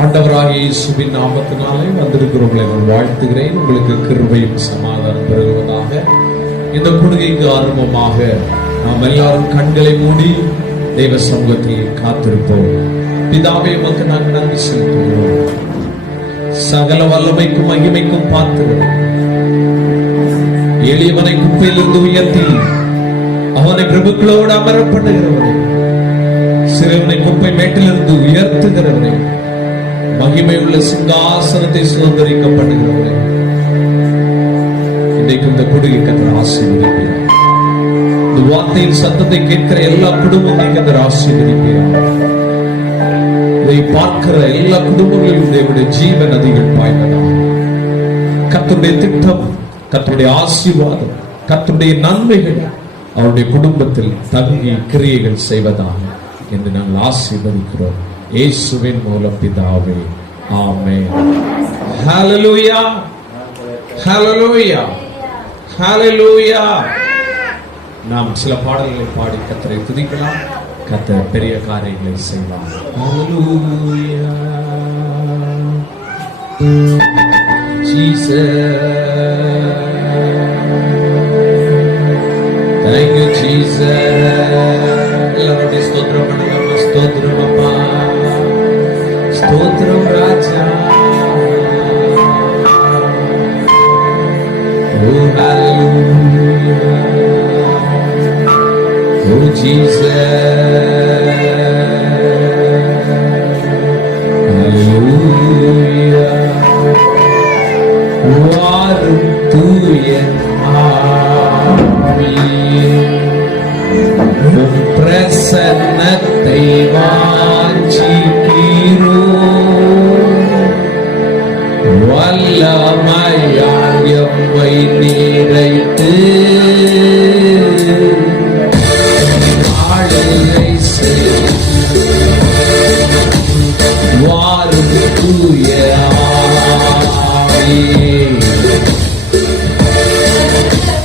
ஆண்டவராகிய இயேசுவின் நாமத்தினாலே வந்திருக்கிறவர்களை நான் வாழ்த்துகிறேன். உங்களுக்கு கிருபையும் சமாதானம் பெறுவதாக. இந்த குடுகைக்கு ஆரம்பமாக நாம் எல்லாரும் கண்களை மூடி தெய்வ சமூகத்தில் காத்திருப்போம். பிதாவே, உமக்கு நாங்கள் நன்றி செலுத்துகிறோம். சகல வல்லமைக்கும் மகிமைக்கும் பார்த்துகிறோம். எளியவனை குப்பையிலிருந்து உயர்த்தி அவனை பிரபுக்களோடு அமரப்படுகிறவனே, சிறுவனை குப்பை மேட்டிலிருந்து உயர்த்துகிறவனே, மகிமை உள்ள சிங்காசனத்தை சுதந்திரிக்கப்படுகிறவரே, இன்றைக்கு இந்த குடுகை கர்த்தர் ஆசீர்வதிப்பார். இந்த வார்த்தையின் சத்தத்தை கேட்கிற எல்லா குடும்பங்களையும் கர்த்தர் ஆசீர்வதிப்பார். இதை பார்க்கிற எல்லா குடும்பங்களிலும் தேவனுடைய ஜீவ நதிகள் பாய்வதாக. கர்த்தருடைய திட்டம், கர்த்தருடைய ஆசீர்வாதம், கர்த்தருடைய நன்மைகள் அவருடைய குடும்பத்தில் தங்கி கிரியைகள் செய்வதாக என்று நாங்கள் ஆசீர்வதிக்கிறோம். இயேசுவின் மூலம் பிதாவே, ஆமென். ஹல்லேலூயா, ஹல்லேலூயா, ஹல்லேலூயா. நாம் சில பாடல்களை பாடி கர்த்தரை துதிக்கலாம். கர்த்தர் பெரிய காரியங்களை செய்வார். ஹல்லேலூயா, ஜீசஸ், thank you Jesus. எல்லாரும் ஸ்தோத்திரம் பண்ணுங்க. ஸ்தோத்திரம் அப்பா, ஸ்தோத்திரம் ராஜா. Oh hallelujah, oh Jesus, hallelujah. வாரும் தூய ஆவியே, உம் பிரசன்னத்தை வாஞ்சிக்கிறோம். வல்லமையால் எம்மை நிறைத்து ஆளுகை செய். வாரும் தூய ஆவியே,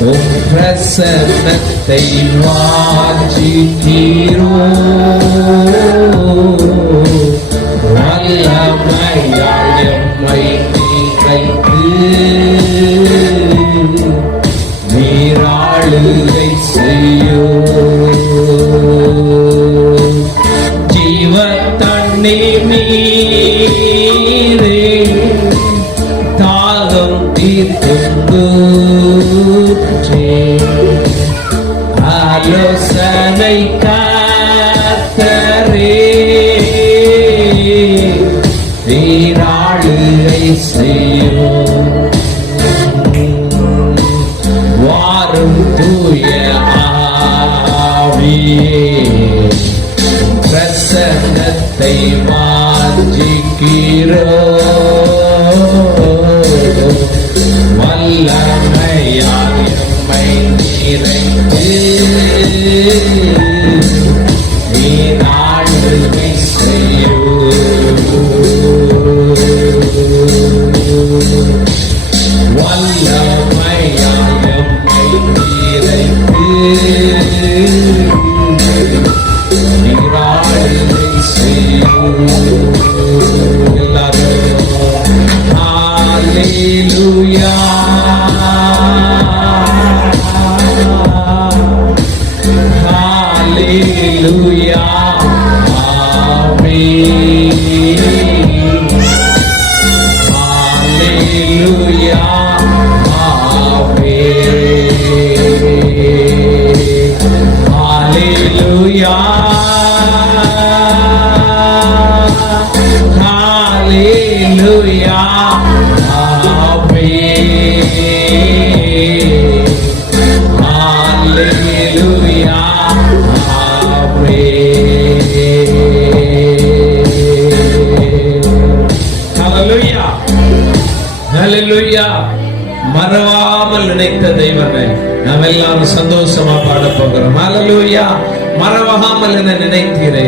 உம் பிரசன்னத்தை வாஞ்சிக்கிறோம். வல்லமையால் எம்மை நிறைத்து நீராளுகை செய்யும். ஜீவ தண்ணீர் நீரே, தாகம் தீர்த்தூற்றே, ஆலோசனை கர்த்தரே, நீராளுகை செய்யும். வாரும் தூய ஆவியே, பிரசன்னத்தை வாஞ்சிக்கிறோம். வல்லமையால் எம்மை நிறைத்து நீராளுகை செய்யும். வல்லமையால் எம்மை நிறைத்து நீராளுகை செய்யும். எல்லாரும் ஹல்லேலூயா, ஹல்லேலூயா, ஆமென். ஹல்லேலூயா, ஆமென். ஹல்லேலூயா, ஹல்லேலூயா, ஆமென். ஹல்லேலூயா, ஆமென். ஹல்லேலூயா, ஹல்லேலூயா. மறவாமல் நினைத்த தெய்வமே, நாம் எல்லாரும் சந்தோஷமா பாட போகிறோம். ஹல்லேலூயா. மறவாமல் என நினைத்தீரே,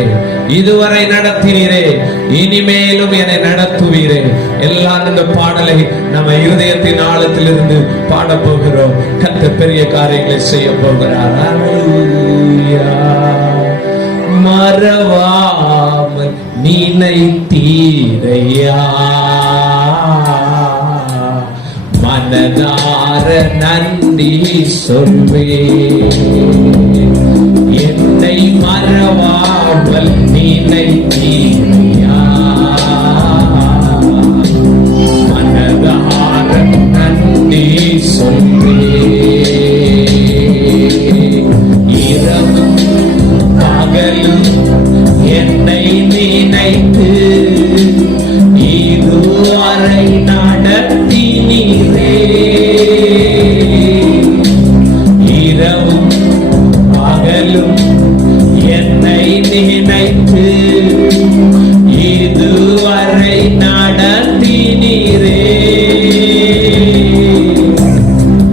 இதுவரை நடத்தினீரே, இனிமேலும் என்னை நடத்துவீரே. எல்லாம் இந்த பாடலை நம்ம இருதயத்தின் ஆழத்திலிருந்து பாட போகிறோம். கர்த்தர் பெரிய காரியங்களை செய்ய போகிறார். ஹல்லேலூயா. மறவாமல் நினைத்தீரையா, மனதார நன்றி சொல்வேன். என்னை மறவாமல் நினைத்தீரையா, மனதார நன்றி சொல்வேன். இரவும் பகலும் என்னை நினைத்து இதுவரை நடத்தினீரே. இரவும் பகலும் என்னை நினைத்து இதுவரை நடத்தினீரே.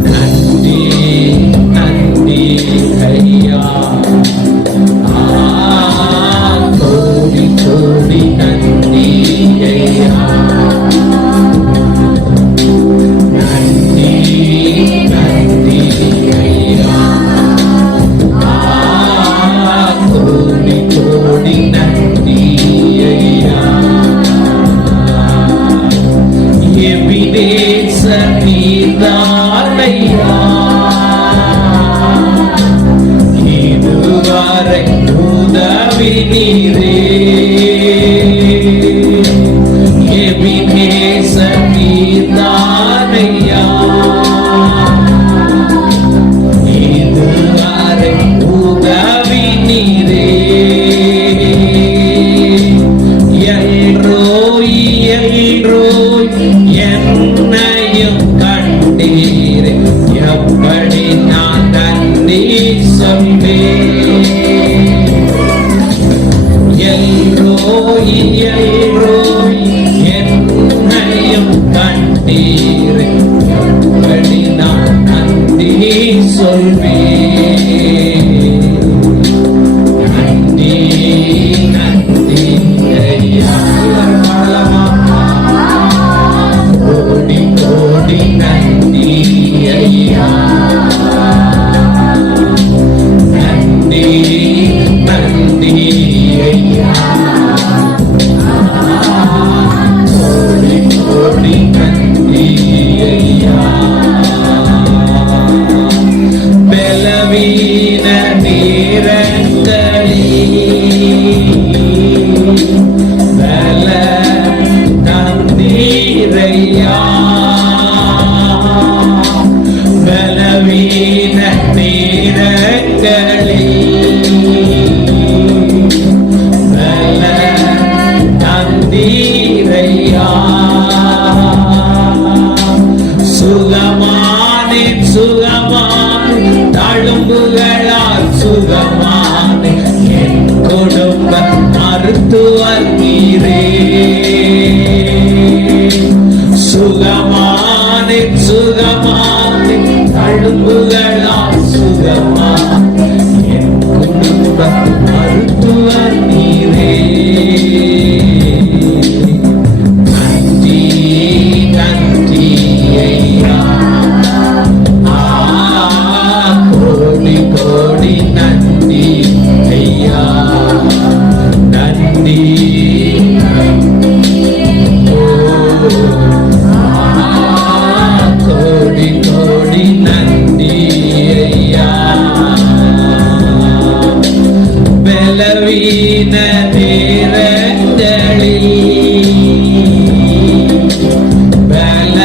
நன்றி நன்றி ஐயா, கோடி கோடி நன்றி ஐயா. நன்றி நன்றி ஐயா, கோடி கோடி நன்றி ஐயா. எபினேசர் நீதானையா, இதுவரை உதவி நீரே. எபினேசர் நீதானையா, இதுவரை உதவி நீரே. எல்ரோய் எல்ரோய் என்னையும் கண்டீரே, எப்படி நான் நன்றி சொல்வேன். எல்ரோய் எல்ரோய் என்னையும் கண்டீரே, எப்படி நான் நன்றி சொல்வேன். நன்றி நன்றி ஐயா. கோடி கோடி நன்றி ஐயா. நன்றி நன்றி ஐயா. கோடி கோடி நன்றி ஐயா. பலவீன நேரங்களில் பல நந்தீரையா, பலவீன நேரங்களில் பல நந்தீரையா. சுகமானே சுகமானே தழும்புகளால் சுகமானே, என் குடும்ப மருத்துவர் நீரே. சுகமானே சுகமானே தழும்புகளால் சுகமானே, என் குடும்ப மருத்துவர் நீரே. நன்றி நன்றி ஐயா, கோடி கோடி நன்றி ஐயா. நன்றி கோடி கோடி நன்றி ஐயா. பலவீன நேரங்களில் பல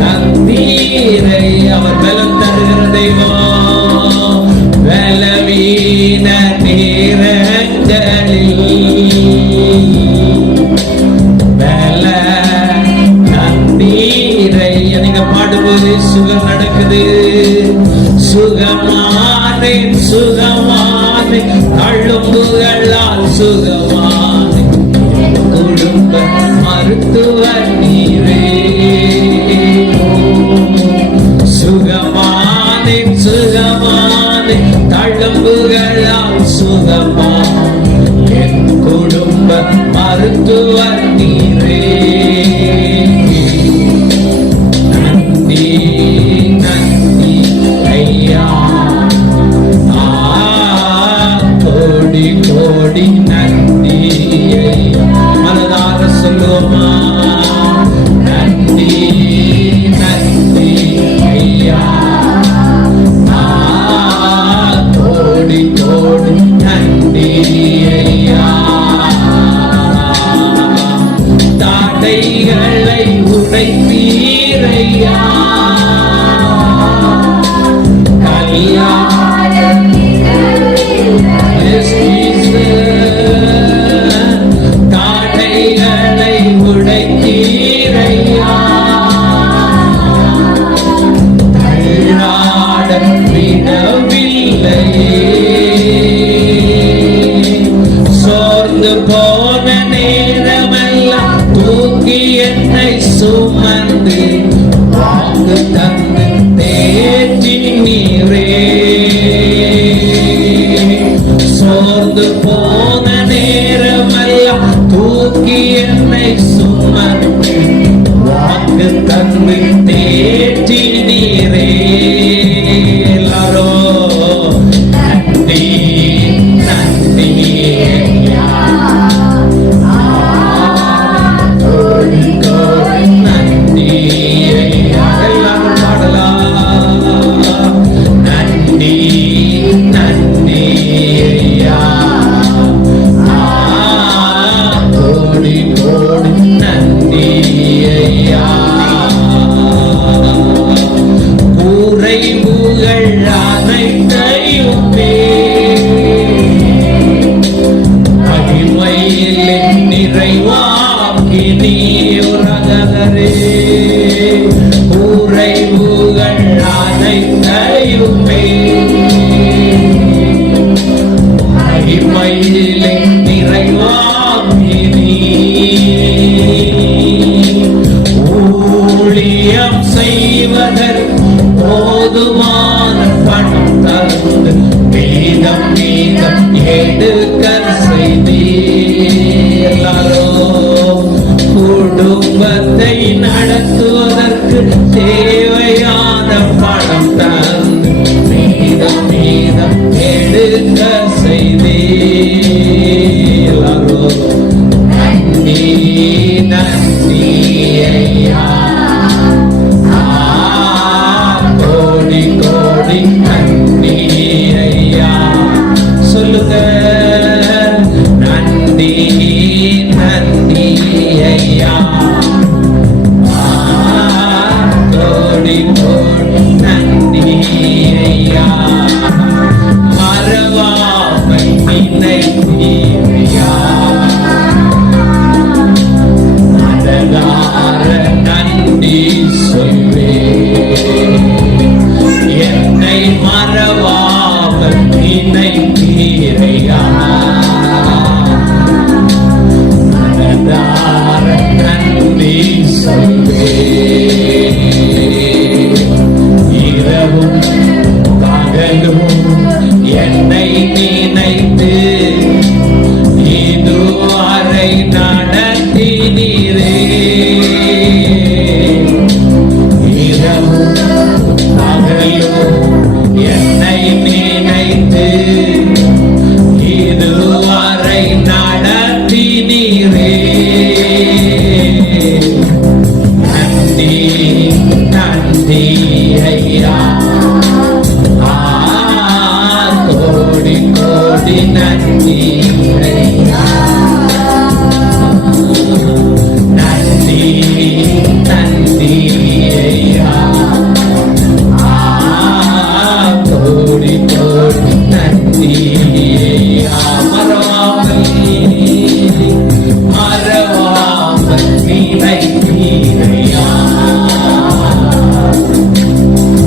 நந்தீரை, அவர் பலம் தருகிற தெய்வம். பலவீன நேரங்களில் பல நந்தீரை. நீங்க பாடும்போது சுகம் நடக்குது. சுகமானே சுகமானே தழும்புகளால் சுகமானே, குடும்ப மருத்துவர் நீரே. சுகமானே சுகமானே தழும்புகளால் சுகமானே, என் குடும்ப மருத்துவர் நீரே. நன்றி நன்றி ஐயா. கோடி சோர்ந்து போன நேரமெல்லாம் தூக்கி என்னை சுமந்து வாக்கு தந்து தேற்றினீரே. சோர்ந்து போன நேரமெல்லாம் தூக்கி என்னை சுமந்து வாக்கு தந்து தேற்றினீரே. எல்லாரும் நன்றி நன்றி நன்றி. எல்லாரும் பாடலாம். நன்றி நன்றி கோடி கோடி நன்றி ஐயா. குறைவுகள் அனைத்தையுமே மகிமையிலே நிறைவாக்கி நீரகரே. குறைவுகள் அனைத்தையுமே மகிமையிலே நிறைவாக்கி ஊழியம் செய்வதற்கு போதுமான பணம் தந்து மீதம் மீதம் எடுக்க செய்தி. எல்லாரும் குடும்பத்தை நடத்துவதற்கு தேவையான பணம் தந்து மீதம் மீதம் எடுக்க செய்தி. எல்லாரும் நன்றி நன்றி ஐயா. கோடி கோடி நன்றி ஐயா. சொல்லுங்க நன்றி நன்றி ஐயா. கோடி கோடி நன்றி ஐயா. மறவாமல் நினைத்தீரையா. அதனால நன்றி சொல்வேன். என்னை மறவாமல் நினைத்தீரையா. அதனால நன்றி சொல்வேன். இரவும் பகலும் என்னை நினைத்து இதுவரை நடத்தினீரே. இரவும் பகலும் என்னை நினைத்து இதுவரை நடத்தினீரே. நன்றி நன்றி ஐயா. கோடி கோடி நன்றி ஐயா. நன்றி நன்றி ஐயா. கோடி கோடி நன்றி ஐயா. மறவாமல் மறவாமல் நினைத்தீரையா.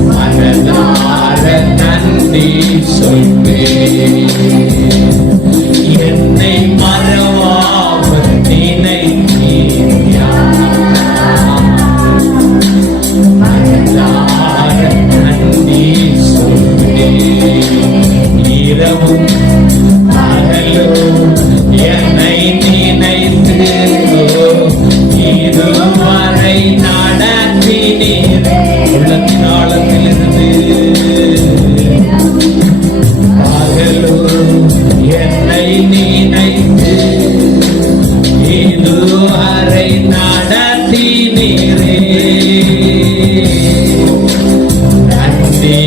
மனதார நன்றி சொல்வேன். என்னை மறவாமல் நினைத்தீரையா. மனதார நன்றி சொல்வேன். இரவும் பகலும் என்னை நினைத்து இதுவரை நடத்தினீர். உள்ளத்தின் ஆழத்திலிருந்து பகலும் என்னை நினைத்து இதுவரை நடத்தினீரே. நன்றி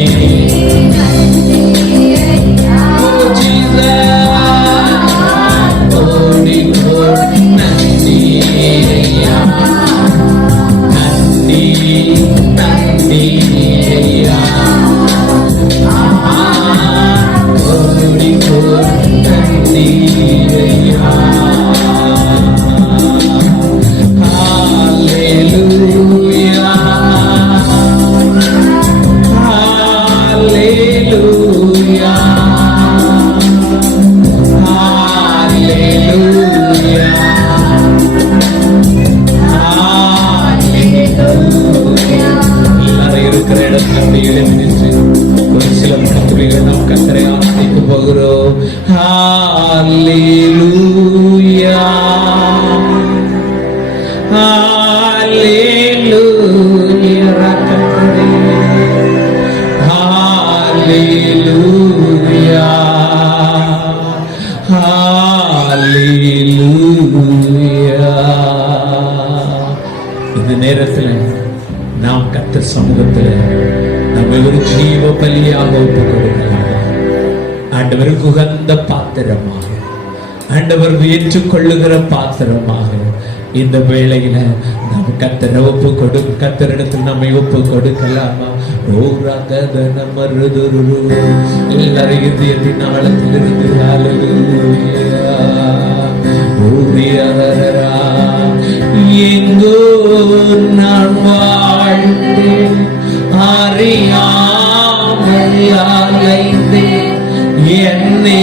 கோடி கோடி நன்றி ஐயா. நன்றி நன்றி ஐயா. போகிறோம். ஹalleluya ஹalleluya ரக்கரே ஹalleluya ஹalleluya. இந்த நேரத்தில் நாம் கர்த்தர் சமூகத்தில் நம்ம ஒரு ஜீவ பலியாக ஒப்பு கொடுக்கலாம். ஆண்டவருக்கு உகந்த பாத்திரமாக, ஆண்டவர் ஏற்றுக்கொள்ளுகிற பாத்திரமாக இந்த வேளையில நாம் கர்த்தரை ஒப்பு கர்த்தரிடத்தில் நம்மை ஒப்பு கொடுக்கலாமா? எல்லாரும் இதயத்தின் ஆழத்திலிருந்து எங்கோ நான் வாழ்ந்தேன், அறியாமல் அலைந்தேன், என்னே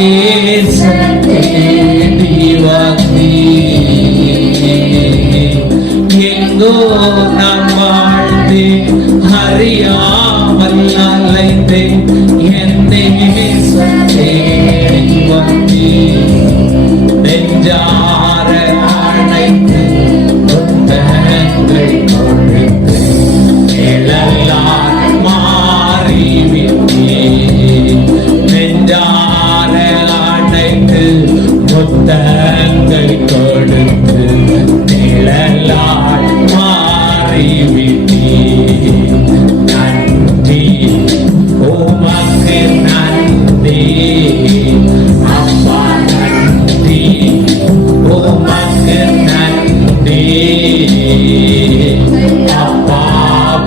தேடி வந்தீர். எங்கோ நான் வாழ்ந்தேன், அறியாமல் அலைந்தேன், என்னே தேடி வந்தீர். நெஞ்சார அழைத்து புத்தகங்கள் கொடுத்து எல்லாம் மாறிவிட்டேன். நெஞ்சார அழைத்து புத்தகங்கள் கொடுத்து நிழலால் மாறிவிட்டேன். நன்றி உமக்கு நன்றி அப்பா, நன்றி உமக்கு நன்றி அப்பா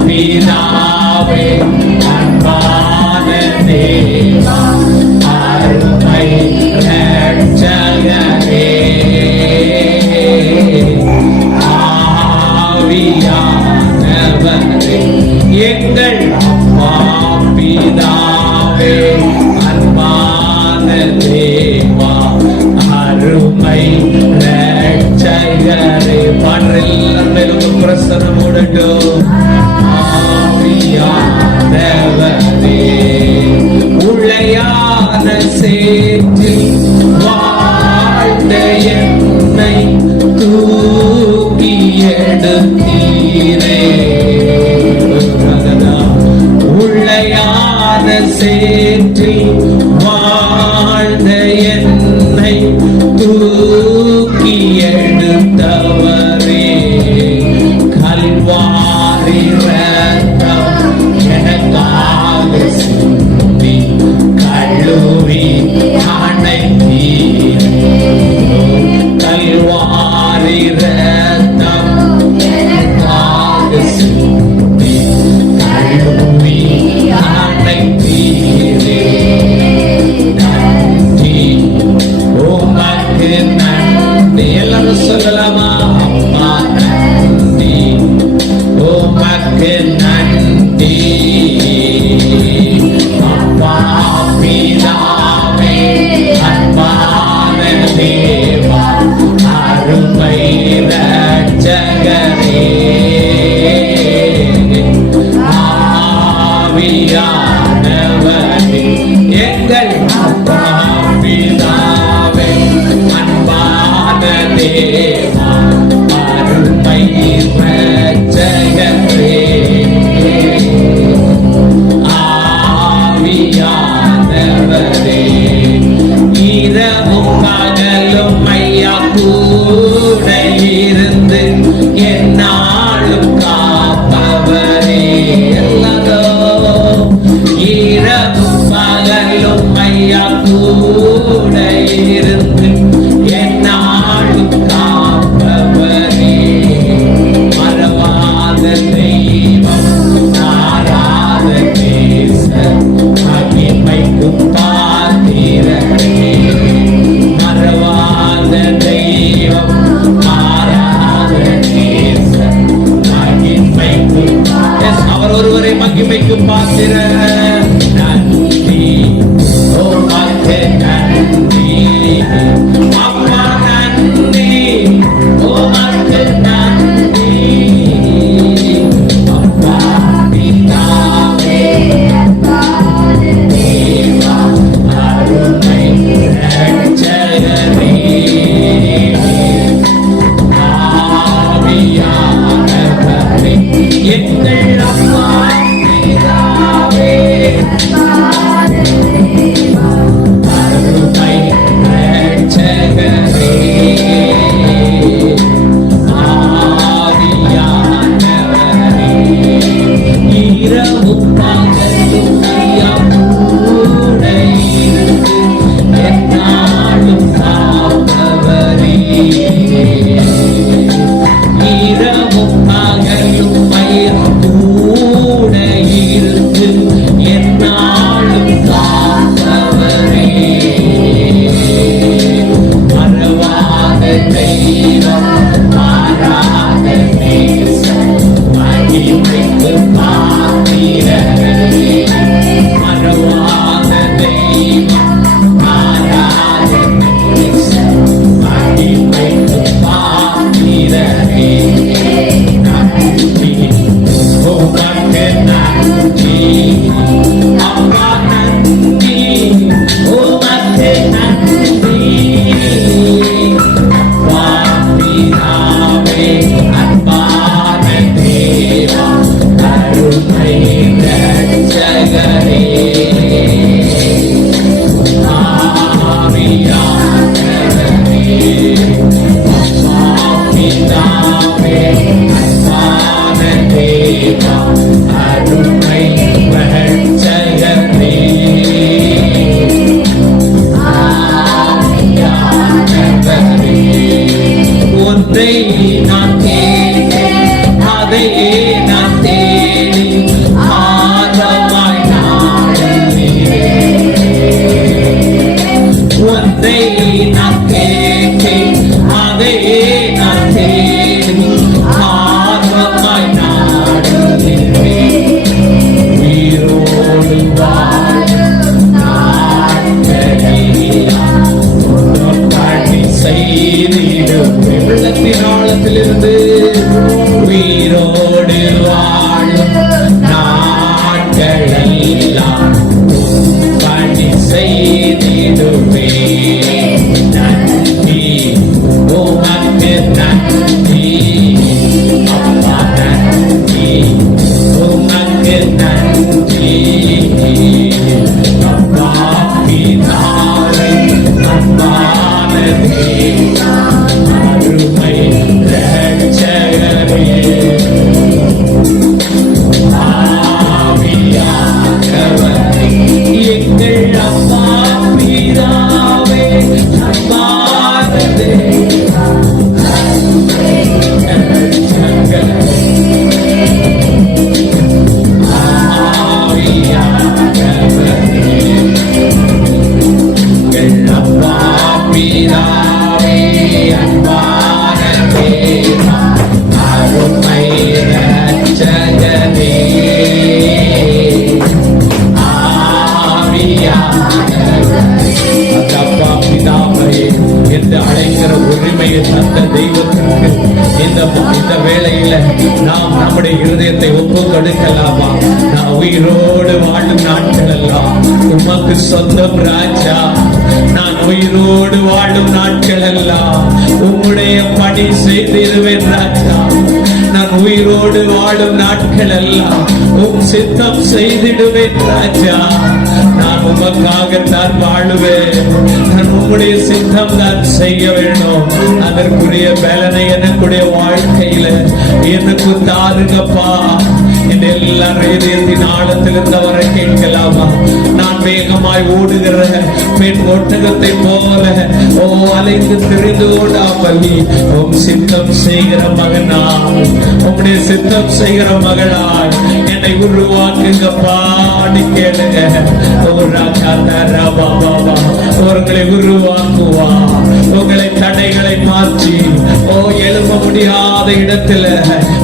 பிதாவே, அன்பான தேவா, அருமை இரட்சகரே, ஆவியானவரே, எங்கள் அப்பா பிதாவே, அன்பான தேவா, அருமை இரட்சகரே. பாடல் பிரசனம் உடட்டும். ஆவியானவரே, உளையான சேற்றில் வாழ்ந்த என்னை தூக்கி எடுத்தீரே. உளையான சேற்றில் வாழ்ந்த என்னை தூக்கி எடுத்தவரே, கல்வாரி ரத்தம் எனக்காக சிந்தி கழுவி அணைத்தீரே. கல்வாரி ரத்தம் எனக்காக சிந்தி கழுவி அணைத்தீரே. நன்றி உமக்கு நன்றி. எல்லாரும் சொல்லலாமா? அம்மா நன்றி உமக்கு நன்றி அப்பா பிதாவே, அன்பான தேவா, அருமை இரட்சகரே, ஆவியானவரே, எங்கள் அப்பா பிதாவே, அன்பான தேவா, அருமை இரட்சகரே, ஆவியானவரே, இரவும் பகலும் ஐயா கூட இருந்து என்னாலும் காப்பவரே. எல்லாரும் இரவும் பகலும் ஐயா கூட இருந்து என்னாலும் காப்பவரே. மறவாத தெய்வம், மாறாத நேசர், மகிமைக்கும் பாத்திரரே. மறவாத தெய்வம், மாறாத நேசர், மகிமைக்கும் அவர் ஒருவரை மகிமைக்கும் பாத்திரர். நன்றி உமக்கு நன்றி. பிதாவே அன்பான தேவா அருமை இரட்சகரே ஆவியானவரே எங்கள் அப்பா பிதாவே அன்பான தேவா அருமை இரட்சகரே பிதாவே அன்பான தேவா அருமை இரட்சகரே ஆவியானவரே அப்பா பிதாவே என்று அழைக்கிற உரிமையை தந்த தெய்வத்திற்கு இந்த வேளையில நாம் நம்முடைய இருதயத்தை ஒப்பு கொடுக்கலாமா? நான் உயிரோடு வாழும் நாட்கள் எல்லாம் உமக்கு சொந்தம் ராஜா. நான் உயிரோடு வாழும் நாட்கள் எல்லாம் உம்முடைய பணி செய்திருவேன் ராஜா. நான் உயிரோடு வாழும் நாட்கள் எல்லாம் உம் சித்தம் செய்திடுவேன் ராஜா. நான் உமக்காகத்தான் வாழுவேன். நான் உம்முடைய சித்தம் தான் செய்ய வேண்டும். அதற்குரிய பலனை எனக்குடைய வாழ்க்கையில எனக்கு தாருங்கப்பா. இந்த எல்லாரும் இதயத்தின் ஆழத்தில் இருந்தவரை கேட்கலாமா? நான் வேகமாய் ஓடுகிற பெண் ஒட்டகத்தை போல அலைந்து திரிந்து ஓடாமல் உம் சித்தம் செய்கிற மகனாய், உம்முடைய சித்தம் செய்கிற மகளாய் என்னை உருவாக்குங்கப்பா. கேளுங்க, அவர்களை உருவாக்குவா. உங்களை தடைகளை மாற்றி எழும்ப முடியாத இடத்துல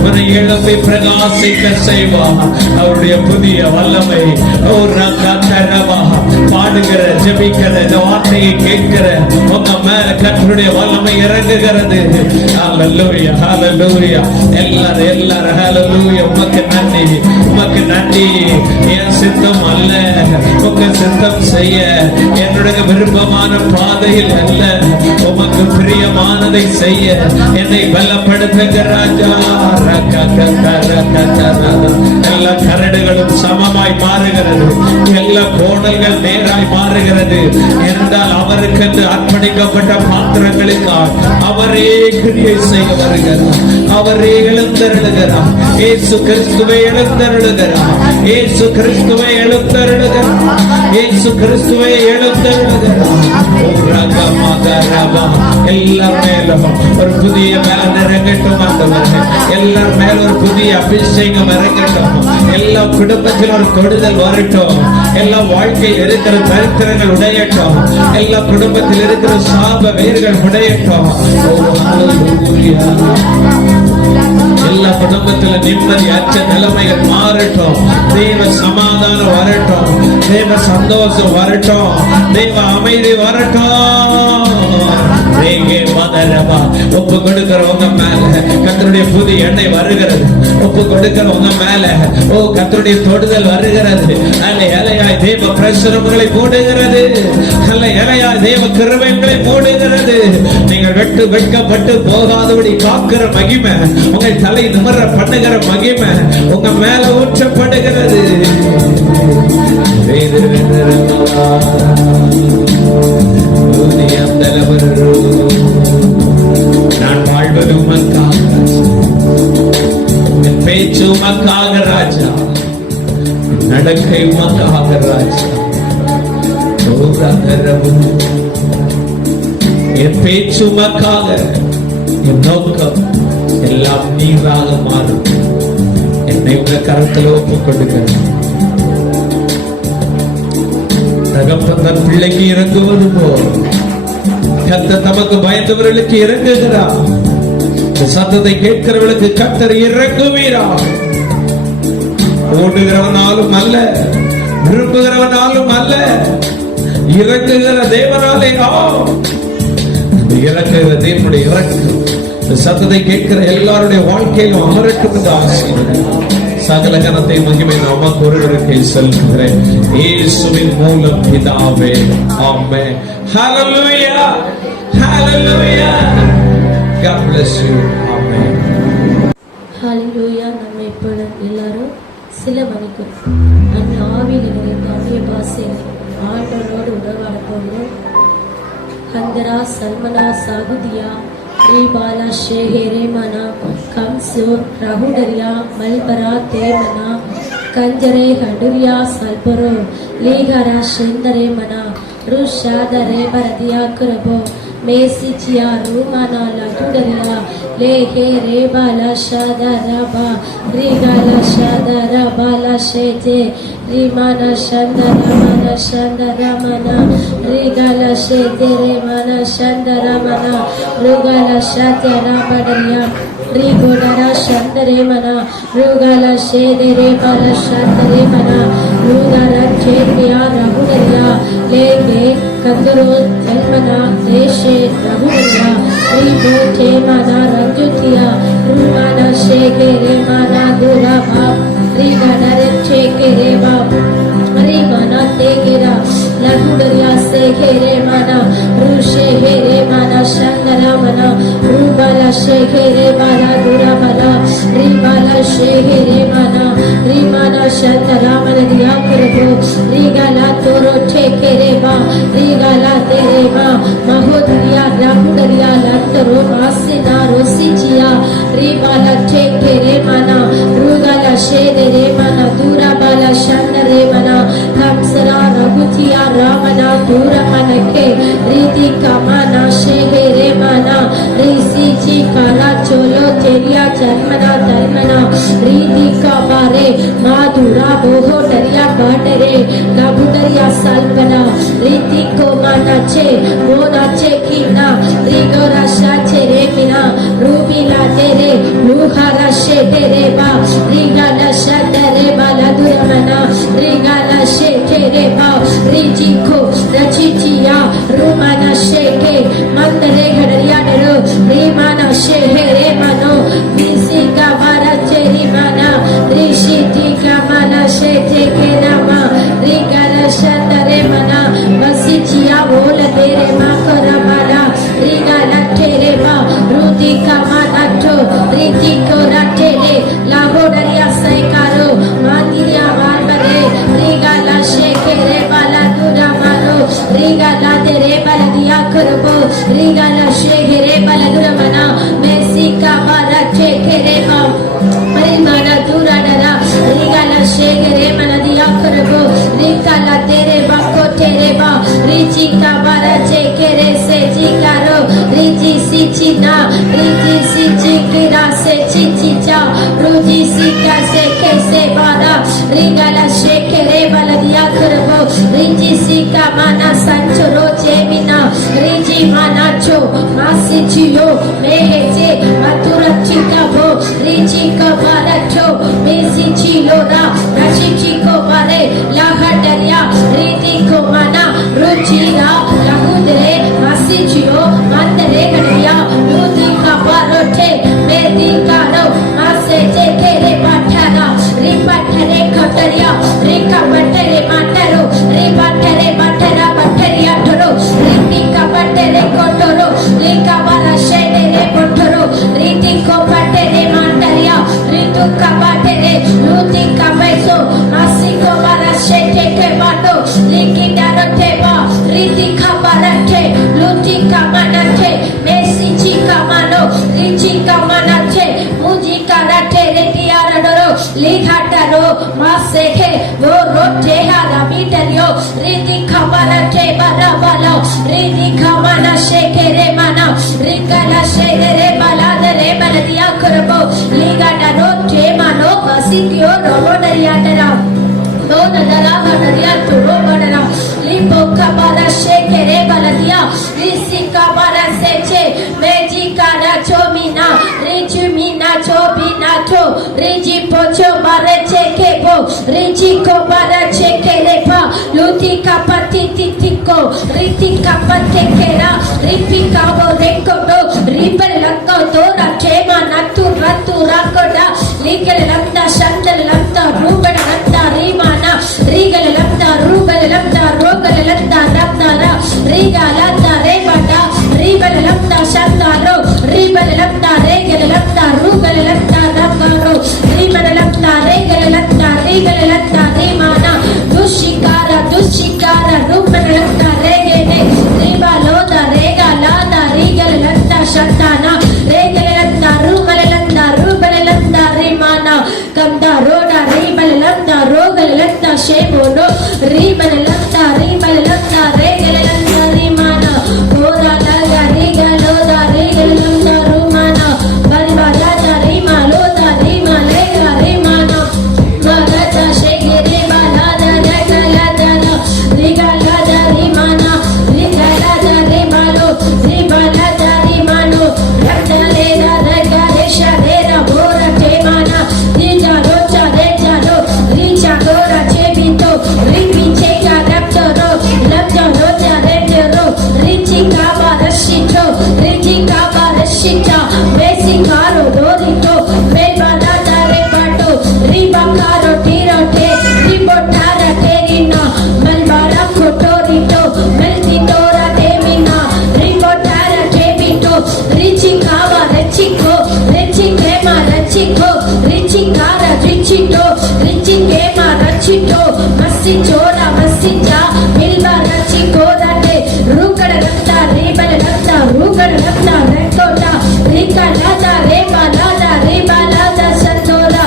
உன்னை எழுப்பி பிரகாசிக்க செய்வா. அவருடைய புதிய வல்லமை பாடுகிற ஜெபிக்கிற இந்த வார்த்தையை கேட்கிற உங்க மேல கர்த்தருடைய வல்லமை இறங்குகிறது. ஹல்லேலூயா, ஹல்லேலூயா. எல்லாரும் ஹல்லேலூயா. உமக்கு நன்றி, உமக்கு நன்றி. என் சித்தம் அல்ல, உங்க சித்தம் செய்ய என்னுடைய விருப்பமான பாதையில் அல்ல, உமக்கு பிரியமானதை செய்ய என்னை பலப்படுத்துங்க ராஜா. எல்லா கரடுகளும் சமமாய் மாறுகிறது, எல்லா கோணல்கள் நேராய் மாறுகிறது. என்றால் அவருக்கு என்று அர்ப்பணிக்கப்பட்ட பாத்திரங்களுக்காக அவரே கிரியை செய்ய வருகிறார். அவரே எழுந்தருளுகிறார். இயேசு கிறிஸ்துவை எழுந்தருளுகிறார். இயேசு கிறிஸ்துவை எழுந்தருளுகிறார். இயேசு கிறிஸ்துவை எழுந்தருளுகிறார். எல்லார் மேலும் ஒரு புதிய பலன் இறங்கட்டும். எல்லார் மேலும் ஒரு புதிய அபிஷேகம் இறங்கட்டும். எல்லா குடும்பத்தில் ஒரு தொடுதல் வரட்டும். எல்லா வாழ்க்கையில் இருக்கிற தரித்திரங்கள் உடையட்டும். எல்லா குடும்பத்தில் இருக்கிற சாப வேர்கள் உடையட்டும். எல்லா குடும்பத்துல நிம்மதியற்ற நிலைமைகள் மாறட்டும். தெய்வ சமாதானம் வரட்டும். தெய்வ சந்தோஷம் வரட்டும். தெய்வ அமைதி வரட்டும். ஒப்பு கொடுக்கிறவங்க மேல கர்த்தருடைய புதிய எண்ணெய் வருகிறது. ஒப்பு கொடுக்கிறவங்க மேல கர்த்தருடைய தொடுதல் வருகிறது. அல்ல இலையாய் தேவ பிரசுரங்களை போடுகிறது. அல்ல இலையாய் தேவ கிருபைகளை போடுகிறது. நீங்கள் வெட்கப்பட்டு போகாதபடி காக்கிற மகிமை, உங்கள் தலை நிமிர பண்ணுகிற மகிமை உங்க மேல ஊற்றப்படுகிறது. நான் வாழ்வது உமக்காக, என் பேச்சு உமக்காக ராஜா, நடக்கை உமக்காக ராஜா. என் பேச்சு உமக்காக, என் நோக்கம் எல்லாம் நீராக மாறும். என்னை உங்க கருத்தில் ஒப்புக் கொடுக்கிறேன். தகப்பன் தன் பிள்ளைக்கு இறங்குவது போல் கர்த்தர் தமக்கு பயந்தவர்களுக்கு இறங்குகிறார். சத்தத்தை கேட்கிறவர்களுக்கு கர்த்தர் இறங்குவீரா. ஓடுகிறவனாலும் அல்ல, விரும்புகிறவனாலும் அல்ல, இறங்குகிற தேவனாலே இறங்குகிற தேவனுடைய இறக்கு சத்தத்தை கேட்கிற எல்லாருடைய வாழ்க்கையிலும் அமரட்டும் என்று ஆசீர்வதிக்கிறேன். சகல கனத்தை மகிமை நாமக்கு ஒருவருக்கு செலுத்துகிறேன். இயேசுவின் மூலம் பிதாவே, ஆமென். ஹல்லேலூயா, ஹல்லேலூயா. God bless you. ஆமென். ஹல்லேலூயா. நம்ம இப்பொழுது எல்லாரும் சில மணிக்கு அந்த ஆவியில் நிறைந்த அந்நிய பாஷையில் ஆண்டவரோடு உறவாட Handara Salmana Sagudia Ribala Shehere Mana Kamsur Rahudaria Malbara Temana Kanjare Haduria Salporo Ligara Shindare Mana Rushadare Baradia Kurabo Mesichia Rumana Lagudaria Lehe Rebala Shadaraba Rigala Shadarabala Shete Rimana Shandaramana Shandaramana Rigala Shete Remana Shandaramana Rugala Shatarabadaria Rigodara Shandaremana Rugala Shede Rebala Shandaremana Rugara Chetia Rahudaria Lege Kanduro Telmana Deshe Rahudaria Ribo Temana Ranjutia Rumana Sheke Remana Durabha Rigadare Cheke Reba Rimana Tegera Lagudaria Seke Remana Rushe Remana Shandaramana Rubala Sheke Rebala Durabala Ribala Sheke Remana Rimana Shandaramana Diakurabu Rigala Toro Cheke Reba Rigala Tereba Mahodria Rakudaria Lantaro Masina Rosichia Ribala Cheke Remana Rugala Shede Remana Durabala Shandaremana Kamsara Ragutia Ramana Duramanake Riti Kamana Shehe Remana Risichi Kala Cholo Teria Charmana Dharmana Riti Kabare Madura Boho Daria Badere Labudaria Salpana Riti Komana Che Mona Chekina Rigora Shache Remina Rubila Tere Luhara Shede Reba Rigala Shadareba Laduramana Rigala Sheke Reba Rijiko Rachitia Rumana Sheke Mandare Hadariadero Rimana Shehe Remano Visika Varache Rimana Rishiti Kamana Shete Kerama Rigala Shadaremana Vasichia Vola Tere Makaramana Rigala Tereba Rudi Kamanato Ritiko Ratele Lahodaria Saikaro Mandiria Barbare Rigala Sheke Rebala Duramano Rigala Terebala Diakurabo Rigala Sheke Rebala Duramana Mesika Barache Kereba Marimana Duradara Rigala Sheke Remana Diakurabo Rigala Tereba Kotereba Rijika Barache Kerese Jikaro Riji Sichina Riji Sichikira Se Chichicha Ruji Sika Se Kese Bara Rigala Sheke Rebala Diakurabo Riji Sika Mana Sanchoro Jemina Riji Manacho Masichio Meheje Matura Chikabo Riji Kabaracho Mesichilora Rashichiko Bare Lahadaria Riti Komana Rujira Lahudre Masichio Mandare Gadaya Ludi Kabarote Medikaro Masete Kere Patana Ripatare Kataria Rika Batere Mataro Ripatere Batara Bateria Toro Ripika Batere Kotoro Rika Bara Shede Kotoro Ritiko Batere Mataria Ritu Kabatere Luti Kabeso Masiko Bara Shete Kebato Likidaro Teba Riti Kabarate Luti Kamanate Messi Chikamano Richi Kamanate Muji Karate Retiaradoro Lihataro Maseke Vorote Haramitario Riti Kabarate Barabalo Riti Kamana Sheke Remana Rikala Sheke Rebala Rebala Diakurabo Ligadaro Temano Masikio Robodariatara Donadara Hadaria Turobadara Lipo Kabara Sheke Rebaladia Risi Kabara Seche Meji Kara Chomina Riji Mina Chobinato Riji Pocho Bara Chekebo Riji Kobara Chekerepa Luti Kapati Titiko Riti Kapate Kera Ripi Kabo Rekodo Ripel Lakko Dora Chema Natu Ratu Rakoda Ligal Lakta Shandal Lakta Rubada Lakta Rimana Rigal Lakta Rubal Lakta Rogal Lakta Raktara Rigal Lakta Rebada Ribal Lakta Shandaro Ribal Lakta Regal Lakta Rugal Lakta Rakaro Ribal Lakta Regal Lakta Rigal Lakta Rimana Dushikara Rubal Lakta Regene Ribaloda Re meltitora temina ricotara temito ricicava recico ricicema recico ricicara ricito ricicema ricito massichora massicha milva recico date rukada rata rebala rata rukada rata recota ricalada rebalada santola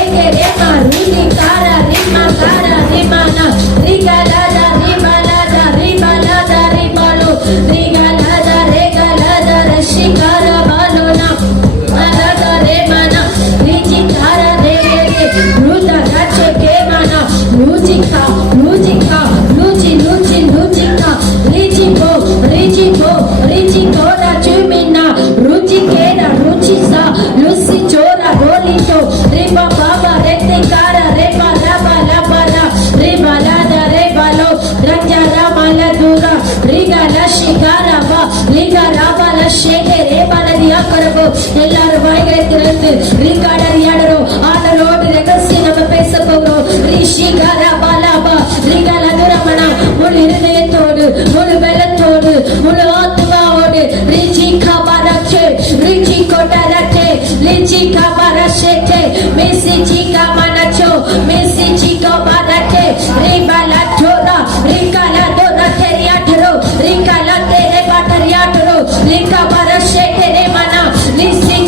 ege rema ricara rima cara rimana rigalada ribalada ribalo regalada rashikara balona alada remana ricara rege ruda rache kemana lujika rijiko rajumina rujikera rujisa lusi chora rolito riba baba rete cara reba laba labara rebalada rebalo ranjara maladura rigala shikara ba ligara la shege rebala diakarabo எல்லாரும் வாய்களை திறந்து ரிகாடரியாடரோ ஆடலோடு ரகசிய நம்ம பேச போகிறோம் ரிஷிகாரா பாலாபா ரிகால துரமனா முழு இருதயத்தோடு முழு பலத்தோடு முழு ஆத்மாவோடு ரிஜி கபாரச்சே ரிஜி கோடரச்சே ரிஜி கபாரச்சே மெசி ஜி கமானச்சோ மெசி ஜி கபாரச்சே ரிபாலா தோரா ரிகாலா தோரா தெரியாடரோ ரிகாலா தெரே பாட்டரியாடரோ ரிகாபாரச்சே தெரே மனா லிசி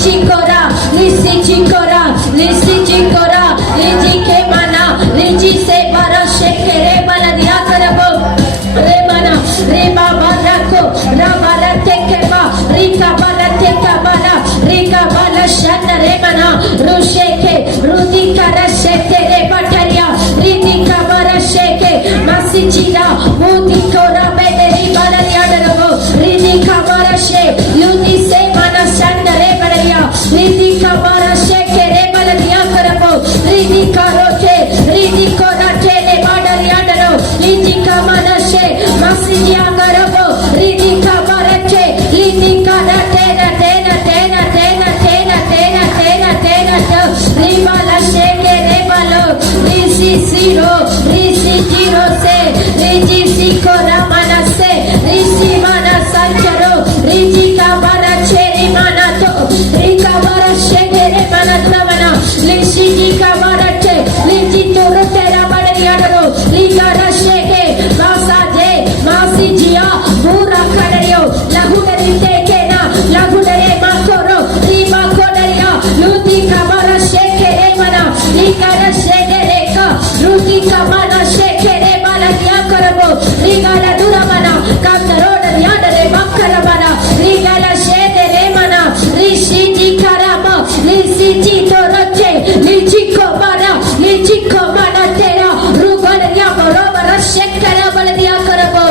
ஜிகோரா லிஜி கே மனா லிஜி சே பாரச்சே கெரே பலதியா கரபோ remana reba barako rabala tekeba rika bala tekabala rika bala shana remana rusheke rudika rasheke rebataria ridika barasheke masichira mudiko rabederi bala yadaro ridika barashe ludi se mana shana rebalaria ridika barasheke rebala yakarabo ridika rote ridiko rate rebadari yadaro ridika mana Masiya garabo ridika barache lidika da tena ribala sheke rebalo risi jiro se riji siko ramana se risi mana sancharo rijika barache rimana to rika barache rebana travana lishi jika barache liji toro tera badariadaro ligara sheke masaje Masijia Mura Kadario Lagudari Tekena Lagudare Makoro Riba Kodaria Luti Kamara Sheke Remana Likara Sheke Reka Ruti Kamana Sheke Remana Yakarabo Rigala Duramana Kantaroda Yadare Makarabana Rigala Sheke Remana Rishiji Karama Lisiji Toroche Lijiko Mana Tera Rugana Yamoroba Shekara Baladia Karabo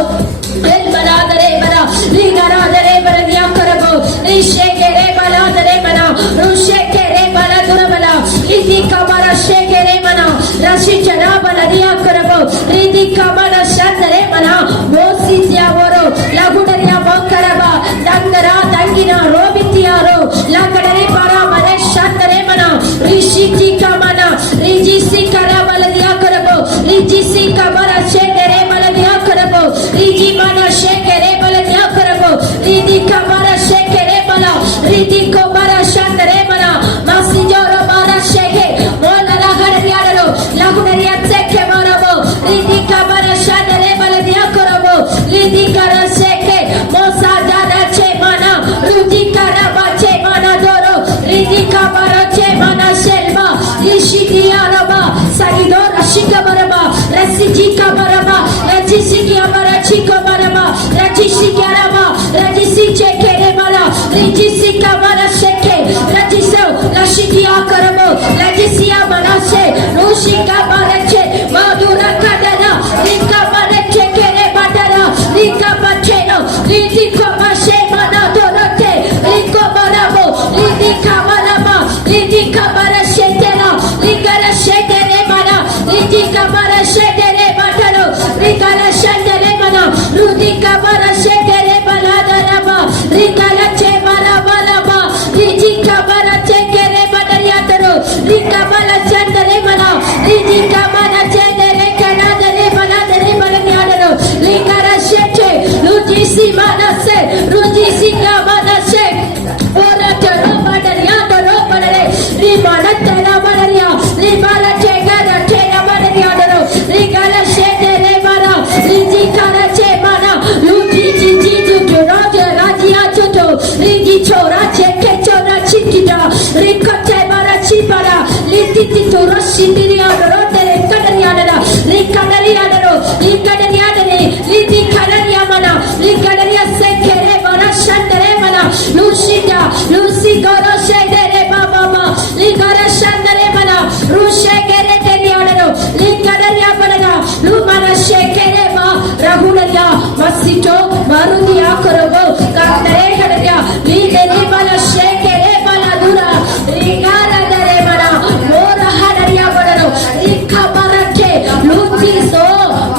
Elmanadare Bana Ligaradare Baladia Karabo Rishekere Baladare Bana Rushekere Baladurabana Idika Bara Shekere Mana Rashichara Baladia Karabo Ridika Mana Shandare Mana Mosizia Voro Lagudaria Bokaraba Dangara Dangina Robitiaro Lagadare Para Mare Shandare Mana Rishika Mana Rijisi Karabaladia Karabo Rijisi Kabara Shekere Baladia Karabo Riji Mana Shekere Baladia Karabo Ridi Kabara Shekere Bala Ridi Kobara Shandare Bala Masijoro Bara Sheke Mola Lagadariadaro Lagudaria Seke Marabo Ridi Kabara Shandare Baladia Karabo Ridi Kara Sheke Mosa Dada Che Mana Rudi Karaba Che Mana Doro Ridi Kabara Che Mana Shelma Ishidi Araba Sagidora Shikabaraba Rasiji Kabaraba Rajisi Kabara Chikobaraba Rajisi Karaba Rajisi Chekere Mara Rajisi Kabara Sheke Rajiso Lashiki Akarabo Rajisi Amanase Rushi Kabara Che Madura Kadana Rika Bara Chekere Badara Rika Bacheno Riti Komashe Mana Dorote Riko Barabo Riti Kabaraba Riti Kabara Shetera Rikara Shetere Mana Riti Kabara Shetere Badaro Rikara Shetere Mana Rudi Kabara Shetere Baladaraba Rikara Che Balabalaba Riti Kabara Chekere Badariataro Rikabala Chandare Mana Riti Kabara Chendere Kanadare Baladare Balaniadaro Rikara Shete Rujisi manase, rujisi kamanase, ora tero badaria tero badare, rimana tera badaria, rimana tegara tera badaria tero, rigala shete rebara, riji kara che mana, luji jiji juju raja rajia juju, riji chora cheke chora chikita, rikate bara chipara, lititi chora shitiria rote rekadaria dara, rikadaria daro, rikadaria dare, liti kadaria mana, rikadaria sekere bara shandere mana, lushida, lusi goro shedere baba, ligara shandere mana, rushegere teria daro, rikadaria bara, lumana shekere ma, rahudaria, masito, marudia korobo, kandere kadaria, lidere bala shekere bala dura, rigara dare mana, mora hadaria bara, rikabarate, lutiso,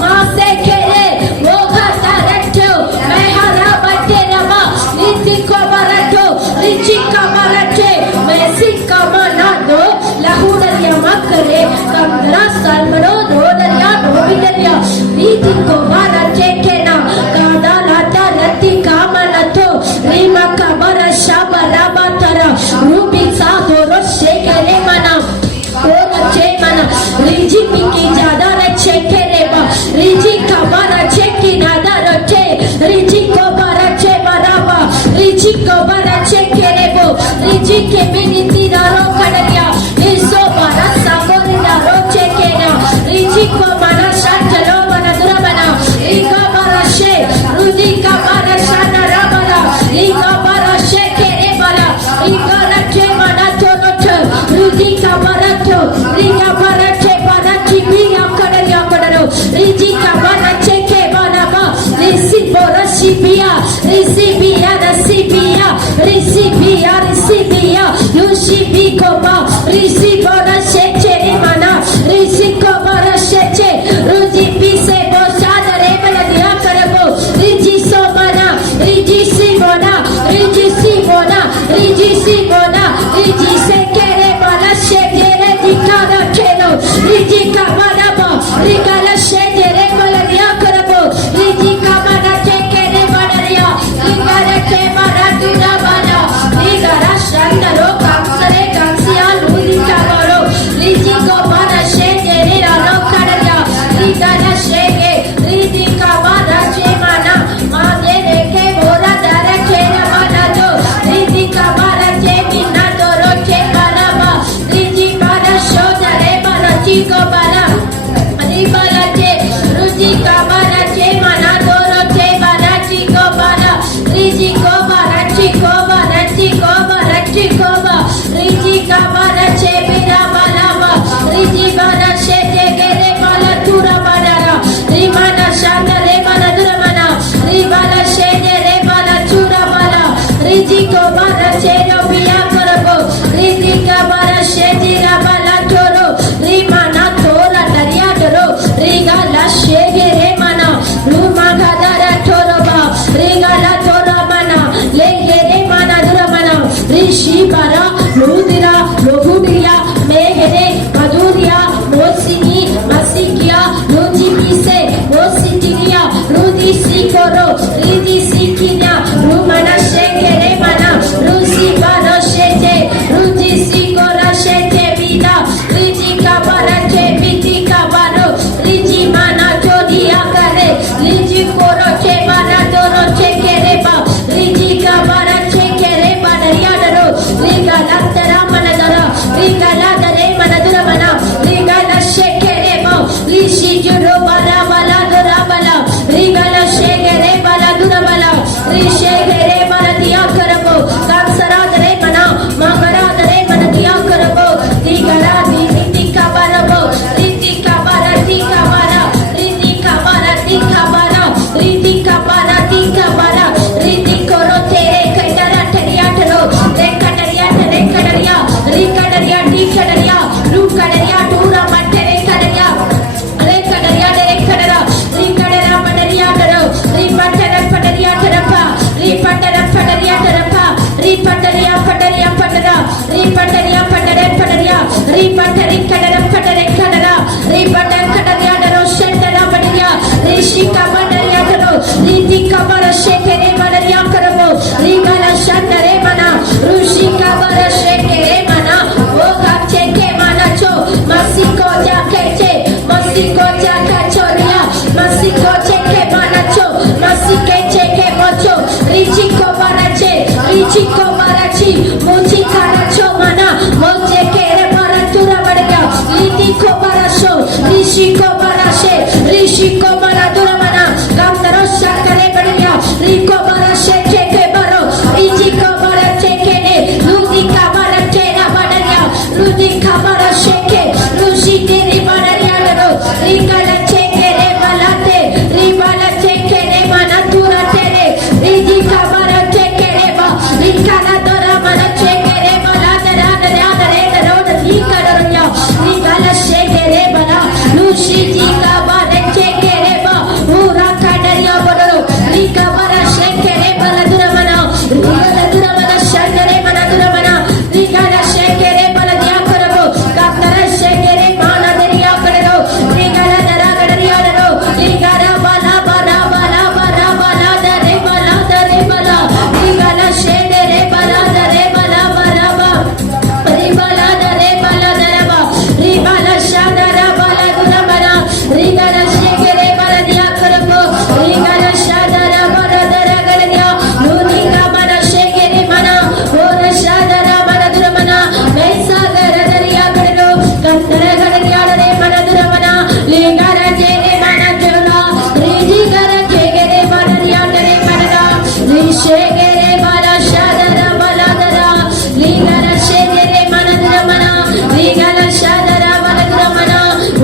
masekere, moga directo, mehara baterama, litiko barato, lichika barate, mesika manado, lahudaria makare, kandra salmano, rodaria, robidaria, litiko barate kena, kada lata lati kamanato, rimaka bara shabara batara, rubisa doro shekere mana, ora chemana, riji piki jada na chekereba, riji kabara cheki nada rote, riji kobara che baraba, riji kobara chekerebo, riji keminiti daro kadaria, iso bara sabori daro chekena, riji kobara shantalo bana durabana, ika bara she, rudi kabara shana rabala, ika bara shekere bala, ika rache mana toroto, rudi kabara to, rika bara che bara chibiya kadaria kadaro, riji kabara cheke bana ba, risi bora shibia, risibia rasibia, risibia risibia, yushibi koba, risi bora sheche mana, risi kobara sheche, rudi pise boshada rebala dia karabo, riji somana, riji simona, riji simona, riji simona, riji sekere bala shedere dikada keno, riji kabara ba, rigala shedere bala dia karabo, riji kabara tekere bala dia, rigala ke bara dura bala, rigala shandaro kamsare kamsia ludi kabaro, riji kabara shedere rano kadaria, rigala shege, riji kabara chemana, madere ke bora dara kera bana do, riji kabara chemina doro ke bana ba, riji bara shodare bana chiko bana, ribala che, ruji kabara chemana doro ke bana chiko bana, riji kobara chiko bana chiko bana chiko ba, riji kabara chemina bana ba, riji bara shete gere bala tura bana, rimana shandare bana duramana, ribala shete re bala tura bala, riji kobara cheno biya karabo, riji kabara shete ra bala toro, rimana tora daria doro, rigala shege re mana, rumaga dara toro ba, rigala tora mana, lege re mana duramana, rishi bara, ludira, lohudiya, megere, maduria, mosini, masikia, luji pise, mositinia, rudi sikoro, ridi sikinya, rumana shege re mana, rusi bara shete, rudi sikora shete vida, ridi kabara che biti kabaro, ridi mana jodi akare, ridi koro che mana doro che kereba, ridi kabara che kereba dariadaro, riga lattara manadara, riga ladare manadura mana, riga la shekereba, rishi juro bala bala dura bala, riga la shekere bala dura bala, rishegere bala diya karabo, kamsara dare mana, magara dare mana diya karabo, rigara riti kabarabo, riti kabara tika bara, riti kabara tika bara, riti kabara tika bara, riti koro tere kaitara tariya taro, rekadaria rekadaria, rekadaria dikadaria, rukadaria tura matte rekadaria, rekadaria rekadara, rekadara madaria taro, ripatara padaria tarapa, Shegere bala shadara baladara. Ligara shegere manadra mana. Ligara shadara baladra mana.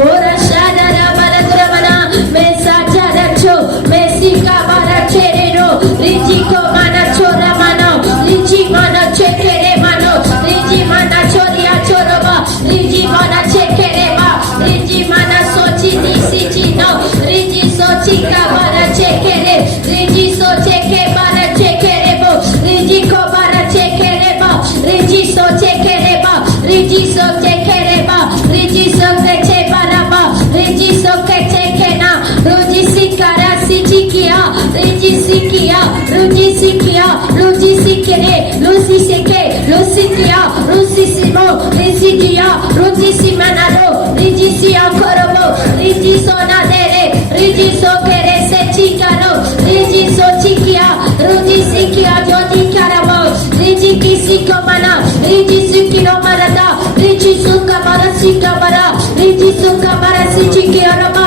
Ora shadara baladra mana. Mesa jaracho. Mesika bara cherero. Rijiko mana chora mano. Riji mana chekere mano. Riji mana choria choroba. Riji mana chekere ba. Riji mana sochi disi chino. Riji sochi ka bara chekere. Riji soche ke bara chekere bo. Riji ko bara chekere ba. Riji soche kere ba. Riji soche kere ba. Riji soche che bara ba. Riji soche che na. Ruji sikara sichikia. Riji sikia. Ruji sikia. Ruji sikere. Ruji sike. Ruji kia. Ruji simo. Ruji kia. Ruji simanado. Riji siya korobo. Riji sona dere. Riji sokere se chikaro. Riji so chikia. Ruji sikia jodi karabo. Riji kisi komana. Riji sikiro marada. Riji suka bara sika bara. Riji suka bara sichikiarama.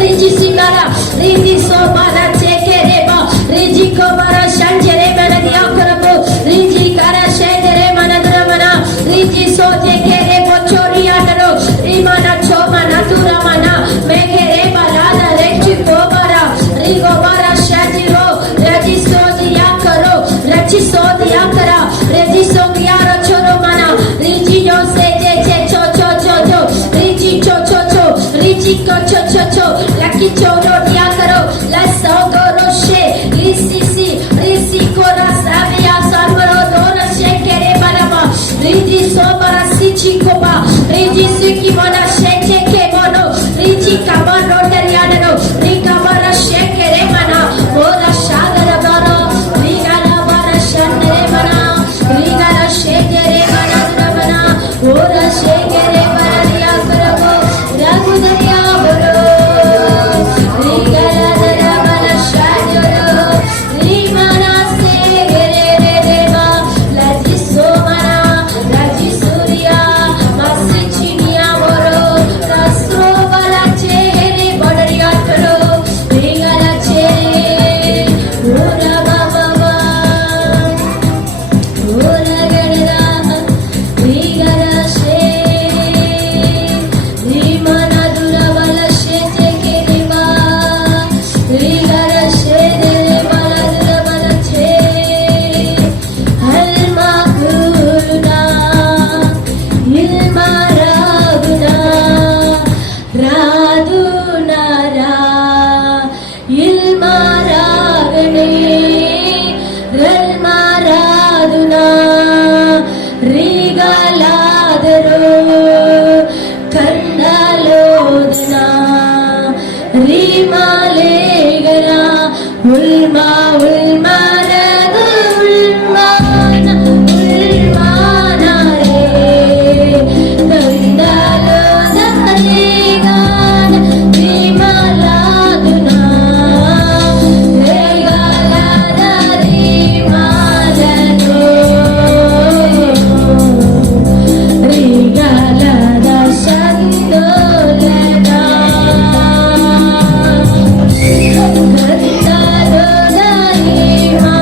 Riji sigara. Riji so bara chekereba. Riji ko bara shanjere meladiya karabo. Riji kara shendere manadramana. Riji so chekere pochoriya daro. Rimana chomana turamana. Megere balada rechi kobara. Rigo bara shajiro. Raji so diya karo. Raji so diya kara. Raji so kiara choro mana. Riji yo se je che cho cho cho cho. Riji cho cho cho. Riji ko cho cho cho. Lucky choro diya karo. Lasso goro she. Risi si. Risi kora savia sarvaro dora shekere barama. Riji so bara sichi koba. Riji siki mana sheche ke mono. Riji kabano dariano. Rika bara shekere mana. Ora shagara bara. Rigala bara shandere mana. Rigala shekere mana dramana. Ora shekere bara diya karabo. Ragu dariya bolo. Rigala dara bara shajoro. Rimana segere reba. Laji somana. Laji surya. Masichinia bolo. Rastro bala chere bodariya karo. Rigala chere. Ora baba. Ora gadada. Rigala she. Rimana dura bala she chekere ba. Rigala she dere bala dura bala che. Alma kuruna. Ilma raguna. Raduna ra. Ilma ragane. Ralma raduna. Rigaladaro. Kandalodana. Rimalegana. Ulma ulma ragu ulmana. Ulmana re. Kandalodana regana. Rimaladuna. Regalada rimalado. Regalada sandolada. Kandalodana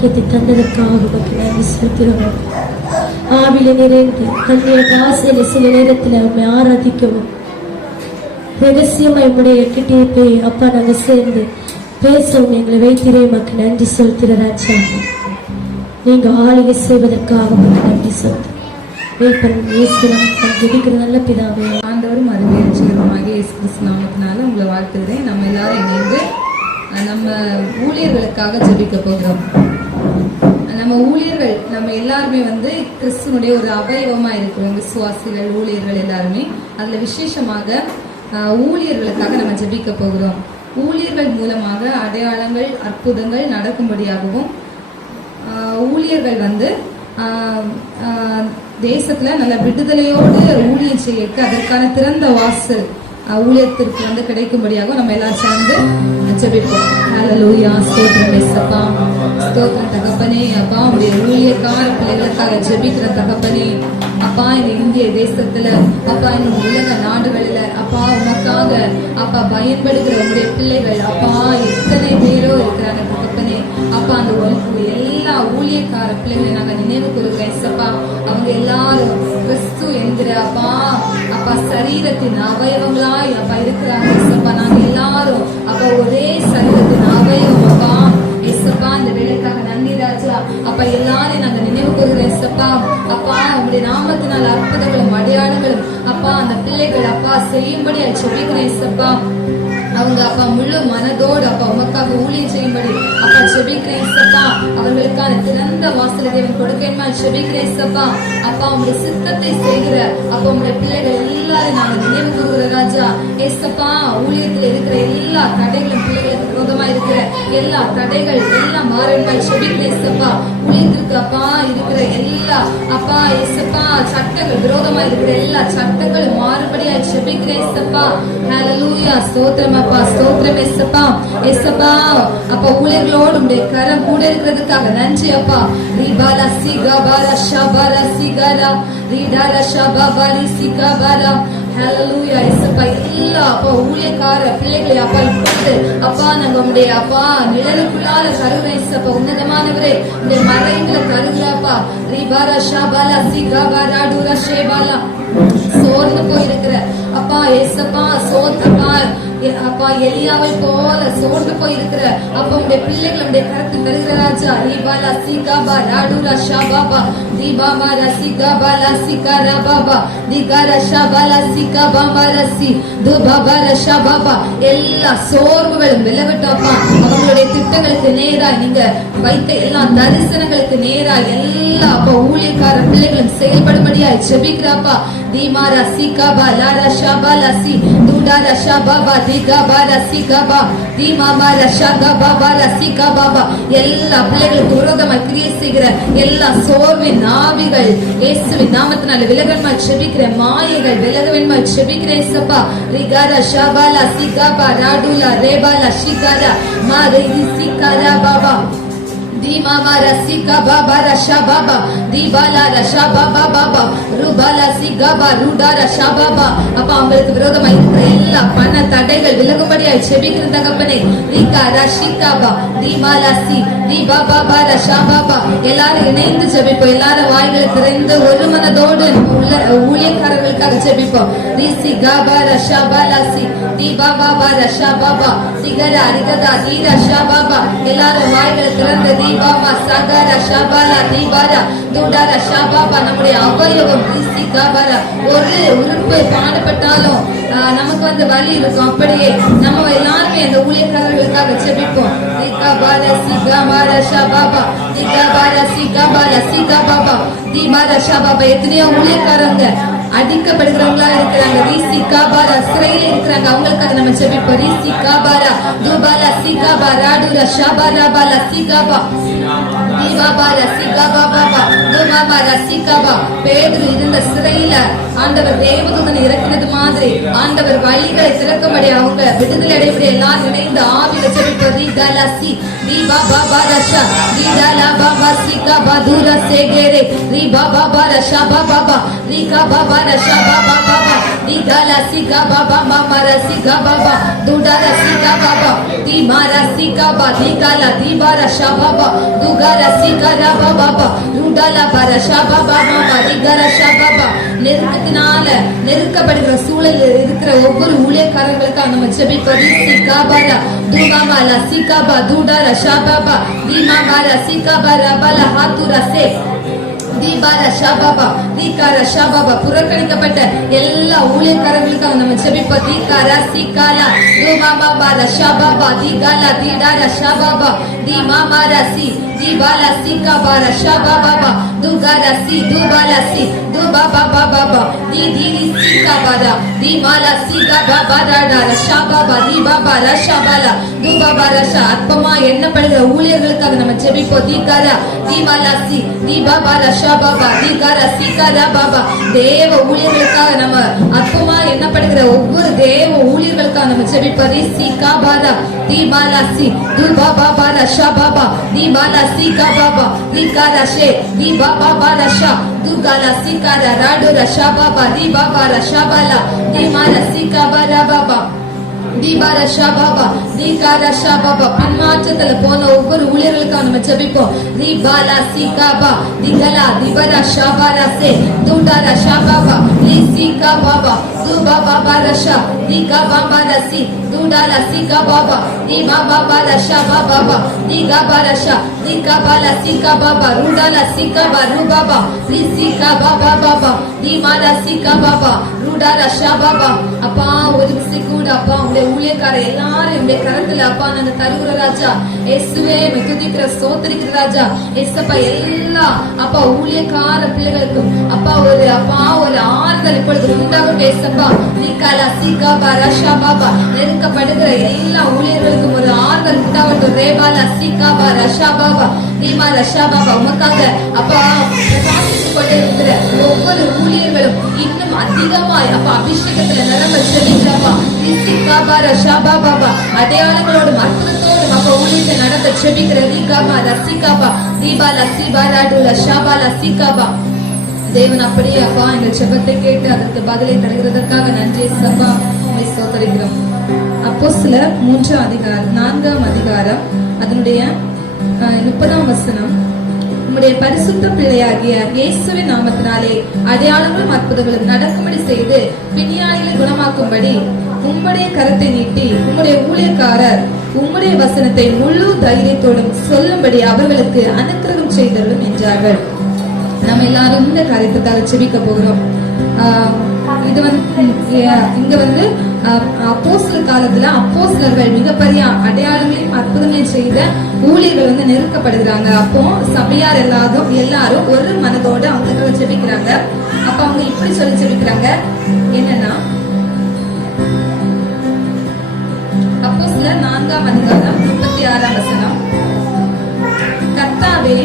பாக்கியத்தை தந்ததற்காக உமக்கு நன்றி செலுத்துகிறோம். ஆவில நிறைந்து தன்னுடைய ஆசையில சில நேரத்தில் உண்மை ஆராதிக்கவும் ரகசியமா உடைய கிட்டே போய் அப்பா நாங்க சேர்ந்து பேசவும் எங்களை வைத்திரே உமக்கு நன்றி செலுத்துகிற ராஜா. நீங்க ஆளுகை செய்வதற்காக உமக்கு நன்றி செலுத்துகிறோம். ஜெபிக்கிற நல்ல பிதாவே, ஆண்டவரும் அருமை ரட்சகருமாகிய இயேசு கிறிஸ்து நாமத்தினால உங்களை வாழ்த்துகிறேன். நம்ம எல்லாரும் இணைந்து நம்ம ஊழியர்களுக்காக ஜெபிக்க போகிறோம். நம்ம ஊழியர்கள் நம்ம எல்லாருமே கிறிஸ்துவனுடைய ஒரு அவயவமா இருக்கிறோம். விசுவாசிகள், ஊழியர்கள் எல்லாருமே. அதுல விசேஷமாக ஊழியர்களுக்காக நம்ம ஜெபிக்க போகிறோம். ஊழியர்கள் மூலமாக அடையாளங்கள், அற்புதங்கள் நடக்கும்படியாகவும் ஊழியர்கள் தேசத்துல நல்ல விடுதலையோடு ஊழியம் செய்ய அதற்கான திறந்த வாசல் ஊழியத்திற்கு கிடைக்கும்படியாக நம்ம எல்லாரும் சேர்ந்து ஜெபிப்போம். ஹல்லேலூயா. ஸ்தோத்திரம் இயேசுப்பா. ஸ்தோத்திரம் தகப்பனே. அப்பா உடைய ஊழியக்கார பிள்ளைகளுக்காக ஜெபிக்கிற தகப்பனே. அப்பா இந்த இந்திய தேசத்துல, அப்பா இந்த உலக நாடுகளில அப்பா உனக்காக அப்பா பயன்படுகிற உடைய பிள்ளைகள் அப்பா எத்தனை பேரோ இருக்கிறாங்க தகப்பனே. அப்பா அந்த எல்லா ஊழியக்கார பிள்ளைகளை நாங்க நினைவு கொள்கிறேன் இயேசுப்பா. அவங்க எல்லாரும் கிறிஸ்து என்கிற அப்பா சரீரத்தின் அவயவங்களாய் அப்பா இருக்கிறாங்க இயேசுப்பா. நாங்க எல்லாரும் அப்பா ஒரே சரீரத்தின் அவயவம் அப்பா இயேசுப்பா. இந்த வேலைக்காக நன்றி ராஜா. அப்பா எல்லாரையும் நாங்க நினைவு கொள்கிறோம் இயேசுப்பா. அப்பா உங்களுடைய நாமத்தினால் அற்புதங்களும் அடையாளங்களும் அப்பா அந்த பிள்ளைகள் அப்பா செய்யும்படி ஜெபிக்கிறேன் இயேசுப்பா. அவங்க அப்பா முழு மனதோடு அப்பா உமக்காக ஊழியம் செய்யும்படி அப்பா ஜெபிக்கிறேன் இயேசுப்பா. அவர்களுக்கான திறந்த வாசலை தேவன் கொடுக்கணுமா ஜெபிக்கிறேன் இயேசுப்பா. அப்பா உங்களுடைய சித்தத்தை செய்கிற அப்பா உங்களுடைய பிள்ளைகள் எல்லாரும் நாங்க நினைவு கூறுகிற ராஜா இயேசுப்பா. ஊழியத்தில் இருக்கிற எல்லா தடைகளும், பிள்ளைகளுக்கு விரோதமா இருக்கிற எல்லா தடைகள் எல்லாம் மாறணுமா ஜெபிக்கிறேன் இயேசுப்பா. ஊழியத்திற்கு அப்பா இருக்கிற எல்லா அப்பா இயேசுப்பா சட்டங்கள், விரோதமா இருக்கிற எல்லா சட்டங்களும் மாறுபடியா ஜெபிக்கிறேன் இயேசுப்பா. ஹல்லேலூயா. ஸ்தோத்திரம் அப்பா. ஸ்தோத்திரம் இயேசுப்பா. இயேசுப்பா அப்பா ஊழியர்களோடு உடைய கரம் கூட இருக்கிறதுக்காக நன்றி அப்பா. ரிபாலா சிகாபாலா ஷபாலா சிகாலா ரிடாலா ஷபாபாலி சிகாபாலா. ஹல்லேலூயா. இயேசுப்பா எல்லா அப்பா ஊழியக்கார பிள்ளைகளை அப்பா இப்பொழுது அப்பா நாங்க உடைய அப்பா நிழலுக்குள்ளால கருவை இயேசுப்பா. உன்னதமானவரே இந்த மறைவுல கருவியாப்பா. ரிபாலா ஷபாலா சிகாபாலா டுரா ஷேபாலா. சோர்ந்து போயிருக்கிற அப்பா இயேசுப்பா சோர்ந்தப்பா அப்பா எலியாவை போல சோர்ந்து போயிருக்கிற அப்பா உடைய பிள்ளைகள் உடைய கருத்து தருகிற ராஜா. ரிபாலா சிகாபா ராடுரா ஷாபாபா தீபாபா ரசிகாபா லசிகாரா பாபா திகாரா ஷாபாலா சிகாபா ரசி துபாபா ஷாபாபா. எல்லா சோர்வுகளும் விலகட்டப்பா. அவங்களுடைய திட்டங்களுக்கு நேராய் நீங்க வைத்த எல்லா தரிசனங்களுக்கு நேராய் எல்லா அப்பா ஊழியக்கார பிள்ளைகளும் செயல்படும்படியாய் ஜெபிக்கிறாப்பா. தீமாரா சிகாபா லாரா ஷாபா லசி துடாரா ஷாபாபா திகாபா சிகாபா தீமாமாரா ஷாகாபா ரசிகாபா. எல்லா பிள்ளைகளுக்கு விரோதமாய் கிரியை செய்கிற எல்லா சோர்வின் ஆவிகள் இயேசுவின் நாமத்தினால விலகன்மா ஜெபிக்கிற மாயைகள் விலகவன்மா ஜெபிக்கிற இயேசுப்பா. ரிகாரா ஷாபாலா சிகாபா ராடுலா ரேபாலா ஷிகாரா மாரி சிகாரா பாபா தீமாமா ரசிகா பாபா ரஷா பாபா தீபாலா ரஷா பாபா பாபா ரூபாலா சிகாபா ரூடா ரஷா பாபா. அப்பா அவங்களுக்கு விரோதமா இருக்கிற எல்லா பண தடைகள் விலகும்படியாய் ஜெபிக்கிற தகப்பனே. ரிகா ரஷிகாபா தீமாலா சி தீபா பாபா ரஷா பாபா. எல்லாரும் இணைந்து ஜெபிப்போம். எல்லாரும் வாய்களை திறந்து ஒரு மனதோடு ஊழியக்காரர்களுக்காக ஜெபிப்போம். ரிசி காபா ரஷா பாலா சி தீபா பாபா ரஷா பாபா திகரா ரிகதா தி ரஷா பாபா. எல்லாரும் வாய்களை திறந்து தீபாமா சகரா ஷபாலா தீபாரா துடாரா ஷபாபா. நம்முடைய அவயவம் ரிசி காபாரா ஒரு உறுப்பு பாடுபட்டாலும் நமக்கு வலி இருக்கும். அப்படியே நம்ம எல்லாருமே அந்த ஊழியக்காரர்களுக்காக ஜெபிப்போம். திகாபாரா சிகாபாரா ஷபாபா திகாபாரா சிகாபாரா சிகாபாபா தீபாரா ஷபாபா. எத்தனையோ ஊழியக்காரங்க அடிக்கப்படுகிறவங்களா இருக்கிறாங்க. ரிசி காபாரா சிறையில இருக்கிறாங்க. அவங்களுக்காக நம்ம ஜெபிப்போம். ரிசி காபாரா துபாலா சிகாபா ராடுரா ஷபாரா பாலா சிகாபா தீபாபாலா சிகாபா பாபா துமா ரீமாமா ரசிகபா. பேதுரு இருந்த சிறையில ஆண்டவர் தேவதூதனை இறக்கினது மாதிரி ஆண்டவர் வழிகளை திறக்கும்படி அவங்க விடுதலை அடைபடி எல்லாரும் இணைந்து ஆவில ஜெபிப்போம். ரீகலசி ரீபாபா ரஷா ரீடலபா சிகபா தூர சேகரே ரீபாபா ரஷா பாபா ரீகபா ரஷா பாபா ரீகலசி கபா மாமா ரசிகா பாபா தூடா ரசிகா பாபா தீமாரா சிகபா ரீகல தீபாரா ஷா பாபா துகர சிகரா பாபா ரூடல பரஷா பாபா மாமா ரீகர ஷா பாபா. நெருக்கத்தினால நெருக்கப்படுகிற சூழல் இருக்கிற ஒவ்வொரு ஊழியக்காரர்களுக்காக நம்ம ஜெபிப்போம். சிகாபரா துமாமாலா சிகாபா தூடர ஷாபாபா தீமாமாலா சிகாபரா பல ஹாத்துரசே தீபார ஷாபாபா தீகார ஷாபாபா. புறக்கணிக்கப்பட்ட எல்லா ஊழியக்காரர்களுக்காக நம்ம ஜெபிப்போம். தீகார சிகாலா துமாமாபா ஷாபாபா தீகாலா தீடார ஷாபாபா தீமாமாரசி தீபாலா சிகாபார ஷாபாபா துகாரசி துபாலசி துபாபா பாபா தீதிரி சிகாபாரா தீமாலா சிகாபாபா ராடா ஷாபாபா தீபாபா ஷாபாலா துபாபா ரஷா. அற்பமா எண்ணப்படுகிற ஊழியர்களுக்காக நம்ம ஜெபிப்போம். தீகாரா தீமாலாசி தீபாபா ஷாபாபா தீகாரா சிகாரா பாபா. தேவ ஊழியர்களுக்காக நம்ம அற்பமா எண்ணப்படுகிற ஒவ்வொரு தேவ ஊழியர்களுக்காக நம்ம ஜெபிப்போம். சிகாபாரா தீமாலாசி துபாபா ஷாபாபா தீபாலா சிகாபாபா தீகாரா ஷே தீபாபா ரஷா துகாலா சிகாரா ராடோரா ஷாபாபா தீபாபா ரஷாபாலா தீமாலா சிகாபாரா பாபா தீபார ஷாபாபா தீகார ஷாபாபா. பின்மாற்றத்துல போன ஒவ்வொரு ஊழியர்களுக்காக நம்ம ஜெபிப்போம். தீபாலா சிகாபா திகலா திபரா ஷாபாரா சே தூடாரா ஷாபாபா லீ சிகாபாபா துபாபா ரஷா தீகாபாபா ரசி தூடாலா சிகாபாபா தீபாபா ரஷா பாபா தீகாபா ரஷா தீகாபாலா சிகாபாபா ரூடாலா சிகாபா ரூபாபா லீ சிகாபாபா பாபா தீமாலா சிகாபாபா ரூடாலா ஷாபாபா. அப்பா ஒரு விசை கூட அப்பா உங்களுடைய ஊழியக்கார எல்லாரும் என்னுடைய கரத்துல அப்பா நாங்க தருகிற ராஜா இயேசுவே துதிக்கிற ஸ்தோத்திரிக்கிற ராஜா இயேசப்பா. எல்லா அப்பா ஊழியக்கார பிள்ளைகளுக்கும் அப்பா ஒரு ஆறுதல் இப்பொழுது உண்டாகட்டும் இயேசப்பா. நீகாலா சிகாபா ரஷா பாபா. நெருக்கப்படுகிற எல்லா ஊழியர்களுக்கும் ஒரு ஆறுதல் உண்டாகட்டும். ரேபாலா சிகாபா ரஷா பாபா தீமா ரஷா பாபா. உமக்காக அப்பா பிரகாசித்துக் கொண்டே இருக்கிற ஒவ்வொரு ஊழியர்களும் இன்னும் அதிகமாய் அப்பா அபிஷேகத்துல நிரம்ப ஜெபிக்கிறப்பா. சிகாபா ரஷா பாபா அடையாளங்களோடும் அற்புதத்தோடும் அப்பா ஊழியத்தை நடத்த ஜெபிக்கிற ரீகாபா ரசிகாபா தீபாலா சிபாலாடுல ஷாபாலா சிகாபா. தேவன் அப்படியே அப்பா இந்த ஜெபத்தை கேட்டு அதற்கு பதிலை தருகிறதற்காக நன்றி சபா ஸ்தோத்திரிக்கிறோம். அப்போஸ்தலர் 4ஆம் அதிகாரம் அதனுடைய 30ஆம் வசனம். உம்முடைய பரிசுத்த பிள்ளையாகிய இயேசுவின் நாமத்தினாலே அடையாளங்களும் அற்புதங்களும் நடக்கும்படி செய்து பிணியாளிகளை குணமாக்கும்படி உம்முடைய கரத்தை நீட்டி உம்முடைய ஊழியக்காரர் உம்முடைய வசனத்தை முழு தைரியத்தோடும் சொல்லும்படி அவர்களுக்கு அனுக்கிரகம் செய்தரும் என்றார்கள். நம்ம எல்லாரும் இந்த காரியத்துக்காக ஜெபிக்க போகிறோம். இது இங்க அப்போஸ்தலர் காலத்துல அப்போஸ்தலர்கள் மிகப்பெரிய அடையாளங்களையும் அற்புதங்களையும் செய்த ஊழியர்கள் நெருக்கப்படுகிறாங்க. அப்போ சபையார் எல்லாரும் ஒரு மனதோடு அவங்களுக்காக ஜெபிக்கிறாங்க. அப்ப அவங்க இப்படி சொல்லி ஜெபிக்கிறாங்க. என்னன்னா அப்போஸ்தலர் 4ஆம் அதிகாரம் 36ஆம் வசனம். கர்த்தாவே,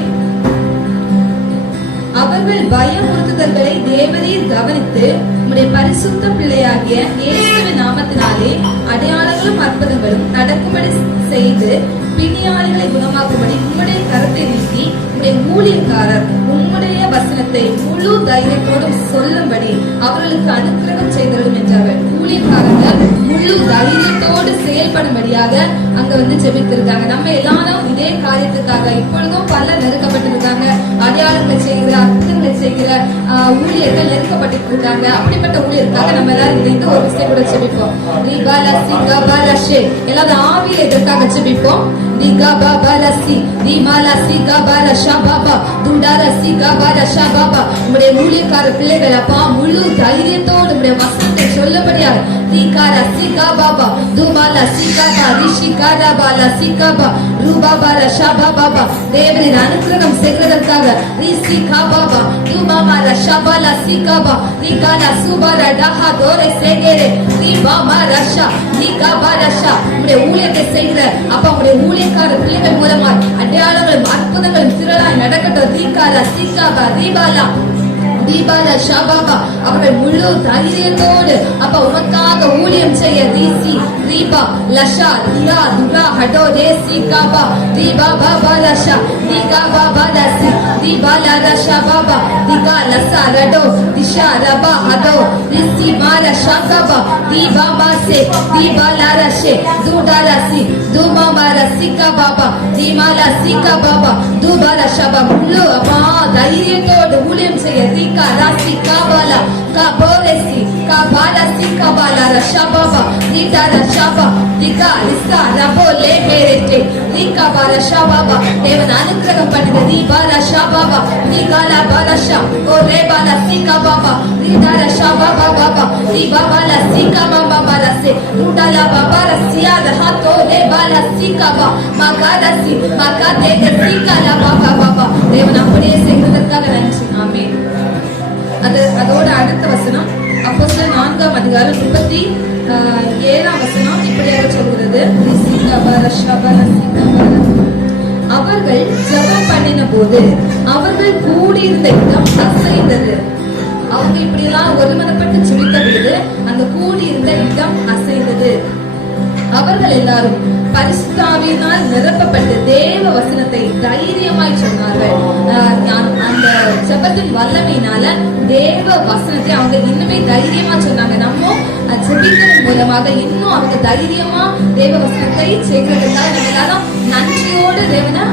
அவர்கள் பயமுறுத்துதல்களை தேவரீர் கவனித்து உம்முடைய பரிசுத்த பிள்ளையாகிய இயேசுவின் நாமத்தினாலே அடையாளங்களும் அற்புதங்களும் நடக்கும்படி செய்து பிணியாளிகளை குணமாக்கும்படி உம்முடைய கரத்தை நீட்டி உம்முடைய ஊழியக்காரர் உம்முடைய வசனத்தை முழு தைரியத்தோடும் சொல்லும்படி அவர்களுக்கு அனுக்கிரகம் செய்தரும் என்றார்கள். ஊழியக்காரர்கள் முழு தைரியத்தோடு செயல்படும்படியாக அங்க ஜெபித்திருக்காங்க. நம்ம எல்லாரும் இதே காரியத்துக்காக இப்பொழுதும் பல நெருக்கப்பட்டிருக்காங்க. அடையாளங்களை செய்கிற அற்புதங்களை செய்கிற ஊழியர்கள் நெருக்கப்பட்டு இருக்காங்க. அப்படிப்பட்ட ஊழியருக்காக நம்ம எல்லாரும் இணைந்து ஒரு விஷயம் கூட ஜெபிப்போம். எல்லாரும் ஆவியில இதற்காக ஜெபிப்போம். ஊழியக்கார பிள்ளைகள் அப்பா முழு தைரியத்தோடு வசனத்தை சொல்லபடியார் தேவனின் அனுக்கிரகம் செய்வதற்காக செய்வதற்காக ரிசிகா பாபா துபாமா ரஷபாலா சிகாபா ரிகாலா சுபாரா டஹா தோரே சேகேரே ரிபாமா ரஷா ரிகாபா ரஷா உடைய ஊழியத்தை செய்கிற அப்பா உடைய ஊழியக்கார பிள்ளைகள் மூலமா அடையாளங்களும் அற்புதங்களும் திரளாய் நடக்கட்டும். ரிகாலா சிகாபா ரிபாலா தீபால ஷபாபா அவர்கள் முழு தைரியத்தோடு அப்பா உமக்காக ஊழியம் செய்ய ரிசி ரிபா லஷா ரியா துரா ஹடோ தேசி காபா தீபா பாபா லஷா தீகா பாபா லசி தீபால ரஷா பாபா தீகா லசா ரடோ திஷா ரபா ஹடோ ரிசி மார ஷாகாபா தீபா பாசே தீபால ரஷே துடா லசி துமா மார சிகா பாபா தீமால சிகா பாபா துபால ஷபா முழு அப்பா தைரியத்தோடு ஊழியம் செய்ய Rasi kabala kabolesi kabala si kabala rashababa nida rashaba diga lisa rabole herete nika bala shababa devan anugraham பண்ணுங்க diba rashababa digala balasha o rebala si kababa nida rashababa baba diba bala si kababa barase rudala baba rasia hato rebala si kaba magala si magade si kala baba baba devan அப்படியே செய்வதற்காக நன்றி. ஆமென். அதோட அடுத்த வசனம் அப்போஸ்தலர் 4ஆம் அதிகாரம் 37ஆம் வசனம் இப்படியாக சொல்கிறது. அவர்கள் ஜெபம் பண்ணின போது அவர்கள் கூடியிருந்த இடம் அசைந்தது. அவங்க இப்படி எல்லாம் ஒருமனப்பட்டு ஜெபித்த பொழுது அந்த கூடியிருந்த இடம் அசைந்தது. அவர்கள் எல்லாரும் பரிசுத்த ஆவியினால் நிரப்பப்பட்டு தேவ வசனத்தை தைரியமாய் சொன்னார்கள். அந்த ஜெபத்தின் வல்லமையினால தேவ வசனத்தை அவங்க இன்னுமே தைரியமா சொன்னாங்க. நம்ம ஜெபிக்கிறதன் மூலமாக இன்னும் அவங்க தைரியமா தேவ வசனத்தை செய்கிறதுக்காக நம்ம எல்லாரும் நன்றியோடு தேவனை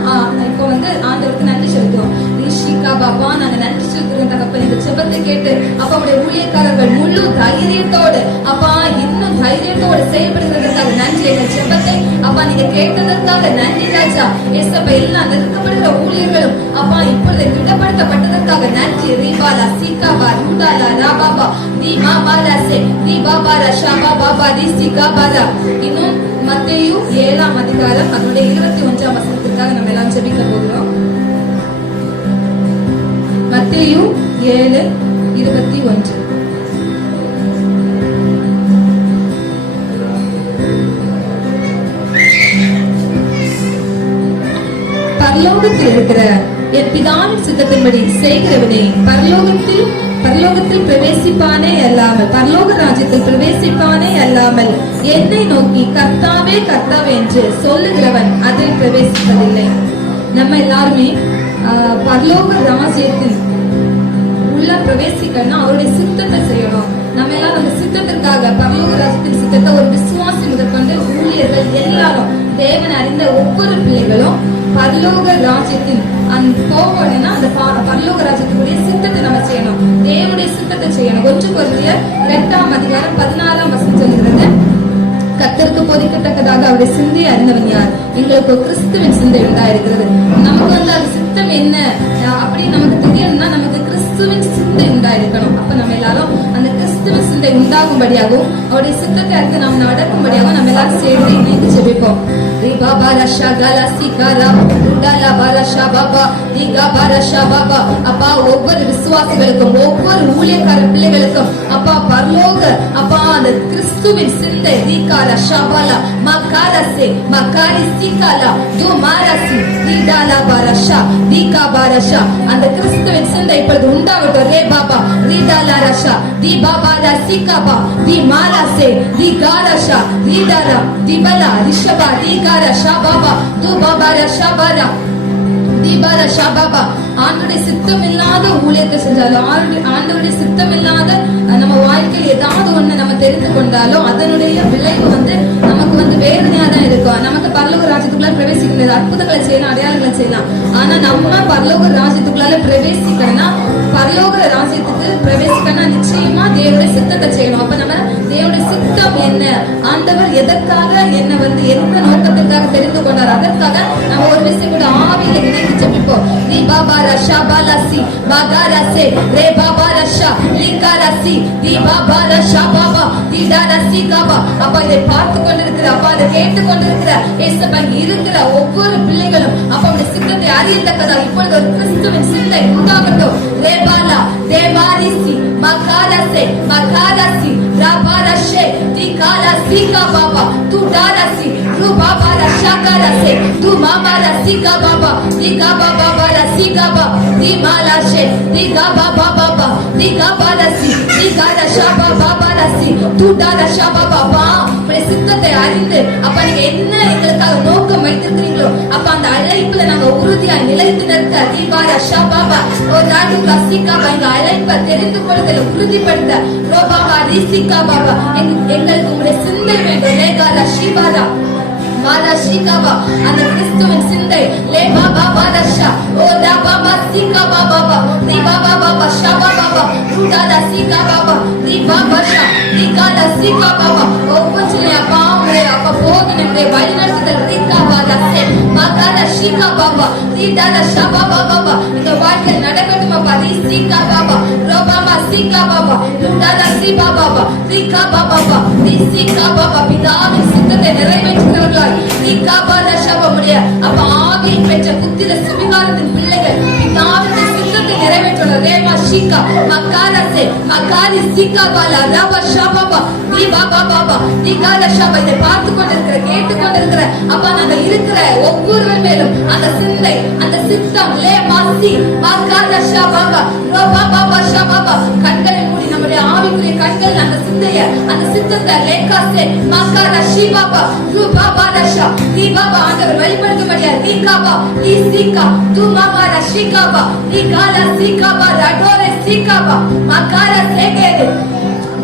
இப்போ ஆண்டவருக்கு நன்றி செலுத்துவோம். ரிஷிகா பாபா நாங்க நன்றி செலுத்துறோம் தகப்பன் இந்த ஜெபத்தை கேட்டு அப்பா உடைய ஊழியக்காரர்கள் முழு தைரியத்தோடு அப்பா இன்னும் தைரியத்தோடு செயல்படுகிறதுக்காக நன்றி. எங்கள் ஜெபத்தை அப்பா நீங்க கேட்டதற்காக நன்றி ராஜா. ஏசப்பா எல்லாம் நிறுத்தப்படுகிற ஊழியர்களும் அப்பா இப்பொழுது திட்டப்படுத்தப்பட்டதற்காக நன்றி. ரிபாலா சீகாபா ரூடாலா ராபாபா தீமா பாலாசே தீபாபா ரஷாபா பாபா ரிசிகா பாலா. இன்னும் மத்தேயு 7ஆம் அதிகாரம் அதனுடைய 21ஆம் வசனத்துக்காக நம்ம எல்லாம் ஜெபிக்க போகிறோம். மத்தேயு 7:21. பரலோகத்தில் இருக்கிற என் பிதாவின் சித்தத்தின்படி செய்கிறவனே பரலோகத்தில் பிரவேசிப்பானே அல்லாமல் பரலோக ராஜ்யத்தில் பிரவேசிப்பானே அல்லாமல் என்னை நோக்கி கர்த்தாவே கர்த்தாவே என்று சொல்லுகிறவன் அதில் பிரவேசிப்பதில்லை. நம்ம எல்லாருமே பரலோக ராஜ்யத்தில் உள்ள பிரவேசிக்கணும்னா அவருடைய சித்தத்தை செய்யணும். நம்ம எல்லாம் நம்ம சித்தத்திற்காக பரலோக ராஜ்யத்தின் சித்தத்தை ஒரு விசுவாசி முதற்கொண்டு ஊழியர்கள் எல்லாரும் தேவன் அறிந்த ஒவ்வொரு பிள்ளைகளும் பரலோக ராஜ்யத்தில் போகணும்னா அந்த பரலோக ராஜ்யத்தினுடைய சித்தத்தை நம்ம செய்யணும். தேவனுடைய சித்தத்தை செய்யணும். 1 கொரிந்தியர் 2ஆம் அதிகாரம் 16ஆம் வசனம் சொல்கிறது. கர்த்தருக்கு போதிக்கத்தக்கதாக அவருடைய சிந்தையை அறிந்தவன் யார்? எங்களுக்கு கிறிஸ்துவின் சிந்தை உண்டாயிருக்கிறது. நமக்கு அது சித்தம் என்ன அப்படின்னு நமக்கு தெரியணும்னா நமக்கு கிறிஸ்துவின் சிந்தை உண்டாயிருக்கணும். அப்ப நம்ம எல்லாரும் அந்த கிறிஸ்துவின் சிந்தை உண்டாகும்படியாகவும் அவருடைய சித்தத்தை அறிந்து நாம் நடக்கும்படியாகவும் நம்ம எல்லாரும் சேர்ந்து இணைந்து ஜெபிப்போம். ரிபாபா ரஷா கலா சிகாரா ருடாலா பாரஷா பாபா திகா பாரஷா பாபா. அப்பா ஒவ்வொரு விசுவாசிகளுக்கும் ஒவ்வொரு ஊழியக்கார பிள்ளைகளுக்கும் அப்பா பரலோக அப்பா அந்த கிறிஸ்துவின் சிந்தை ரிகாரா ஷாபாலா மகாரசே மகாரி சிகாலா துமாரசி ரிடாலா பாரஷா திகா பாரஷா அந்த கிறிஸ்துவின் சிந்தை இப்பொழுது உண்டாகட்டும். ரே பாபா ரிடாலா ரஷா தி பாபா ரசிகாபா தி மாரசே ரிகாரஷா ரிடாலா திபலா ரிஷபா ரிகா ஷாபாபா துபாபா ஷாபாரா தீபாரா ஷாபாபா. ஆண்டவருடைய சித்தம் இல்லாத ஊழியத்தை செஞ்சாலும் ஆண்டவருடைய சித்தம் இல்லாத நம்ம வாழ்க்கையில் ஏதாவது ஒண்ணு நம்ம தெரிந்து கொண்டாலும் அதனுடைய விளைவு நமக்கு வேதனையா தான் இருக்கும். நமக்கு பரலோக ராஜ்யத்துக்குள்ள பிரவேசிக்கிறது அற்புதங்களை செய்யலாம் அடையாளங்களை செய்யலாம். ஆனா நம்ம பரலோக ராஜ்யத்துக்குள்ளால பிரவேசிக்கணும்னா பரலோக ராஜ்யத்துக்கு பிரவேசிக்கணும்னா நிச்சயமா தேவனுடைய சித்தத்தை செய்யணும். அப்ப நம்ம தேவனுடைய சித்தம் என்ன ஆண்டவர் எதற்காக என்ன எந்த நோக்கத்திற்காக தெரிந்து கொண்டார் அதற்காக நம்ம ஒரு விஷயம் கூட ஆவியில இணைந்து ஜெபிப்போம். ரி பாபா ரஷா பாலாசி மகாரசே ரே பாபா ரஷா லிகாரசி ரி பாபா ரஷா பாபா திடாரசி காபா. அப்பா இதை பார்த்து கொண்டிருக்கிற அப்பா அதை கேட்டு கொண்டிருக்கிற இயேசுவா இருக்கிற ஒவ்வொரு பிள்ளைகளும் அப்பா உடைய சித்தத்தை அறியத்தக்கதா இப்பொழுது ஒரு கிறிஸ்துவின் சிந்தை உண்டாகட்டும். ரேபாலா தேவாரிசி மகாலசே மகாலசி ரபாரஷே திகாலா சீகா பாபா துடாரசி ரூபாபா ரஷாகரசே துமாபா ரசிகா பாபா திகா பாபா ரசிகா பாபா திமாலாஷே திகா பாபா பாபா திகா பாரசி திகா ரஷாபா பாபா ரசி துடாரஷா பாபா. சித்தத்தை அறிந்து அப்ப நீங்க என்ன எங்களுக்காக நோக்கம் வைத்திருக்கிறீங்களோ அப்ப அந்த அழைப்புல நாங்க உறுதியா நிலைத்து நிற்க தீபார ஷாபாபா ஒரு நாடு ரசிகா எங்க அழைப்பை தெரிந்து கொள்ளுதல உறுதிப்படுத்த ரோபாபா ரிசிகா பாபா எங்களுக்கு உங்களுடைய சிந்தை வேண்டும். லேகாலா ஷிபாரா மாலா ஷிகாபா அந்த கிறிஸ்துவின் சிந்தை லே பாபா பாதஷா ஓ தா பாபா சிகா பாபா ரி பாபா பாபா ஷபா பாபா ருடாலா சிகா பாபா ரி பாபா ஷா ரிகாலா சிகா பாபா ஒவ்வொன்றிலே அப்பா போதனை வழிநடத்துதல் ரிகா பாதா சே மகாலா ஷிகா பாபா ரிடாலா ஷபா பாபா இந்த வாழ்க்கையில் நடக்கட்டும் அப்பா ரி சிகா பாபா ரோபாமா சிகா பாபா ருடாலா சிபா பாபா ரிகா பாபா ரி சிகா பாபா பிதாவின் சித்தத்தை நிறைவேற்றுகிறவர்களாய் அப்ப ஆவியில் பெற்ற புத்திர சுவிகாரத்தின் பிள்ளைகள் பிதாவின் சித்தத்தை நிறைவேற்ற ரேமா ஷிகா மகாரசே மகாரி சிகா பாலா ரபா ஷபாபா தி பாபா பாபா திகால ஷபா இதை பார்த்து கொண்டிருக்கிற கேட்டு கொண்டிருக்கிற அப்பா நாங்க இருக்கிற ஒவ்வொருவர் மேலும் அந்த சிந்தை அந்த சித்தம் லே மாசி மகார ஷபாபா ரோபா பாபா ஷபாபா கண்களை மூடி நம்முடைய ஆவிக்குரிய கண்கள் அந்த சிந்தைய அந்த சித்தத்தை லேகாசே மகார ஷிபாபா ரூபா பாதஷா தி பாபா ஆண்டவர் வெளிப்படுத்த முடியாது தி காபா தி சிகா து மகார ஷிகாபா தி காலா சிகாபா ரடோரே சிகாபா மகார சேகேதே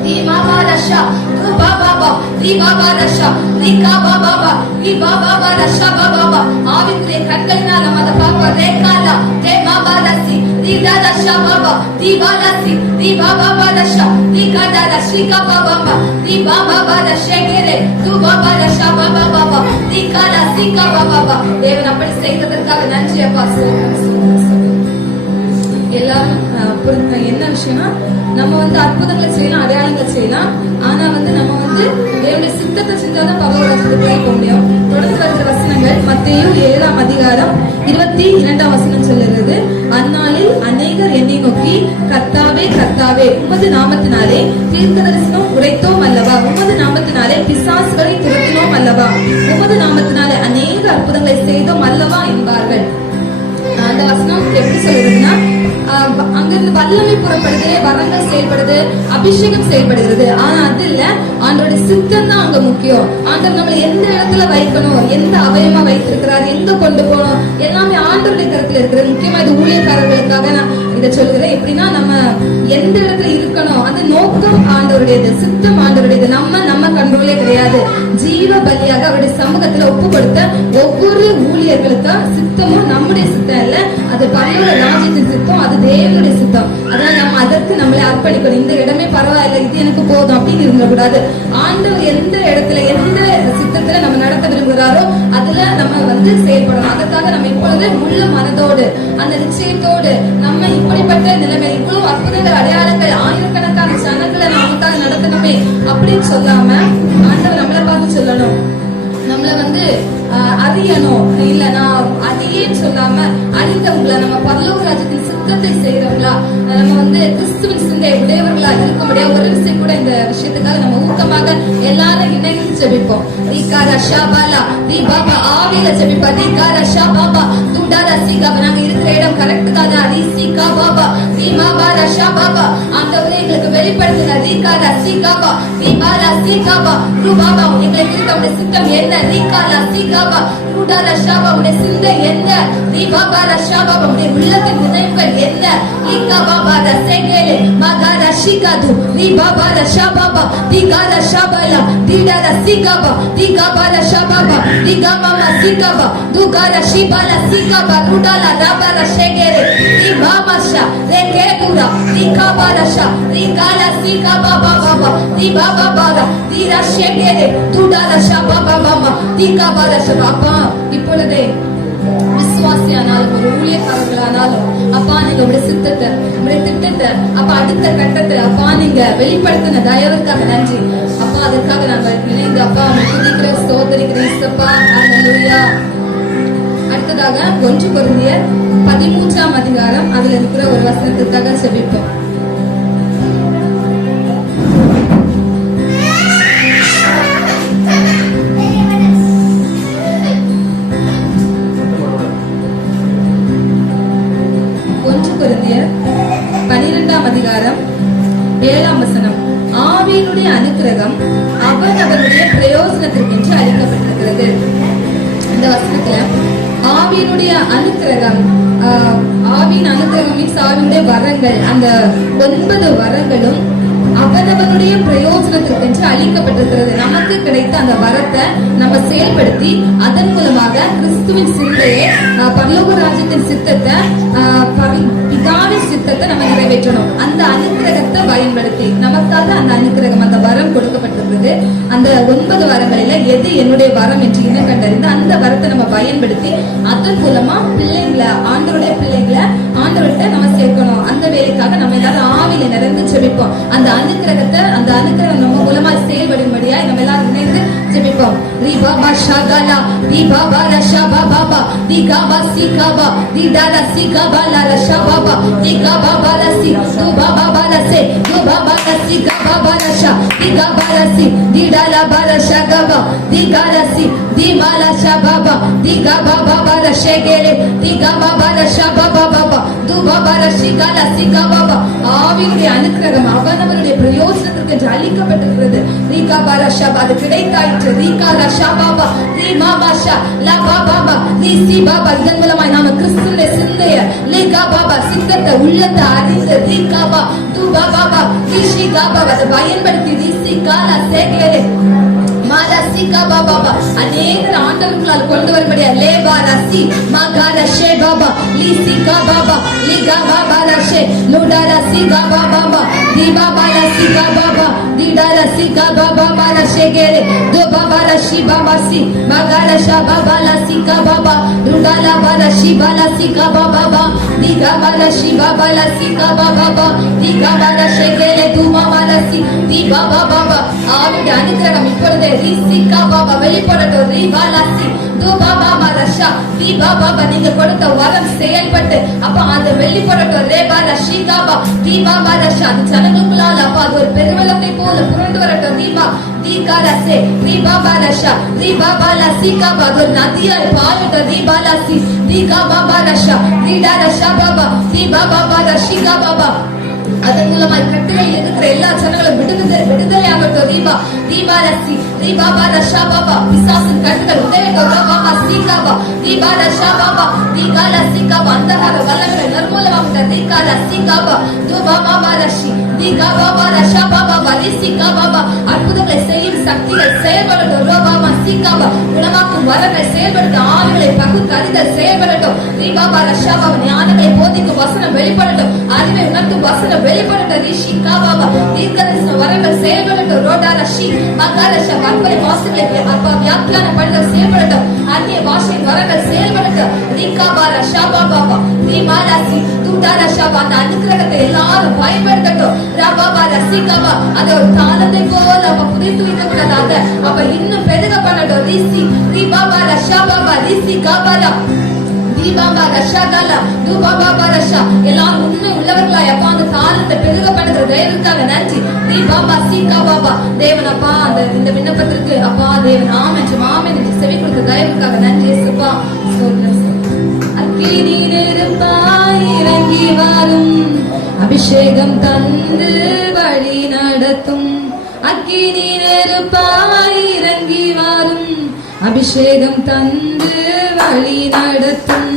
தி மகாரஷா து பாபா தி மகாரஷா தி காபா பாபா தி பாபா ரஷா பாபா ஆவிக்குரிய கண்களினால் நம்ம அத பாப்பா ரேகாலா தே மகாரசி தி தாதஷா பாபா தி பாலசி தி பாபா பாதஷா தி காடா ரஷிகா பாபா தி பாபா ரஷேகேரே து பாபா ரஷா பாபா தி காலா சிகா பாபா. தேவன் அப்படி செய்ததற்காக நன்றி அப்பா. எல்லாரும் என்ன விஷயம்னா நம்ம அற்புதங்களை செய்யலாம் அடையாளங்கள் செய்யலாம் ஆனா நம்ம தேவனுடைய சித்தத்தை செஞ்சாதான் பரவராஜத்துக்குள்ளே போக முடியும். தொடர்ந்து வருகிற வசனங்கள் மத்தேயு 7ஆம் அதிகாரம் 22ஆம் வசனம் சொல்லுகிறது அந்நாளில் அநேகர் என்னை நோக்கி கர்த்தாவே கர்த்தாவே உமது நாமத்தினாலே தீர்க்கதரிசனம் உரைத்தோம் அல்லவா உமது நாமத்தினாலே பிசாசுகளை துரத்தினோம் அல்லவா உமது நாமத்தினாலே அநேக அற்புதங்களை செய்தோம் அல்லவா என்பார்கள். அந்த வசனம் எப்படி சொல்லுதுன்னா அங்கிருந்து வல்லமை புறப்படுது வரங்கள் செயல்படுது அபிஷேகம் செயல்படுகிறது ஆனா அது இல்ல ஆண்டோட சித்தம் தான் அங்க முக்கியம். ஆண்டவர் நம்மளை எந்த இடத்துல வைக்கணும் எந்த அவயமா வைத்திருக்கிறார் எங்க கொண்டு போகணும் எல்லாமே ஆண்டவருடைய கருத்துல இருக்கிறது. முக்கியமா இது ஊழியக்காரர்களுக்காக நான் இதை சொல்கிறேன். எப்படின்னா நம்ம எந்த இடத்துல இருக்கணும் அந்த நோக்கம் ஆண்டவருடையது சித்தம் ஆண்டவருடையது. நம்ம கண்ட்ரோலே கிடையாது. ஜீவ பலியாக அவருடைய சமூகத்துல ஒப்பு கொடுத்த ஒவ்வொரு ஊழியர்களுக்கு சித்தமும் நம்முடைய சித்தம் இல்ல அது பரலோக ராஜ்யத்தின் சித்தம் அது தேவனுடைய சித்தம். அதனால நம்ம அதற்கு நம்மளை அர்ப்பணிக்கணும். இந்த இடமே பரவாயில்ல இது எனக்கு போதும் அப்படின்னு இருந்துடக்கூடாது. ஆண்டவர் எந்த இடத்துல எந்த சித்தத்துல நம்ம நடத்த விரும்புகிறாரோ அதுல நம்ம செயல்படணும். அதற்காக நம்ம இப்பொழுது முழு மனதோடு அந்த நிச்சயத்தோடு நம்ம இப்படிப்பட்ட நிலைமை இவ்வளவு அற்புதங்கள் அடையாளங்கள் ஆயிரக்கணக்கான சனங்களை நமக்காக நடத்தணுமே அப்படின்னு சொல்லாம ஆண்டவர் நம்மளை பார்த்து சொல்லணும் நம்மள அறியணும் இல்ல நான் அதையே சொல்லாம அறிந்தவங்களா நம்ம பரலோக ராஜ்யத்தின் சித்தத்தை செய்யறவங்களா நம்ம கிறிஸ்துவின் சிந்தை உடையவர்களா இருக்க முடியாது. ஒரு விஷயம் கூட இந்த விஷயத்துக்காக நம்ம ஊக்கமாக எல்லாரும் இணைந்து ஜெபிப்போம். ஆவியில ஜெபிப்பா ரீகாரா ஷாபாபா துண்டாரா சிகாபா நாங்க இருக்கிற இடம் கரெக்ட் தானா ரீசிகா பாபா ரீமாபாரா ஷாபாபா ஆண்டவரே எங்களுக்கு வெளிப்படுத்துங்க ரீகாரா சிகாபா ரீமாரா சிகாபா ரூபாபா எங்களுக்கு இருக்க சித்தம் என்ன ரீகாரா சிகாபா ரூடாரா ஷாபா உடைய சிந்தை என்ன ரீபாபாரா ஷாபா உடைய உள்ளத்தின் நினைவுகள் என்ன ரீகாபாபாரா சேகேலே மகாரா ஷிகாது ரீபாபாரா ஷாபாபா ரீகாரா ஷாபாலா ரீடாரா சிகாபா ரீகாபாரா ஷாபாபா ரீகாபாமா சிகாபா துகாரா ஷிபாலா சிகாபா ரூடாலா ராபாரா ஷேகேலே ரீபாமாஷா ரேகேபுரா ரீகாபாரா ஷா ரீகாலா சிகாபா பாபா ரீபாபாபாரா ரீரா ஷேகேலே துடாரா ஷாபாபா மாமா ரீகாபாரா ஷாபா. இப்பொழுதே விசுவாசியானாலும் ஒரு ஊழியக்காரர்களானாலும் அப்பா நீங்க உடைய சித்தத்தை உடைய திட்டத்தை அப்பா அடுத்த கட்டத்துல அப்பா நீங்க வெளிப்படுத்தின தயவுக்காக நன்றி அப்பா. அதற்காக நாங்கள் இணைந்து அப்பா துதிக்கிற ஸ்தோத்திரிக்கிறேன் அப்பா. அல்லேலூயா. அடுத்ததாக 1 கொரிந்தியர் 13ஆம் அதிகாரம் வசனத்துக்காக செபிப்போம். கொரிந்தியர் 12ஆம் அதிகாரம் 7ஆம் வசனம். ஆவியினுடைய அனுக்கிரகம் அவரவருடைய பிரயோஜனத்திற்கென்று அளிக்கப்பட்டிருக்கிறது. இந்த வசனத்துல ஆவியினுடைய அனுக்கிரகம், ஆவியின் அனுக்கிரகம் மீன்ஸ் ஆவியினுடைய வரங்கள், அந்த 9 வரங்களும் அவரவருடைய பிரயோஜனத்திற்கென்று அளிக்கப்பட்டிருக்கிறது. நமக்கு கிடைத்த அந்த வரத்தை நம்ம செயல்படுத்தி அதன் மூலமாக கிறிஸ்துவின் சிந்தையை, பரலோக ராஜ்யத்தின் சித்தத்தை, பிதாவின் சித்தத்தை நம்ம நிறைவேற்றணும். அந்த அனுக்கிரகத்தை பயன்படுத்தி நமக்காக அந்த அனுக்கிரகம், அந்த வரம் கொடுக்கப்பட்டிருக்கிறது. அந்த 9 வரங்களில எது என்னுடைய வரம் என்று இனம் கண்டறிந்து அந்த வரத்தை நம்ம பயன்படுத்தி அதன் மூலமா பிள்ளைங்களை, ஆண்டவருடைய பிள்ளைங்களை ஆண்டவர்கிட்ட நம்ம சேர்க்கணும். அந்த வேலைக்காக நம்ம எல்லாரும் ஆவியில நிறைந்து ஜெபிப்போம். அந்த அனுக்கிரகம் நம்ம மூலமா செயல்படும்படியா நம்ம எல்லாரும் இணைந்து ஜெபிப்போம். ரிபாபா ஷாகாலா ரிபாபா ரஷாபா பாபா திகாபா சிகாபா திடாலா சிகாபா லா ரஷாபா திகாபா ரசி துபாபா ரசே துபாபா ரசி காபா ரஷா திகாபா ரசி திடாலா பரஷாகபா திகாரசி திமாலா ஷாபாபா திகாபா பாபா ரஷேகேலே திகாபா ரஷாபா பாபா துபாபா ரஷிகாலா சிகாபா. ஆவியுடைய அனுக்கிரகம் அவனவருடைய பிரயோஜனத்திற்கு அளிக்கப்பட்டிருக்கிறது. ரீகாபா ரஷாபா அது கிடைத்தாயிற்று. ரீகா ரஷாபாபா ரீமாபாஷா லபாபாபா ரீசிபாபா. இதன் மூலமாய் நாம கிறிஸ்துவின் சிந்தைய லீகாபாபா சித்தத்தை உள்ளத்தை அறிந்து ரீகாபா துபாபாபா ரீஷிகாபா அதை பயன்படுத்தி ரீசிகாலா சேகேலே அநேக ஆண்டவர்களால் கொண்டு வரும்படியா லேபா ரசி மகார ஷே பாபா லிசிகா பாபா லிகா பாபா ரஷே லோடா ரசி பாபா பாபா தீபா பாபா சிகா பாபா தீடா ரசி பாபா பாபா ரஷே கேலே தோ பாபா ரஷி பாபா சி மகார ஷா பாபா லசிகா பாபா லோடா லா ரஷி பாலா சிகா பாபா பாபா தீகா பாபா ஷி பாபா லசிகா பாபா பாபா தீகா பாபா ரஷே கேலே துமா ரசி தீபா பாபா. ஆவியுடைய அனுக்கிரகம் இப்பொழுதே ரிசிகா பாபா வெளிப்படட்டும். ரிபாலாசி துபா பாபா ரஷா தீபா பாபா நீங்க கொடுத்த வரம் செயல்பட்டு அப்பா அது வெளிப்படட்டும். ரேபா ரஷிகாபா தீபா பாபா ரஷா அது ஜனங்களுக்குள்ளால் அப்பா அது ஒரு பெருவெள்ளத்தை போல புரண்டு வரட்டும். தீபா தீகாரசே ரிபாபா ரஷா ரிபாபா லசிகாபா அது ஒரு நதியாய் பாயட்டும். ரிபாலாசி தீகா பாபா ரஷா ரிடா ரஷா பாபா தீபா பாபா ரஷிகா பாபா. அதன் மூலமாய் கட்டுரையில் இருக்கிற எல்லா ஜனங்களும் விடுதலையாகட்டும். ரீபா தீபா ரசி ரீபாபா ரஷா பாபா பிசாசின் கட்டுகள் உடையட்டும். ரபாபா சீகாபா தீபா ரஷா பாபா தீகால சீகாபா அந்தகார வல்லங்களை நிர்மூலமாகட்டும். தீகால சீகாபா துபா பாபா ரஷி தீகா பாபா ரஷா பாபா வலிசிகா பாபா அற்புதங்களை செய்யும் சக்திகள் செயல்படட்டும். ரோபாபா சீகாபா குணமாக்கும் வரங்கள் செயல்படட்டும். ஆளுகளை பகுத்தறிதல் செயல்படட்டும். ரீபாபா ரஷா பாபா ஞானங்களை போதிக்கும் வசனம் வெளிப்படட்டும். அறிவை உணர்த்தும் வசனம் வெளிப்படட்டும். ரிஷிகா பாபா தீர்க்கதரிசன வரங்கள் செயல்படட்டும். ரோடா ரஷி மகாரஷா வன்பரை வாசங்களை அப்பா வியாக்கியானப்படுதல் செயல்படட்டும். அந்நிய பாஷை வரங்கள் செயல்படட்டும். ரீகாபா ரஷா பாபா ரீமாலாசி துடா ரஷா அந்த அனுக்கிரகத்தை எல்லாரும் பயன்படுத்தட்டும். ரபாபா ரசிகாபா அதை ஒரு தாளத்தை போல அப்ப புதைத்து வைக்கக்கூடாது. அப்ப இன்னும் பெருக பண்ணட்டும். ரிசி ரீபாபா ரஷா பாபா ரிசி காபாலா தீபாபா ரஷாகாலா துபாபா ரஷா எல்லாரும் உண்மை உள்ளவர்களாய் அப்பா அந்த தாளத்தை பெருக பண்ணுற தயவுக்காக நன்றி. தீபாபா சீகா பாபா தேவன் அப்பா அந்த இந்த விண்ணப்பத்திற்கு அப்பா தேவன் ஆமென் என்று செவி கொடுத்த தயவுக்காக நன்றி. சுபா அக்கினி நெருப்பாய் இறங்கி வரும் அபிஷேகம் தந்து வழி நடத்தும். அக்கினி நெருப்பாய் இறங்கி வரும் அபிஷேகம் தந்து வழி நடத்தும்.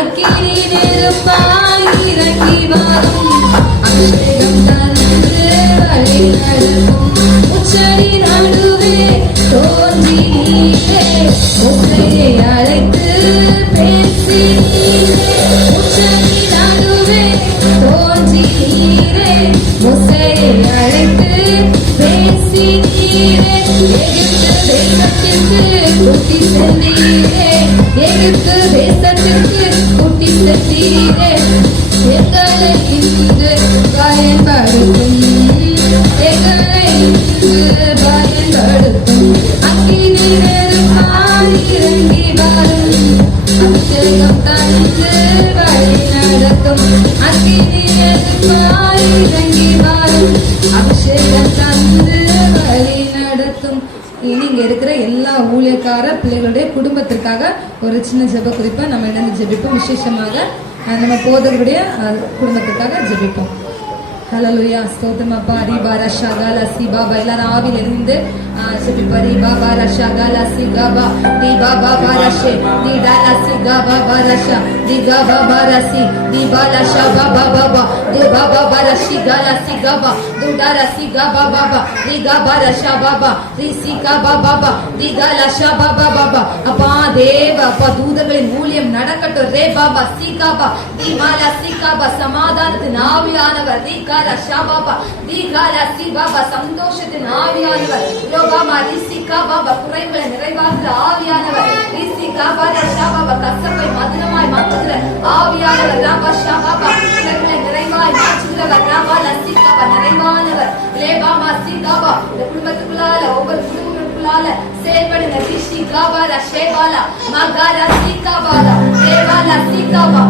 அக்கினி நெருப்பாய் இறங்கி வரும் அபிஷேகம் தந்து வழி நடத்தும். உச்சரி நடுவே தோன்றி நீரே உன்னையை அழைத்து பேசி நீரே. உச்சரி நடுவே தோன்றி நீரே முசையை அழைத்து பேசி நீரே. எகிப்து தேசத்திற்கு கூட்டி சென்றீரே எகிப்து தேசத்திற்கு கூட்டி சென்றீரே. எங்களை இன்று பயன்படுத்தும் எங்களை இன்று பயன்படுத்தும். அக்கினி நெருப்பாய் இறங்கி வரும் அபிஷேகம் தந்து வழி நடத்தும். அக்கினி நெருப்பாய் இறங்கி வரும் அபிஷேகம் தந்து வழி நடத்தும். இங்க இருக்கிற எல்லா ஊழியக்கார பிள்ளைகளுடைய குடும்பத்திற்காக ஒரு சின்ன ஜெப குறிப்பை நம்ம இணைந்து ஜெபிப்போம். விசேஷமாக நம்ம போதகருடைய குடும்பத்துக்காக ஜெபிப்போம். ஹல்லேலூயா, ஸ்தோத்திரம் அப்பா. ரீபா ரஷா காலா சிபாபா, எல்லாரும் ஆவியில் இருந்து ஜெபிப்பா. ரீபா ரஷா காலா சிகாபா, ரீபா பாபா ரஷே, ரீடா ரசி காபா ரஷா, ரீகா பாபா ரசி, ரீபா ரஷா பாபா பாபா, ரீபா பாபா ரஷி காலா சிகாபா, ரூடா ரசி காபா பாபா, ரீகா ரஷா பாபா, ரீசி காபா பாபா, ரீகா ரஷா பாபா பாபா. அப்பா தேவ அப்பா தூதர்களின் ஊழியம் நடக்கட்டும். ரே பாபா சிகாபா, ரீமாலா சிகாபா, சமாதானத்தின் ஆவியானவர் ரீகா ரஷா பாபா, ரீகா ரசி பாபா, சந்தோஷத்தின் ஆவியானவர் ரோபாமா ரிசிகா பாபா, குறைகளை நிறைவாக்குற ஆவியானவர் ரிசிகா ரஷா பாபா, கசப்பை மதுரமாய் மாற்றுகிற ஆவியானவர் ராபா ஷா பாபா, குறைகளை நிறைவாய் மாற்றுகிறவர் ராபா லசிகா பாபா, நிறைவானவர் லேபாமா சிகாபா. இந்த குடும்பத்துக்குள்ளால ஒவ்வொரு குடும்பத்துக்குள்ளால செயல்படுங்க. ரிஷிகா பாலா ஷேபாலா மகாரா சிகாபாலா ஷேபாலா சிகாபா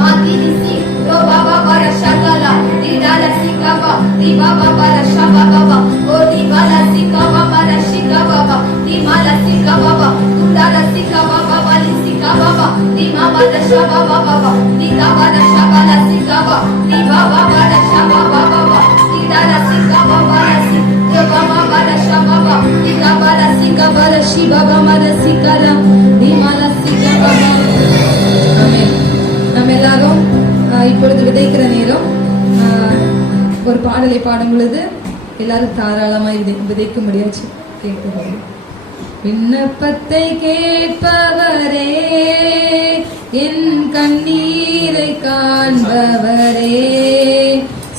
மாதிரிசி ரோபாபா பாரா ஷாகாலா ரீடாலா சிகாபா ரீபாபா பாரா ஷாபாபா ஓ ரீபாலா சிகாபா பாரா ஷிகாபா ரீமாலா சிகாபா துடாலா சிகாபா பாபா லிசிகாபா ரீமாபா ஷாபாபா பாபா ரீகாபா ஷாபாலா சிகாபா ரீபாபா பாரா ஷாபாபா பாபா ரீடாலா சிகாபா பாரா சி ரோபாபா பாரா ஷாபாபா ரீகாபா சிகாபா ஷிபாபா மாரா சிகாலா ரீமாலா சிகாபா. ஆமென். நம்ம எல்லாரும் இப்பொழுது விதைக்கிற நேரம். ஒரு பாடலை பாடும் பொழுது எல்லாரும் தாராளமாய் விதைக்கும்படியாச்சு கேட்கிறோம். விண்ணப்பத்தை கேட்பவரே, என் கண்ணீரை காண்பவரே,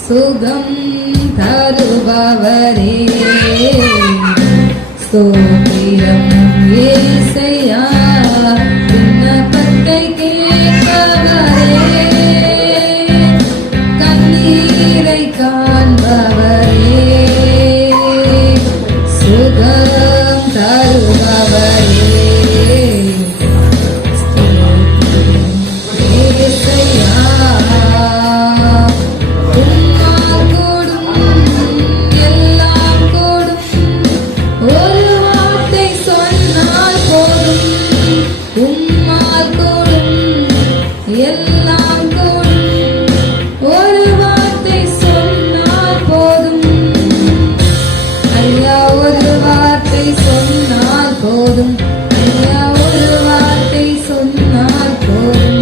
சுகம் தருபவரே, ஸ்தோத்திரம் இயேசையா. விண்ணப்பத்தை கேட்பவரே, கண்ணீரை காண்பவரே, சுகம் தருபவரே, ஸ்தோத்திரம் இயேசையா. உம்மால் கூடும் எல்லாம் கூடும், ஒரு வார்த்தை சொன்னால் போதும். உம்மால் கூடும் எல்லாம் கூடும், ஒரு வார்த்தை சொன்னால் போதும். ஐயா ஒரு வார்த்தை சொன்னால் போதும், ஐயா ஒரு வார்த்தை சொன்னால் போதும்.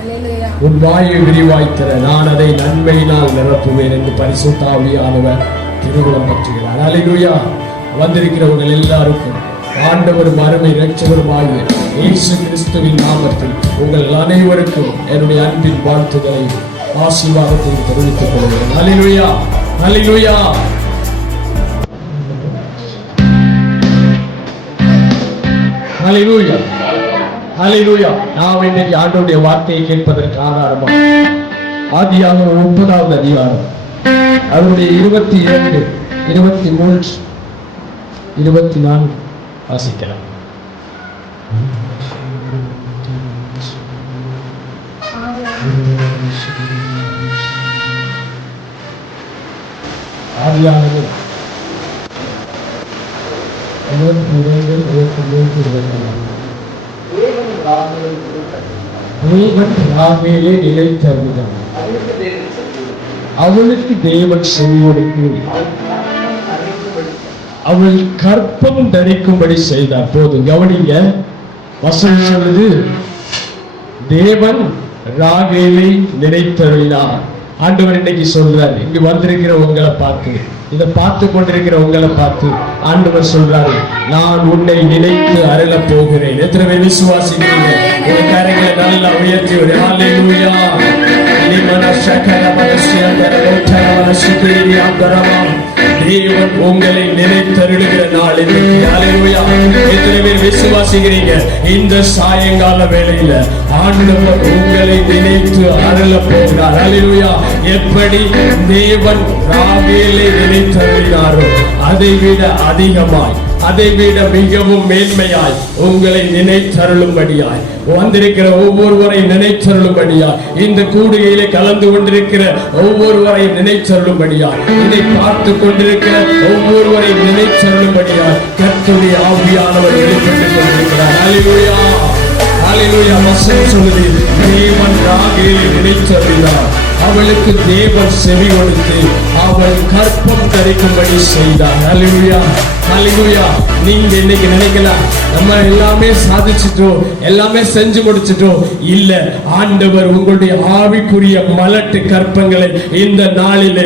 அல்லேலூயா. உன் வாயை விரிவாய்த்திர, நான் அதை நன்மையினால் நிரப்புவேன் என்று பரிசுத்த ஆவியானவர் திருவுளம் பற்றுகிறார். அல்லேலூயா. வந்திருக்கிறவர்கள் எல்லாருக்கும் ஆண்டவரும் அருமை இரட்சகருமாகிய இயேசு கிறிஸ்துவின் நாமத்தில் உங்கள் அனைவருக்கும் என்னுடைய அன்பின் வாழ்த்துக்களை ஆசீர்வாதத்தை தெரிவித்துக் கொள்கிறேன். அல்லேலூயா, அல்லேலூயா. அல்லேலூயா, அல்லேலூயா. நாம் இன்னைக்கு ஆண்டவருடைய வார்த்தையை கேட்பதற்கு ஆதாரமா ஆதியாகமம் 30வது அதிகாரம் அதனுடைய 22, 23, 24 வாசிக்கலாம். ஆதியாகமம் 22, 23, 24. தேவன் ராகேலை நிலைத்தருளினார். அவளுக்கு தேவன் செவியொடுத்து அவள் கற்பம் தரிக்கும்படி செய்தார். போதும் கவனிங்க, வசனம் சொல்லுது தேவன் ராகேலை நிலைத்தருளினார். ஆண்டவர் இன்னைக்கு சொல்றாரு, இங்க வந்திருக்கிற உங்களை பார்த்து, இதை பார்த்து கொண்டிருக்கிற உங்களை பார்த்து ஆண்டவர் சொல்றாரு, நான் உன்னை நினைத்து அருள போகிறேன். எத்தனை பேர் விசுவாசிக்கிறீங்க? ஒரு கரங்களை நல்லா உயர்த்தி ஒரு ஹல்லேலூயா. தேவன் உங்களை நினைத்தருளுகிற நாள் இன்னைக்கு. ஹல்லேலூயா. எத்தனை பேர் விசுவாசிக்கிறீங்க? இந்த சாயங்கால வேளையில ஆண்டவர் உங்களை நினைத்து அருள போகிறார். ஹல்லேலூயா. எப்படி தேவன் ராகேலை நினைத்தருளினாரோ அதை விட அதிகமாய் அதை விட மிகவும் மேன்மையாய் உங்களை நினைத்தருளும்படியாய், வந்திருக்கிற ஒவ்வொருவரை நினைத்தருளும்படியாய், இந்த கூடுகையிலே கலந்து கொண்டிருக்கிற ஒவ்வொருவரை நினைத்தருளும்படியாய், இதை பார்த்து கொண்டிருக்கிற ஒவ்வொருவரை நினைத்தருளும்படியாய் கர்த்தருடைய ஆவியானவர் வெளிப்பட்டுக் கொண்டிருக்கிறார். ஹல்லேலூயா, ஹல்லேலூயா. வசனம் சொல்லுது, தேவன் ராகேலை நினைத்தருளினார், அவளுக்கு தேவன் செவி கொடுத்து அவள் கற்பம் தரிக்கும்படி செய்தார். ஹல்லேலூயா, ஹல்லேலூயா. நீங்க இன்னைக்கு நினைக்கலாம், நம்ம எல்லாமே சாதிச்சிட்டோம், எல்லாமே செஞ்சு முடிச்சிட்டோம். இல்ல, ஆண்டவர் உங்களுடைய ஆவிக்குரிய மலட்டு கற்பங்களை இந்த நாளிலே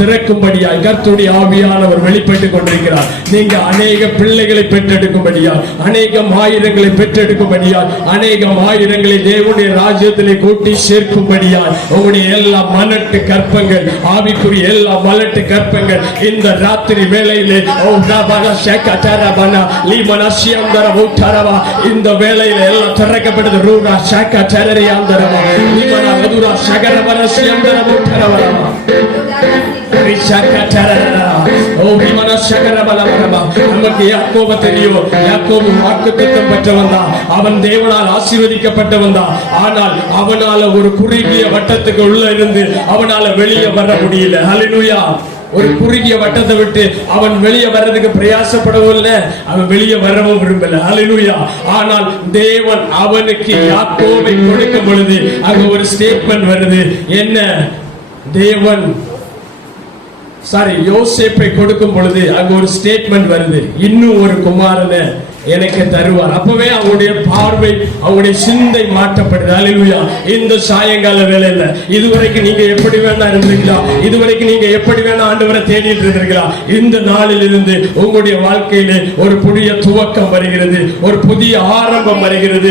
திறக்கும்படியாய் கர்த்தருடைய ஆவியானவர் வெளிப்பட்டுக் கொண்டிருக்கிறார். நீங்க அநேக பிள்ளைகளை பெற்றெடுக்கும்படியா, அநேகம் ஆயிரங்களை பெற்றெடுக்கும்படியா, அநேகம் ஆயிரங்களை தேவனுடைய ராஜ்யத்திலே கூட்டி சேர்க்கும்படியா உங்களுடைய எல்லா மலட்டு கற்பங்கள், ஆவிக்குரிய எல்லா மலட்டு கற்பங்கள் இந்த ராத்திரி வேளையிலே இந்த வேளையில எல்லாம் திறக்கப்படுது. ரூரா ஷாக்கா சரரியாந்தரமா லிமனா மதுரா ஷகரவர சியந்தரமுட்டரவரமா நமக்கு யாக்கோபு தெரியும். யாக்கோபு வாக்குத்தத்தம் பெற்றவன் தான், அவன் தேவனால் ஆசீர்வதிக்கப்பட்டவன் தான். ஆனால் அவனால ஒரு குறுகிய வட்டத்துக்கு உள்ள இருந்து அவனால வெளியே வர முடியல. ஹல்லேலூயா. ஒரு குறுகிய வட்டத்தை விட்டு அவன் வெளியே வர்றதுக்கு பிரயாசப்படவும் இல்லை, அவன் வெளியே வரவும் விரும்பல. ஹல்லேலூயா. ஆனால் தேவன் அவனுக்கு யாக்கோபை கொடுக்கும் பொழுது அங்க ஒரு ஸ்டேட்மெண்ட் வருது. என்ன? தேவன் யோசேப்பை கொடுக்கும் பொழுது அங்க ஒரு ஸ்டேட்மெண்ட் வருது, இன்னும் ஒரு குமாரனை எனக்கு தருவார். அப்பவே அவங்களுடைய பார்வை, அவங்களுடைய சிந்தை மாற்றப்படுது. ஹல்லேலூயா. இந்த சாயங்கால வேளையில இதுவரைக்கும் நீங்க எப்படி வேணா இருந்தீங்களா, இதுவரைக்கும் நீங்க எப்படி வேணா ஆண்டவரை தேடிட்டு இருந்தீங்களா, இந்த நாளில் இருந்து உங்களுடைய வாழ்க்கையிலே ஒரு புதிய துவக்கம் வருகிறது, ஒரு புதிய ஆரம்பம் வருகிறது.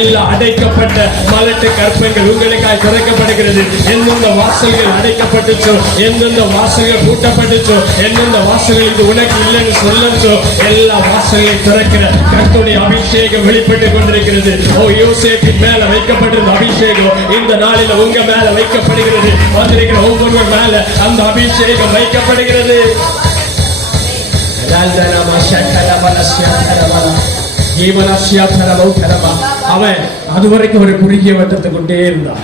எல்லா அடைக்கப்பட்ட மலட்டு கற்பங்கள் உங்களுக்காய் திறக்கப்படுகிறது. எந்தெந்த வாசல்கள் அடைக்கப்பட்டுச்சோ, எந்தெந்த வாசல்கள் பூட்டப்பட்டுச்சோ, எந்தெந்த வாசல்கள் இது உனக்கு இல்லைன்னு சொல்ல எல்லா வாசல்களையும் திறக்கிற கர்த்தருடைய அபிஷேகம் வெளிப்பட்டுக் கொண்டிருக்கிறது. யோசேப்பின் மேல வைக்கப்பட்டிருந்த அபிஷேகம் இந்த நாளில் உங்க மேல வைக்கப்படுகிறது. வந்திருக்கிற ஒவ்வொருவர் மேல அந்த அபிஷேகம் வைக்கப்படுகிறது. அவன் அதுவரைக்கும் ஒரு குறுகிய வட்டத்துக்குண்டே இருந்தான்,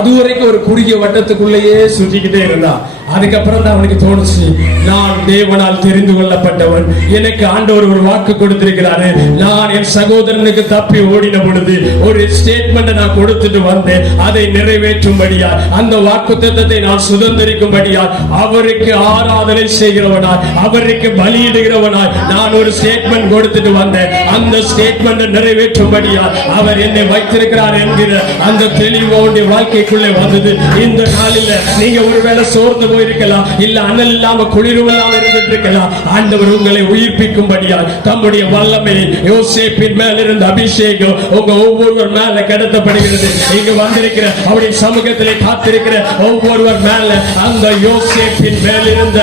அதுவரைக்கும் ஒரு குறுகிய வட்டத்துக்குள்ளேயே சுற்றிக்கிட்டே இருந்தான். அதுக்கப்புறம் தான் அவனுக்கு தோணுச்சு, நான் தேவனால் தெரிந்து கொள்ளப்பட்டவன், எனக்கு ஆண்டவர் ஒரு வாக்கு கொடுத்திருக்கிறாரு. நான் என் சகோதரனுக்கு தப்பி ஓடின பொழுது ஒரு ஸ்டேட்மெண்ட் நான் கொடுத்துட்டு வந்தேன், அதை நிறைவேற்றும்படியா, அந்த வாக்குத்தத்தத்தை நான் சுதந்திரிக்கும்படியா, அவருக்கு ஆராதனை செய்கிறவனாய், அவருக்கு பலியிடுகிறவனாய் நான் ஒரு ஸ்டேட்மெண்ட் கொடுத்துட்டு வந்தேன். அந்த ஸ்டேட்மெண்ட் நிறைவேற்றும்படியா அவர் என்னை வைத்திருக்கிறார் என்கிற அந்த தெளிவோடு வாழ்க்கைக்குள்ளே வந்தது. இந்த நாளில் நீங்க ஒருவேளை சோர்ந்து போயிருக்கலாம், இல்ல அனல் இல்லாம குளிரும் இல்லாம இருந்துட்டு இருக்கலாம். ஆண்டவர் உங்களை உயிர்ப்பிக்கும்படியா தம்முடைய வல்லமை யோசேப்பின் மேல இருந்த அபிஷேகம் உங்க ஒவ்வொருவர் மேல கடத்தப்படுகிறது. இங்க வந்திருக்கிற அவருடைய சமூகத்திலே காத்திருக்கிற ஒவ்வொருவர் மேல அந்த யோசேப்பின் மேல இருந்த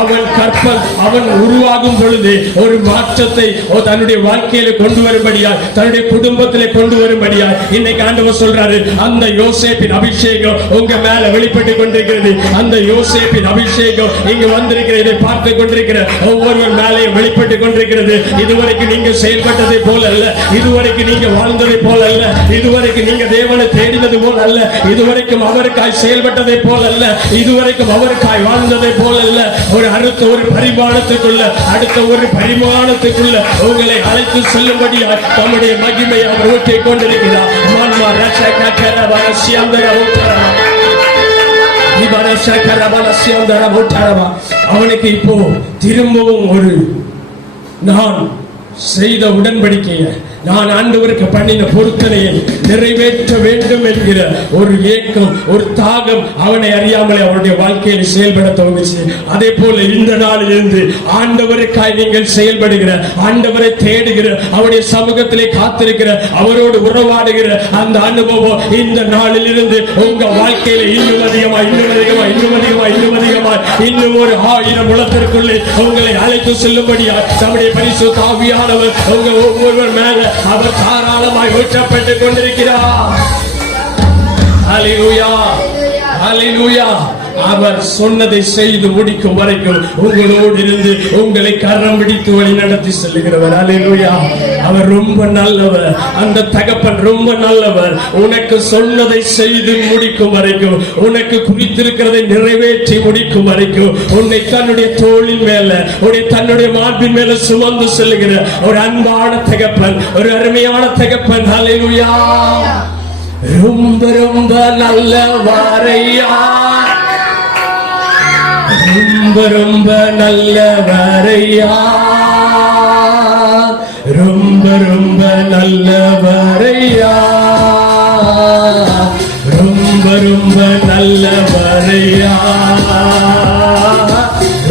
அவன் கற்பல் அவன் உருவாகும் பொழுது ஒரு மாற்றத்தை தன்னுடைய வாழ்க்கையில கொண்டு வரும்படியா, தன்னுடைய குடும்பத்திலே கொண்டு வரும்படியா இன்னைக்கு ஆண்டவர் சொல்றாரு, அந்த யோசேப்பின் அபிஷேகம் உங்க மேல வெளிப்பட்டுக் கொண்டிருக்கிறது. அந்த யோசேப்பின் அபிஷேகம் இங்க வந்திருக்கிற, இதை பார்த்துக் கொண்டிருக்கிற ஒவ்வொருவர் மேலையும் வெளிப்பட்டுக் கொண்டிருக்கிறது. இதுவரைக்கும் நீங்க செயல்பட்டதை போல அல்ல, இதுவரைக்கும் நீங்க வாழ்ந்ததை போல அல்ல, இதுவரைக்கும் நீங்க தேவனை தேடினது போல அல்ல, இதுவரைக்கும் அவருக்காய் செயல்பட்டதை போல அல்ல, இதுவரைக்கும் அவருக்காய் வாழ்ந்ததை போல அல்ல. அடுத்த ஒரு பரிமாணத்துக்குள்ள, அடுத்த ஒரு பரிமாணத்துக்குள்ள உங்களை அழைத்து செல்லும்படியா தம்முடைய மகிமையை அவர் ஊற்றிக் கொண்டிருக்கிறார். அவனுக்கு இப்போ திரும்பவும் ஒரு நான் செய்த உடன்படிக்கையை, நான் ஆண்டவருக்கு பண்ணின பொருத்தனையை நிறைவேற்ற வேண்டும் என்கிற ஒரு ஏக்கம், ஒரு தாகம் அவனை அறியாமலே அவருடைய வாழ்க்கையில் செயல்பட துவங்குச்சு. அதே போல இந்த நாளில் இருந்து ஆண்டவருக்காய் நீங்கள் செயல்படுகிற, ஆண்டவரை தேடுகிற, அவருடைய சமூகத்திலே காத்திருக்கிற, அவரோடு உறவாடுகிற அந்த அனுபவம் இந்த நாளில் இருந்து உங்க வாழ்க்கையில இன்னும் அதிகமா, இன்னும் அதிகமா, இன்னும் அதிகமா, இன்னும் அதிகமா, இன்னும் ஒரு 1000 முழத்திற்குள்ளே உங்களை அழைத்து செல்லும்படியா நம்முடைய பரிசுத்த ஆவியானவர் உங்க ஒவ்வொருவர் மேல அவர் தாராளமாய் ஊற்றப்பட்டுக் கொண்டிருக்கிறார். ஹல்லேலூயா, ஹல்லேலூயா. அவர் சொன்னதை செய்து முடிக்கும் வரைக்கும் உங்களோடு இருந்து உங்களை கரம் பிடித்து வழி நடத்தி செல்லுகிறவர். அல்லேலூயா. அவர் ரொம்ப நல்லவர். அந்த தகப்பன் ரொம்ப நல்லவர். உனக்கு சொன்னதை செய்து முடிக்கும் வரைக்கும், உனக்கு குறித்திருக்கிறதை நிறைவேற்றி முடிக்கும் வரைக்கும் உன்னை தன்னுடைய தோளின் மேல, தன்னுடைய மார்பின் மேல சுமந்து செல்லுகிற ஒரு அன்பான தகப்பன், ஒரு அருமையான தகப்பன். அல்லேலூயா. ரொம்ப ரொம்ப நல்லவரையா, ரொம்ப ரொம்ப நல்லவரையா, ரொம்ப ரொம்ப நல்லவரையா, ரொம்ப ரொம்ப நல்லவரையா,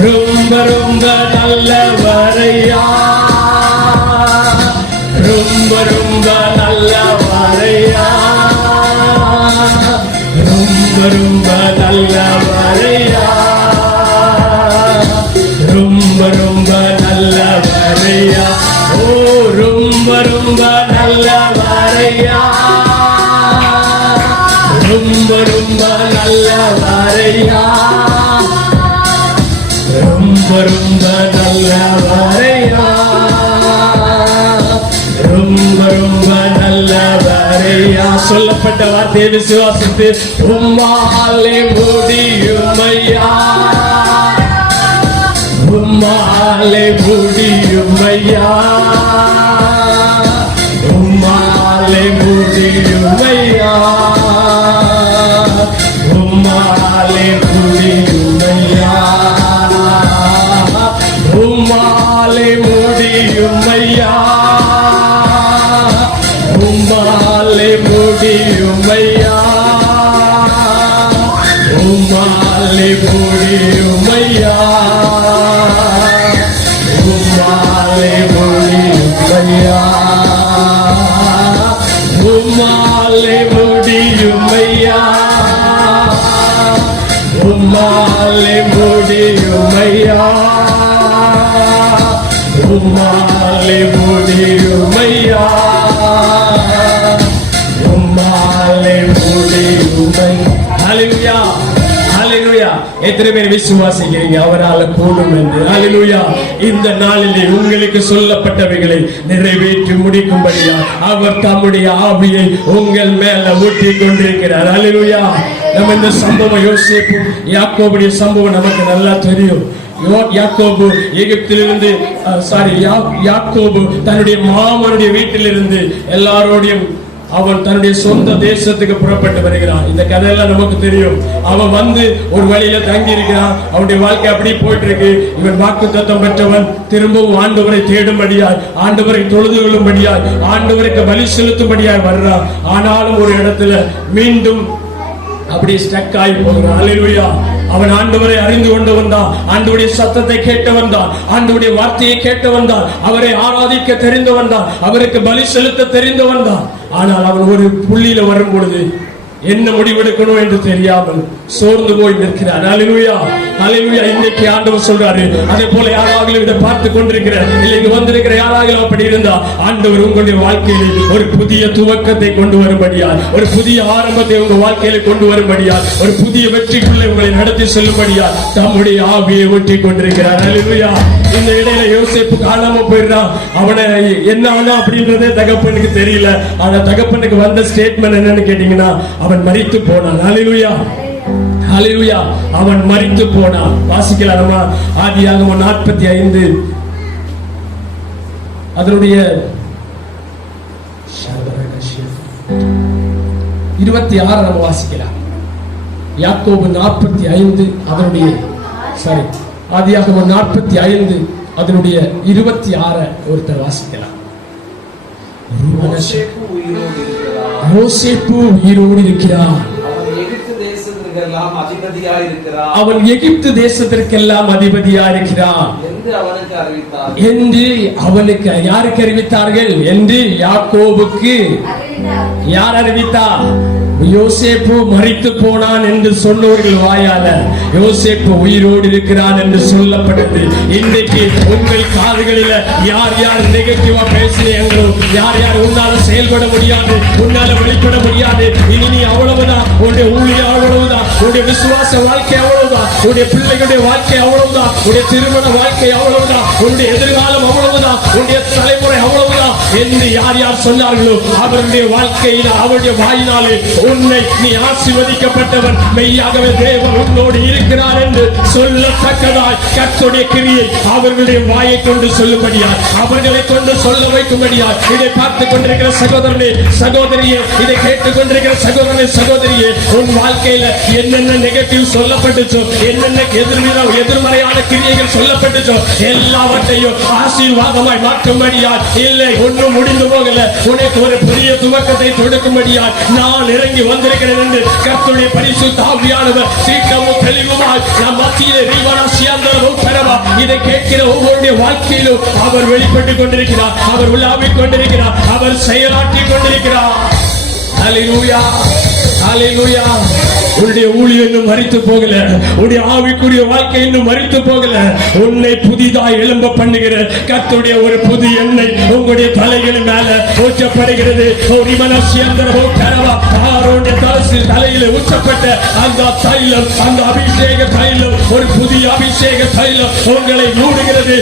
ரொம்ப ரொம்ப நல்லவரையா, ரொம்ப ரொம்ப நல்லவரையா, ரொம்ப ரொம்ப நல்லவரையா, ரொம்ப ரொம்ப நல்லவரையா, ஓ ரொம்ப ரொம்ப நல்லவரையா, ரொம்ப ரொம்ப நல்லவரையா, ரொம்ப ரொம்ப நல்லவரையா, ரொம்ப ரொம்ப நல்லவரையா. சொல்லப்பட்ட வார்த்தையை விசுவாசித்து உம்மாலே முடியுமையா, உம்மாலே முடியுமையா, உம்மாலே முடியுமையா, உம்மாலே முடியுமையா, உம்மாலே முடியுமையா, உம்மாலே முடியுமையா, உம்மாலே முடியுமையா, உம்மாலே முடியுமையா, உம்மாலே முடியுமையா, உம்மாலே முடியுமையா, உம்மாலே முடியுமையா, உம்மாலே முடியுமை. ஹல்லேலூயா, ஹல்லேலூயா. எத்தனை பேர் விசுவாசிக்கிறீங்க அவரால் கூடும் என்று? ஹல்லேலூயா. இந்த நாளிலே உங்களுக்கு சொல்லப்பட்டவைகளை நிறைவேற்றி முடிக்கும்படியா அவர் தம்முடைய ஆவியை உங்கள் மேல ஊற்றி கொண்டிருக்கிறார். ஹல்லேலூயா. நம்ம இந்த சம்பவம், யோசேப்பு யாக்கோபுடைய சம்பவம் நமக்கு நல்லா தெரியும். யாக்கோபு எகிப்திலிருந்து யாக்கோபு தன்னுடைய மாமனுடைய வீட்டிலிருந்து எல்லாரோடையும் அவன் தன்னுடைய சொந்த தேசத்துக்கு புறப்பட்டு வருகிறான். இந்த கதையெல்லாம் நமக்கு தெரியும். அவன் வந்து ஒரு வழியில தங்கி இருக்கிறான். அவனுடைய வாழ்க்கை அப்படி போயிட்டு இருக்கு. இவன் வாக்குத்தத்தம் பெற்றவன். திரும்பவும் ஆண்டவரை தேடும்படியாய், ஆண்டவரை தொழுது கொள்ளும்படியாய், ஆண்டவருக்கு பலி செலுத்தும்படியாய் வர்றான். ஆனாலும் ஒரு இடத்துல மீண்டும் அப்படி ஸ்டக் ஆகி போகிறான். அல்லேலூயா. அவன் ஆண்டவரை அறிந்து கொண்டவன் தான், ஆண்டவருடைய சத்தத்தை கேட்டவன் தான், ஆண்டவருடைய வார்த்தையை கேட்டவன் தான், அவரை ஆராதிக்க தெரிந்தவன் தான், அவருக்கு பலி செலுத்த தெரிந்தவன் தான். ஆனால் அவன் ஒரு புள்ளியில வரும் பொழுது என்ன முடிவெடுக்கணும் என்று தெரியாமல் சோர்ந்து போய் நிற்கிறார். அல்லேலூயா, அல்லேலூயா. இன்னைக்கு ஆண்டவர் சொல்றாரு, அதே போல யாராவது இதை பார்த்து கொண்டிருக்கிற, இல்லைங்க வந்திருக்கிற யாராவது அப்படி இருந்தா ஆண்டவர் உங்களுடைய வாழ்க்கையில் ஒரு புதிய துவக்கத்தை கொண்டு வரும்படியால், ஒரு புதிய ஆரம்பத்தை உங்க வாழ்க்கையில கொண்டு வரும்படியால், ஒரு புதிய வெற்றிக்குள்ளே உங்களை நடத்தி செல்லும்படியால் தம்முடைய ஆவியை ஊற்றி கொண்டிருக்கிறார். அல்லேலூயா. இந்த இடையில யோசேப்பு காணாம போயிடுறான். அவனை என்ன ஆனா அப்படின்றதே தகப்பனுக்கு தெரியல. ஆனா தகப்பனுக்கு வந்த ஸ்டேட்மெண்ட் என்னன்னு கேட்டீங்கன்னா, அவன் மரித்து போனான். அல்லேலூயா, அல்லேலூயா. அவன் மரித்து போனான். வாசிக்கலாமா? ஆதியாகமம் 45 அதனுடைய 26 நம்ம வாசிக்கலாம். யாக்கோபு 45 அதனுடைய ஆதியாகமம் 45 அதனுடைய 26 ஒருத்தர் வாசிக்கலாம். யோசேப்பு உயிரோடு இருக்கிறான். அவன் எகிப்து தேசத்திற்கெல்லாம் அதிபதியா இருக்கிறான் என்று அவனுக்கு யாருக்கு அறிவித்தார்கள் என்று யாக்கோபுக்கு யார் அறிவித்தா? யோசேப்பு மரித்து போனான் என்று சொன்னவர்கள் வாயால யோசேப்பு உயிரோடு இருக்கிறான் என்று சொல்லப்பட்டது. இன்றைக்கு உங்கள் காதுகளில யார் யார் நெகட்டிவா பேசினீங்களோ, யார் யார் உன்னால செயல்பட முடியாது, உன்னால வெளிப்பட முடியாது, இனி நீ அவ்வளவுதான், உன்னுடைய ஊழியம் அவ்வளவுதான், உன்னுடைய விசுவாச வாழ்க்கை அவ்வளவுதான், உன்னுடைய பிள்ளைகளுடைய வாழ்க்கை அவ்வளவுதான், உன்னுடைய திருமண வாழ்க்கை அவ்வளவுதான், உன்னுடைய எதிர்காலம் அவ்வளவுதான், உன்னுடைய தலைமுறை அவ்வளவுதான் என்று யார் யார் சொன்னார்களோ அவருடைய வாழ்க்கையில அவருடைய வாயினாலே உன்னை நீ ஆசீர்வதிக்கப்பட்டவன், மெய்யாகவே தேவன் உன்னோடு இருக்கிறார் என்று சொல்லத்தக்கதாய் கர்த்தருடைய கிரியை அவர்களுடைய வாயை கொண்டு சொல்லும்படியாய், அவர்களை கொண்டு சொல்ல வைக்கும்படியாய், இதை பார்த்துக் கொண்டிருக்கிற சகோதரனே சகோதரியே, இதை கேட்டுக் கொண்டிருக்கிற சகோதரனே சகோதரியே, உன் வாழ்க்கையில என்னென்ன நெகட்டிவ் சொல்லப்பட்டுச்சோ, என்னென்ன எதிர்மறையான கிரியைகள் சொல்லப்பட்டுச்சோ எல்லாவற்றையும் ஆசீர்வாதமாய் மாற்றும்படியாய், இல்லை ஒன்றும் முடிந்து போகல, உனக்கு ஒரு புதிய துவக்கத்தை கொடுக்கும்படியாய் நான் இறங்கி வந்திருக்கிறேன் என்று கர்த்தருடைய பரிசுத்த ஆவியானவர் சீக்கிரமும் தெளிவுமாய் நம் மத்தியிலே இதை கேட்கிற ஒவ்வொருடைய வாழ்க்கையிலும் அவர் வெளிப்பட்டுக் கொண்டிருக்கிறார், அவர் உலாவிக் கொண்டிருக்கிறார், அவர் செயலாற்றிக் கொண்டிருக்கிறார். ஹல்லேலூயா, ஹல்லேலூயா. உன்னுடைய ஊழியம் இன்னும் மரித்து போகல, உன்னுடைய ஆவிக்குரிய வாழ்க்கை இன்னும் மரித்து போகல. உன்னை புதிதாய் எழும்ப பண்ணுகிற கர்த்தருடைய ஒரு புது எண்ணெய் உங்களுடைய தலைகளின் மேல ஊற்றப்படுகிறது. தலையில ஊற்றப்பட்ட அந்த தைலம், அந்த அபிஷேக தைலம், ஒரு புதிய அபிஷேக தைலம் உங்களை மூடுகிறது.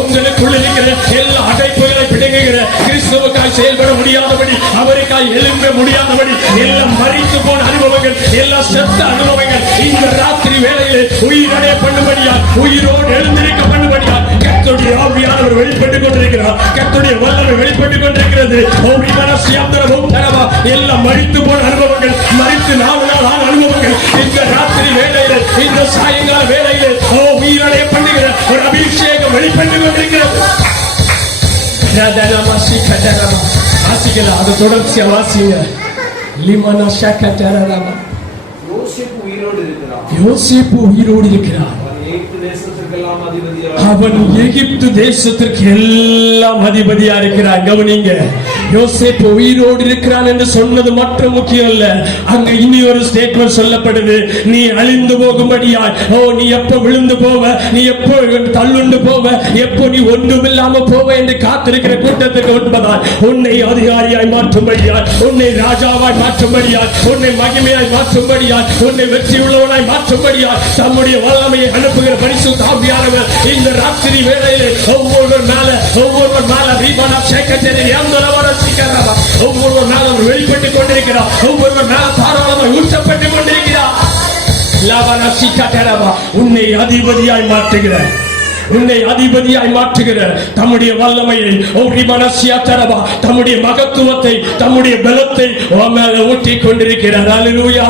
உங்களுக்குள்ள இருக்கிற எல்லா அடைப்புகளை பிடுங்குகிற, கிறிஸ்துவுக்காய் செயல்பட முடியாதபடி, அவருக்காய் எழும்ப முடியாதபடி எல்லாம் மறித்து போன அனுபவங்கள், எல்லா செத்த அனுபவங்கள் இந்த ராத்திரி வேளையில் உயிரடைய பண்ணும்படியால், உயிரோடு எழுந்திருக்க பண்ணும்படியால் கர்த்தருடைய ஆவியானவர் வெளிப்பட்டுக் கொண்டிருக்கிறார். கர்த்தருடைய வல்லமை வெளிப்பட்டுக் கொண்டிருக்கிறது. எல்லாம் மறித்து போன அனுபவங்கள், மறித்து 4 நாள் ஆன அனுபவங்கள் இந்த ராத்திரி வேளையில், இந்த சாயங்கால வேளையில் உயிரடைய பண்ணுகிற ஒரு அபிஷேகம் வெளிப்பட்டுக் கொண்டிருக்கிறது. வாசிக்கலாம், அது தொடர்ச்சியா வாசிங்க. யோசேப்பு உயிரோடு இருக்கிறார். அவன் எகிப்து தேசத்திற்கு எல்லாம் அதிபதியா இருக்கிறான். கவனிங்க, யோசேப்பு உயிரோடு இருக்கிறான் என்று சொன்னது மட்டும் முக்கியம் இல்ல, அங்க இனி ஒரு ஸ்டேட்மெண்ட் சொல்லப்படுது. நீ அழிந்து போகும்படியாய், நீ எப்ப விழுந்து போவ, நீ எப்போ தள்ளுண்டு போவ, எப்போ நீ ஒன்றுமில்லாம போவ என்று காத்திருக்கிற கூட்டத்துக்கு உண்பதால் உன்னை அதிகாரியாய் மாற்றும்படியாய், உன்னை ராஜாவாய் மாற்றும்படியாய், உன்னை மகிமையாய் மாற்றும்படியாய், உன்னை வெற்றி உள்ளவனாய் மாற்றும்படியாய் தம்முடைய வல்லமையை அனுப்புகிற பரிசுத்த ஆவியானவர் இந்த ராத்திரி வேளையிலே ஒவ்வொருவர் மேல ஒவ்வொருவர் மேல வெளிப்பட்டுக் கொண்டிருக்கிறார். ஒவ்வொருவர் மேல தாராளமாக ஊற்றப்பட்டுக் கொண்டிருக்கிறார். உன்னை அதிபதியாய் மாற்றுகிறார், உன்னை அதிபதியாய் மாற்றுகிற தம்முடைய வல்லமையை, தம்முடைய மகத்துவத்தை, தம்முடைய பலத்தை ஊற்றிக் கொண்டிருக்கிறார். அல்லேலூயா.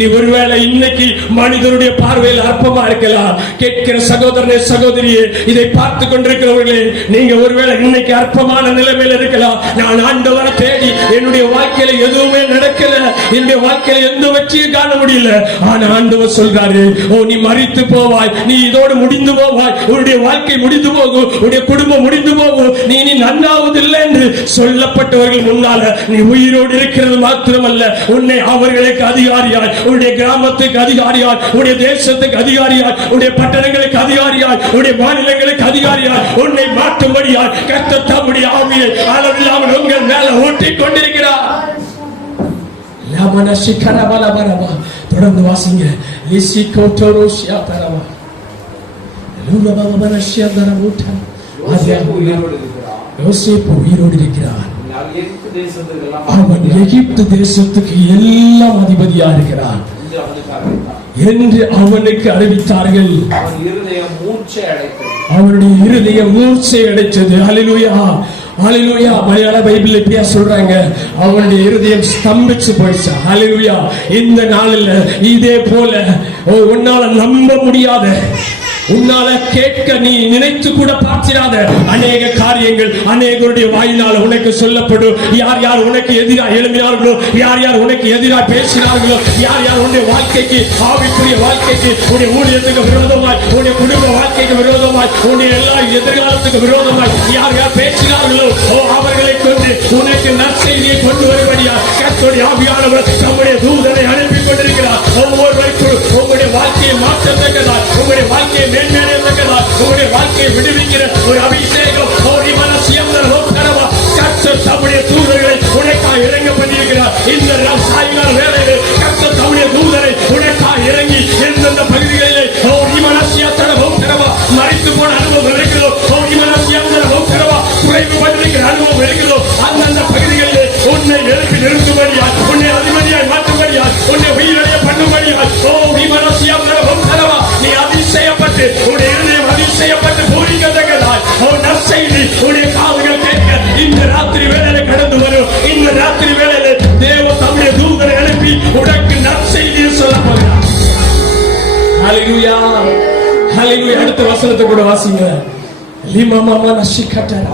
நீ ஒருவேளை இன்னைக்கு மனிதருடைய பார்வையில் அற்பமா இருக்கலாம். கேட்கிற சகோதரனே சகோதரியே, இதை பார்த்து கொண்டிருக்கிறவர்களே, நீங்க ஒருவேளை இன்னைக்கு அற்பமான நிலைமையில் இருக்கலாம். நான் ஆண்டவரை தேடி என்னுடைய வாழ்க்கையில எதுவுமே நடக்கல, என்னுடைய வாழ்க்கையில எந்த வெற்றியும் காண முடியல. ஆனா ஆண்டவர் சொல்றாரு, நீ மரித்து போவாய், நீ இதோடு முடிந்து போவாய், உன்னுடைய வாழ்க்கை முடிந்து போகும், உன்னுடைய குடும்பம் முடிந்து போகும், நீ நன்றாவது இல்லை என்று சொல்லப்பட்டவர்கள் முன்னால நீ உயிரோடு இருக்கிறது மாத்திரமல்ல, உன்னை அவர்களுக்கு அதிகாரியாய், உன்னுடைய கிராமத்துக்கு அதிகாரியாய், உன்னுடைய தேசத்துக்கு அதிகாரியாய், உன்னுடைய பட்டணங்களுக்கு அதிகாரியாய், உன்னுடைய மாநிலங்களுக்கு அதிகாரியாய் உன்னை மாற்றும்படியாய் கர்த்தர் தம்முடைய ஆவியை அளவில்லாமல் உங்கள் மேல ஊற்றிக் கொண்டிருக்கிறார். தொடர்ந்து வாசிங்க. யோசேப்பு உயிரோடு இருக்கிறார். அவன் எகிப்து தேசத்துக்கு எல்லாம் அதிபதியா இருக்கிறார் என்று அவனுக்கு அறிவித்தார்கள். அவருடைய இருதயம் மூர்ச்சை அடைத்தது. ஹல்லேலூயா, ஹல்லேலூயா. மலையாள பைபிள் இப்படியா சொல்றாங்க, அவனுடைய இருதயம் ஸ்தம்பிச்சு போயிடுச்சு. ஹல்லேலூயா. இந்த நாளில் இதே போல உன்னால நம்ப முடியாத உன்னால கேட்க நீ நினைத்து கூட பார்த்திராத அநேக காரியங்கள் அநேகருடைய வாயினால உனக்கு சொல்லப்படும். யார் யார் உனக்கு எதிராக எழுப்பினார்களோ, யார் யார் உனக்கு எதிராக பேசினார்களோ, யார் யார் உன்னுடைய வாழ்க்கைக்கு, ஆவிக்குரிய வாழ்க்கைக்கு, உன்னுடைய ஊழியத்துக்கு விரோதமாய், உன்னுடைய குடும்ப வாழ்க்கைக்கு விரோதமாய், உன்னுடைய எல்லா எதிர்காலத்துக்கு விரோதமாய் யார் யார் பேசினார்களோ அவர்களை கொண்டு உனக்கு நற்செய்தியை கொண்டு வரும்படியா கர்த்தருடைய ஆவியானவர் நம்முடைய தூதனை அனுப்பி கொண்டிருக்கிறார். ஒவ்வொருவருக்கும் உங்களுடைய வாழ்க்கையை மாற்றத்தக்கதாய், உங்களுடைய வாழ்க்கையை மேன்மேறத்தக்கதாய், உங்களுடைய வாழ்க்கையை விடுவிக்கிற ஒரு அபிஷேகம் கர்த்தர் தம்முடைய தூதர்களை உனக்காய் இறங்க பண்ணியிருக்கிறார். இந்த சாயங்கால வேளையில் கர்த்தர் தம்முடைய தூதரை உனக்காய் இறங்கி எந்தெந்த பகுதிகளிலே மறைத்து போன அனுபவம் இருக்கிறதோ, குறைவுபட்டிருக்கிற அனுபவம் இருக்கிறதோ அந்தந்த பகுதிகளிலே உன்னை எழுப்பி நிறுத்தும்படியால், உன்னை அதிபதியாய் மாற்றும்படியால், உன்னை உயிரடைய பண்ணும்படியால் நீ அதிசயப்பட்டு உன்னுடைய இருதயம் அதிசயப்பட்டு பூரிக்கத்தக்கதாய் நற்செய்தி உன்னுடைய காதுகள் கேட்க இந்த ராத்திரி வேளையில கடந்து வரும். இந்த ராத்திரி வேளையில தேவ தம்முடைய தூதரை எழுப்பி உனக்கு நற்செய்தியை சொல்ல போகிறார். ஹல்லேலூயா, ஹல்லேலூயா. அடுத்த வசனத்தை கூட வாசிங்க.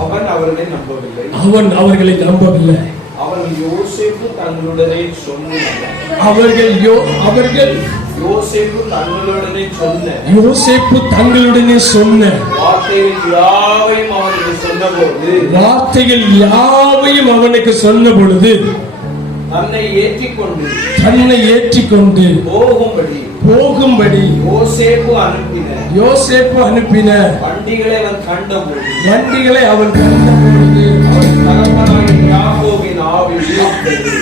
அவன் அவர்களை நம்பவில்லை, அவன் அவர்களை நம்பவில்லை. அவர்கள் யோசேப்பு தங்களுடனே சொன்ன யோசேப்பு தங்களுடனே சொன்ன வார்த்தைகள் யாவையும் அவனுக்கு சொன்ன பொழுது தன்னை ஏற்றிக்கொண்டு போகும்படி யோசேப்பு அனுப்பின வண்டிகளை அவன் கண்டபொழுது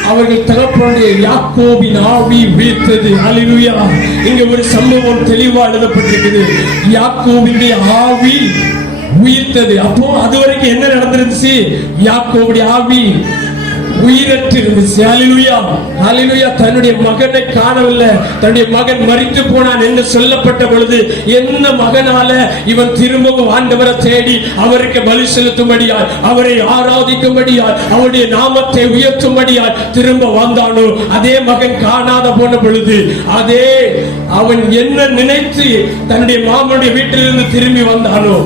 அவர்கள் தகப்பனுடைய யாக்கோபின் ஆவி வீழ்த்தது. ஹல்லேலூயா. இங்க ஒரு சம்பவம் தெளிவா எழுதப்பட்டிருக்குது. யாக்கோபினுடைய ஆவி உயிர்த்தது. அப்போ அதுவரைக்கும் என்ன நடந்திருந்துச்சு? யாக்கோபுடைய ஆவி உயிரற்று இருந்துச்சு. ஹல்லேலூயா, ஹல்லேலூயா. தன்னுடைய மகனை காணவில்லை, தன்னுடைய மகன் மரித்து போனான் என்று சொல்லப்பட்ட பொழுது என்ன மகனால இவன் திரும்பவும் ஆண்டவரை தேடி அவருக்கு பலி செலுத்தும்படியால், அவரை ஆராதிக்கும்படியால், அவருடைய நாமத்தை உயர்த்தும்படியால் திரும்ப வந்தானோ, அதே மகன் காணாத போன பொழுது அதே அவன் என்ன நினைத்து தன்னுடைய மாமனுடைய வீட்டிலிருந்து திரும்பி வந்தானோ,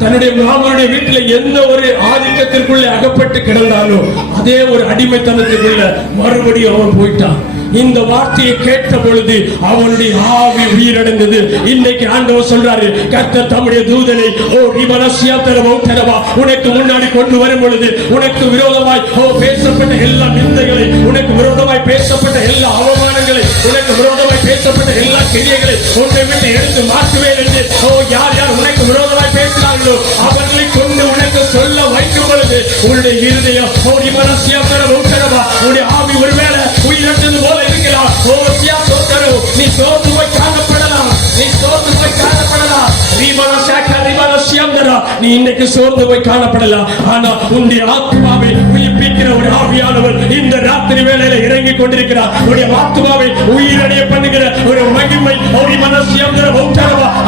தன்னுடைய மாமனுடைய வீட்டில் எந்த ஒரு ஆதிக்கத்திற்குள்ளே அகப்பட்டு கிடந்தாலும் அதே ஒரு அடிமைத்தனத்துக்குள்ள மறுபடியும் அவன் போயிட்டான். இந்த வார்த்தையை கேட்ட பொழுது அவனுடைய ஆவி உயிரடைந்தது. இன்னைக்கு ஆண்டவர் சொல்றாரு, கர்த்தர் தம்முடைய தூதனை உனக்கு முன்னாடி கொண்டு வரும் பொழுது உனக்கு விரோதமாய் பேசப்பட்ட எல்லா நிந்தைகளை, உனக்கு விரோதமாய் பேசப்பட்ட எல்லா அவமானங்களை, உனக்கு விரோதமாய் பேசப்பட்ட எல்லா கிரியைகளை உன்னை விட்டு எடுத்து மாற்றுவேன் என்று யார் யார் உனக்கு விரோதமாய் பேசினார்களோ அவர்களை கொண்டு உனக்கு சொல்ல வைக்கும் பொழுது உன்னுடைய இருதயம் உன்னுடைய ஆவி ஒருவேளை உயிரற்றது போல இருக்கிறார். நீ சோர்ந்து போய் காணப்படலாம், நீ சோர்ந்து போய் காணப்படலாம். நீ இன்னைக்கு சோர்ந்து போய் காணப்படலாம். ஆனா உன்னுடைய ஆத்மாவை உயிர்ப்பிக்கிற ஒரு ஆவியானவர் இந்த ராத்திரி வேளையில இறங்கி கொண்டிருக்கிறார். உன்னுடைய ஆத்மாவை உயிரடைய பண்ணுகிற ஒரு மகிமை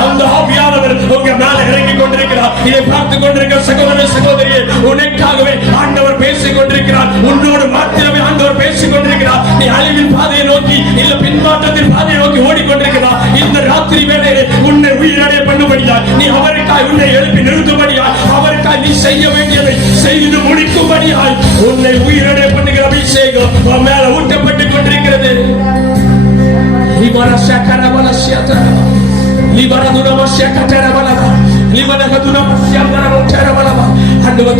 அந்த ஆவியானவர் உங்க மேல இறங்கி கொண்டிருக்கிறார். இதை பார்த்து கொண்டிருக்கிற சகோதர சகோதரியே, உனக்காகவே ஆண்டவர் பேசிக் கொண்டிருக்கிறார். உன்னோடு மாத்திரமே ஆண்டவர் பேசிக் கொண்டிருக்கிறார். நீ அழிவின் பாதையை நோக்கி இல்ல பின்மாற்றத்தின் பாதையை நோக்கி ஓடிக்கொண்டிருக்கிறார். இந்த ராத்திரி வேளையிலே உன்னை உயிரடைய பண்ணும்படியால், நீ அவருக்காய் உன்னை எழுப்பி நிறுத்தும்படியால், அவருக்காய் நீ செய்ய வேண்டியதை செய்து முடிக்கும்படியால் உன்னை உயிரடைய பண்ணுகிற அபிஷேகம் உன் மேல ஊட்டப்பட்டுக் கொண்டிருக்கிறது.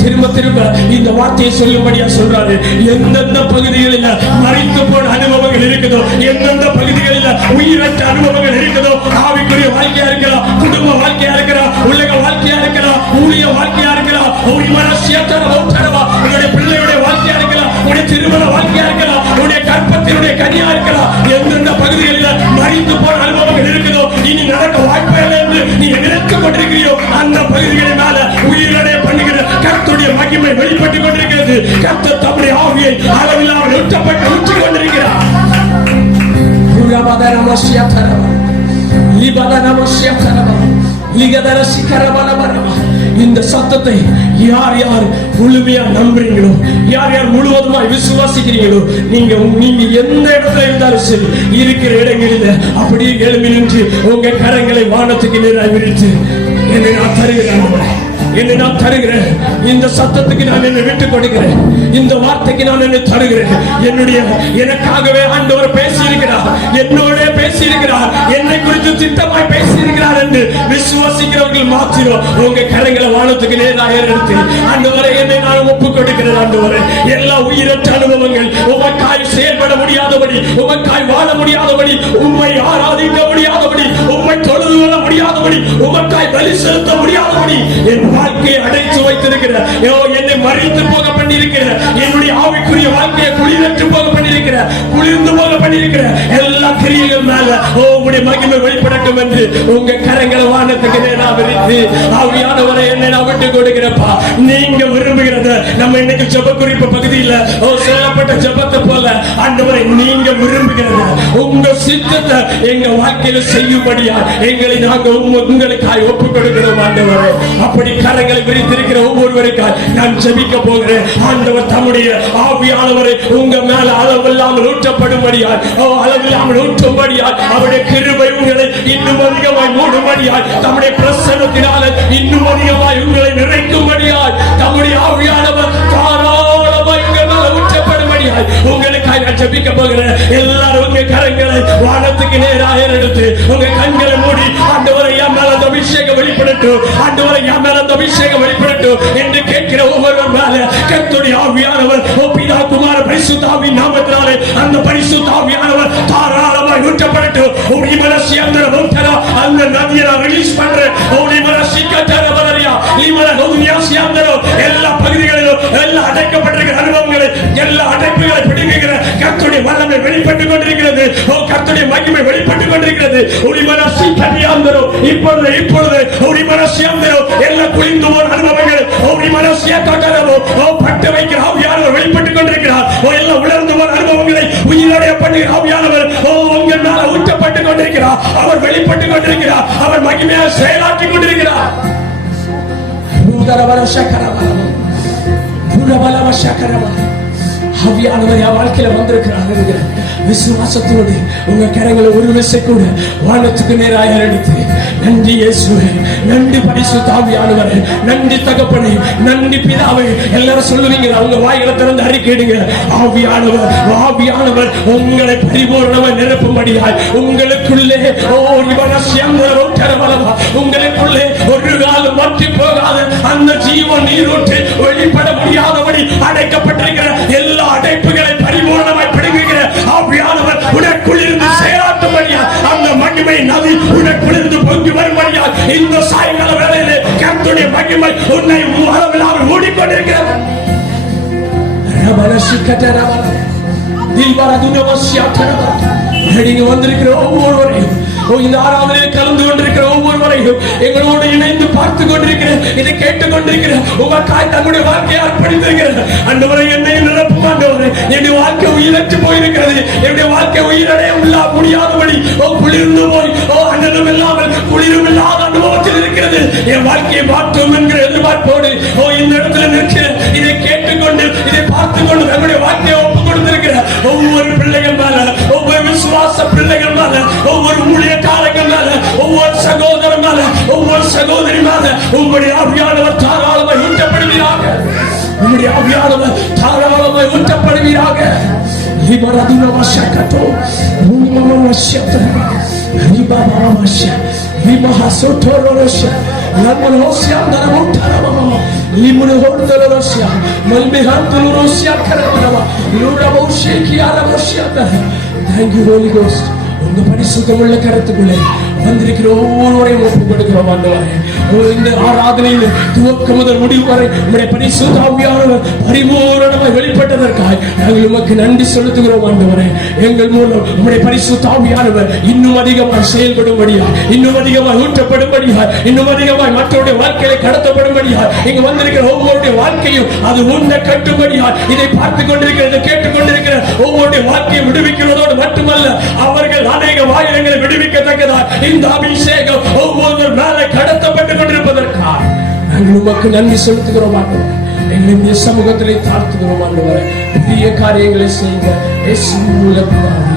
திரும்ப திரும்ப இந்த வார்த்தையை சொல்லும்படியா சொல்றாரு. எந்தெந்த பகுதிகளில் மறைத்து போன அனுபவங்கள் இருக்குதோ, எந்தெந்த பகுதிகளில் உயிரற்ற அனுபவங்கள் இருக்குதோ, ஆவிக்குரிய வாழ்க்கையா இருக்கலாம், குடும்ப வாழ்க்கையா இருக்கலாம், உலக வாழ்க்கையா இருக்கலாம், ஊழிய வாழ்க்கையா இருக்கலாம், உங்களுடைய பிள்ளையுடைய வாழ்க்கையா இருக்கலாம், உடைய திருமண வாழ்க்கையா இருக்கலாம், உடைய கற்பத்தினுடைய கனியா இருக்கலாம். எந்தெந்த பகுதிகளில் மறைத்து போன அனுபவங்கள் இருக்குதோ, இனி நடக்க வாய்ப்பு என்று நீ நினைத்துக் கொண்டிருக்கிறியோ அந்த பகுதிகளின் மேல உயிரடைய பண்ணுகிற கர்த்தருடைய மகிமை வெளிப்பட்டுக் கொண்டிருக்கிறது. கர்த்தர் தம்முடைய ஆவியை அளவில்லாமல் ஊற்றப்பட்டு ஊற்றிக் கொண்டிருக்கிறார். இந்த சத்தத்தை யார் யார் முழுமையா நம்புறீங்களோ, யார் யார் முழுவதுமாய் விசுவாசிக்கிறீங்களோ, நீங்க எந்த இடத்துல இருந்தாலும் சரி, இருக்கிற இடங்களில் அப்படியே எழும்பி நின்று உங்க கரங்களை வானத்துக்கு நேராக விரித்து, என்னை நான் தருகிறேன், என்னை நான் தருகிறேன், இந்த சத்தத்துக்கு நான் என்னை விட்டுக் கொடுக்கிறேன், இந்த வார்த்தைக்கு நான் என்னை தருகிறேன். எனக்காகவே ஆண்டவர் பேசியிருக்கிறார், என்னோட பேசியிருக்கிறார், என்னை குறித்து திட்டமாய் பேசியிருக்கிறார் என்று விசுவாசிக்கிறவர்கள் மாத்திரம் உங்க கரங்களை வானத்துக்கு நேராக எடுத்து, ஆண்டவரை என்னை நான் ஒப்புக் கொடுக்கிறேன். ஆண்டவரை எல்லா உயிரற்ற அனுபவங்கள் உமக்காய் செயல்பட முடியாதபடி, உமக்காய் வாழ முடியாதபடி, உம்மை ஆராதிக்க முடியாதபடி, உம்மை தொழுது கொள்ள முடியாதபடி, உமக்காய் பலி செலுத்த முடியாதபடி என் வாழ்க்கையை அடைத்து வைத்திருக்கிற, என்னை மறித்து போக பண்ணியிருக்கிற, என்னுடைய ஆவிக்குரிய வாழ்க்கையை குளிரற்று போக பண்ணியிருக்கிற, குளிர்ந்து போக பண்ணியிருக்கிற எல்லா கிரியைகள் மேல உங்களுடைய மகிமை வெளிப்படட்டும் என்று உங்க கரங்களை வானத்துக்கு நேராக விரித்து, ஆவியானவரை என்னை நான் விட்டு கொடுக்கிறப்பா. நீங்க விரும்புகிறத நம்ம இன்னைக்கு ஜெப குறிப்பு பகுதியில் சொல்லப்பட்ட ஜெபத்தை போல ஆண்டவரை நீங்க விரும்புகிறத உங்க சித்தத்தை எங்க வாழ்க்கையில செய்யும்படியா எங்களை நாங்கள் உங்களுக்காய் ஒப்புக் கொடுக்கிறோம். ஆண்டவரை அப்படி கரங்களை விரித்திருக்கிற ஒவ்வொருவருக்காய் நான் ஜெபிக்க போகிறேன். ஆண்டவர் தம்முடைய ஆவியானவரை உங்க மேல அளவில்லாமல் ஊற்றப்படும்படியால், அளவில்லாமல் ஊற்றும்படியால், அவருடைய கிருபை உங்களை இன்னும் அதிகமாய் மூடும்படியால், தம்முடைய பிரசன்னத்தினால இன்னும் அதிகமாய் உங்களை நிறைக்கும்படியால், தம்முடைய ஆவியானவர் தாராளமாய் உங்கள் மேல ஊற்றப்படும்படியால் உங்களுக்காய் நான் ஜெபிக்க போகிறேன். எல்லாரும் உங்க கரங்களை வானத்துக்கு நேராக எடுத்து உங்க கண்களை மூடி, ஆண்டவரை என் மேல அந்த அபிஷேகம் வெளிப்படட்டும், ஆண்டவரை என் மேல அந்த அபிஷேகம் வெளிப்படட்டும் என்று கேட்கிற ஒவ்வொருவர் மேல கர்த்தருடைய ஆவியானவர் பிதா குமார பரிசுத்த ஆவியின் நாமத்தினாலே அந்த பரிசுத்த ஆவியானவர் தாராளமாய் ஊற்றப்படட்டும். உடைய மனசு அந்த நதியை நான் ரிலீஸ் பண்றேன். உடைய மனசு கட்டரவலரியா இமல நோதுனியாசியாந்தரோ எல்லா பகுதிகளிலும் எல்லா அடைக்கப்பட்டிருக்கிற அனுபவங்களை, எல்லா அடைப்புகளை பிடிக்கிற கர்த்தருடைய வல்லமை வெளிப்பட்டுக் கொண்டிருக்கிறது. கர்த்தருடைய மகிமை வெளிப்பட்டுக் கொண்டிருக்கிறது. உடைய மனசு கட்டியாந்தரோ இப்பொழுது உடைய மனசியாந்தரோ எல்லா குளிர்ந்து போன அனுபவங்கள் உடைய மனசியா கட்டரவோ பட்டு வைக்கிற ஆவியானவர் வெளிப்பட்டுக் கொண்டிருக்கிறார். எல்லா உலர்ந்து போன அனுபவங்களை உயிரோடைய பண்ணுகிற ஆவியானவர் உங்கள் மேல ஊற்றப்பட்டுக் கொண்டிருக்கிறார். அவர் வெளிப்பட்டுக் கொண்டிருக்கிறார். அவர் மகிமையாக செயலாற்றிக் கொண்டிருக்கிறார். ஆவியானவர் என் வாழ்க்கையில வந்திருக்கிறார். விசுவாசத்தோடு உங்க கரங்களை ஒரு விசை கூட வானத்துக்கு நேராக எடுத்து, நன்றி இயேசுவே, நன்றி பரிசுத்த ஆவியானவரே, நன்றி தகப்பனே, நன்றி பிதாவே எல்லாரும் சொல்லுவீங்க. அவங்க வாயில திறந்து அறிக்கையிடுங்க. ஆவியானவர் உங்களை பரிபூர்ணமாய் நிரப்பும்படியாய் உங்களுக்குள்ளே உங்களுக்குள்ளே ஒரு காலம் மாற்றி போகாத அந்த ஜீவன் நீரூற்று வெளிப்பட முடியாதபடி அடைக்கப்பட்டிருக்கிற எல்லா அடைப்புகளை பரிபூர்ணமாய் பிடுங்குகிற ஆவியானவர் உனக்குள்ளிருந்து செயலாற்றும்படியா அந்த மகிமை நதி உனக்குள்ளிருந்து பொங்கி வரும்படியா இந்த சாயங்கால வேளையிலே கர்த்தருடைய மகிமை உன்னை அளவில்லாமல் மூடிக்கொண்டிருக்கிறது. நீங்க வந்திருக்கிற ஒவ்வொருவரையும், இந்த ஆராதனையில் கலந்து கொண்டிருக்கிற ஒவ்வொருவரையும், எங்களோடு இணைந்து பார்த்து கொண்டிருக்கிற, இதை கேட்டுக் கொண்டிருக்கிற உங்களுக்காய் தங்களுடைய வாழ்க்கையை அர்ப்பணித்திருக்கிறது. ஆண்டவரே என்னை நிரப்பும். ஆண்டவரே என்னுடைய வாழ்க்கை உயிரற்று போயிருக்கிறது, என்னுடைய வாழ்க்கை உயிரடைய முடியாதபடி குளிர்ந்து போய் அண்ணனும் இல்லாமல் குளிரும் இல்லாத அனுபவத்தில் இருக்கிறது. என் வாழ்க்கையை மாற்றும் என்கிற எதிர்பார்ப்போடு இந்த இடத்துல நிற்கிற, இதை கேட்டுக்கொண்டு இதை பார்த்து கொண்டு தங்களுடைய வாழ்க்கையை ஒப்புக் கொடுத்திருக்கிற ஒவ்வொரு பிள்ளைகள் மேல, ஒவ்வொரு விசுவாச பிள்ளைகள் மேல, ஒவ்வொரு ஊழியக்காரர்கள் மேல, ஒவ்வொரு சகோதரன் மேல, ஒவ்வொரு சகோதரி மேல உங்களுடைய ஆவியானவர் தாராளமாய் ஊற்றப்படுவீராக. உங்களுடைய ஆவியானவர் தாராளமாய் ஊற்றப்படுவீராக. Thank you, Holy Ghost. உங்க பரிசுத்தமுள்ள கருத்துக்குள்ளே வந்திருக்கிற ஒவ்வொருவரையும் ஒப்புக் கொடுக்கிறோம். ஆண்டவரே இந்த ஆராதனையில் துவக்கம் முதல் முடிவு வரை உங்களுடைய பரிசுத்த ஆவியானவர் பரிபூரணமாய் வெளிப்பட்டதற்காக நாங்கள் உமக்கு நன்றி செலுத்துகிறோம். ஆண்டவரே எங்கள் மூலம் உங்களுடைய பரிசுத்த ஆவியானவர் இன்னும் அதிகமாக செயல்படும்படியா, இன்னும் அதிகமாக ஊற்றப்படும்படியா, இன்னும் அதிகமாக மற்றவருடைய வாழ்க்கையை கடத்தப்படும்படியா, இங்கு வந்திருக்கிற ஒவ்வொருடைய வாழ்க்கையும் அது உண்ட கட்டும்படியா, இதை பார்த்துக் கொண்டிருக்கிறது கேட்டுக் கொண்டிருக்கிற ஒவ்வொருடைய வாழ்க்கையை விடுவிக்கிறதோடு மட்டுமல்ல, அவர்கள் அநேக வாயிலங்களை விடுவிக்கத்தக்கதா இந்த அபிஷேகம் ஒவ்வொரு மேலே கடத்தப்பட்டுக் கொண்டிருப்பதற்காக நாங்கள் உமக்கு நன்றி செலுத்துகிறோம் ஆண்டவரே. எங்களுடைய சமூகத்திலே தாழ்த்துகிறோம் ஆண்டவரே. புதிய காரியங்களை செய்த இயேசுவின் மூலம் பிதாவே.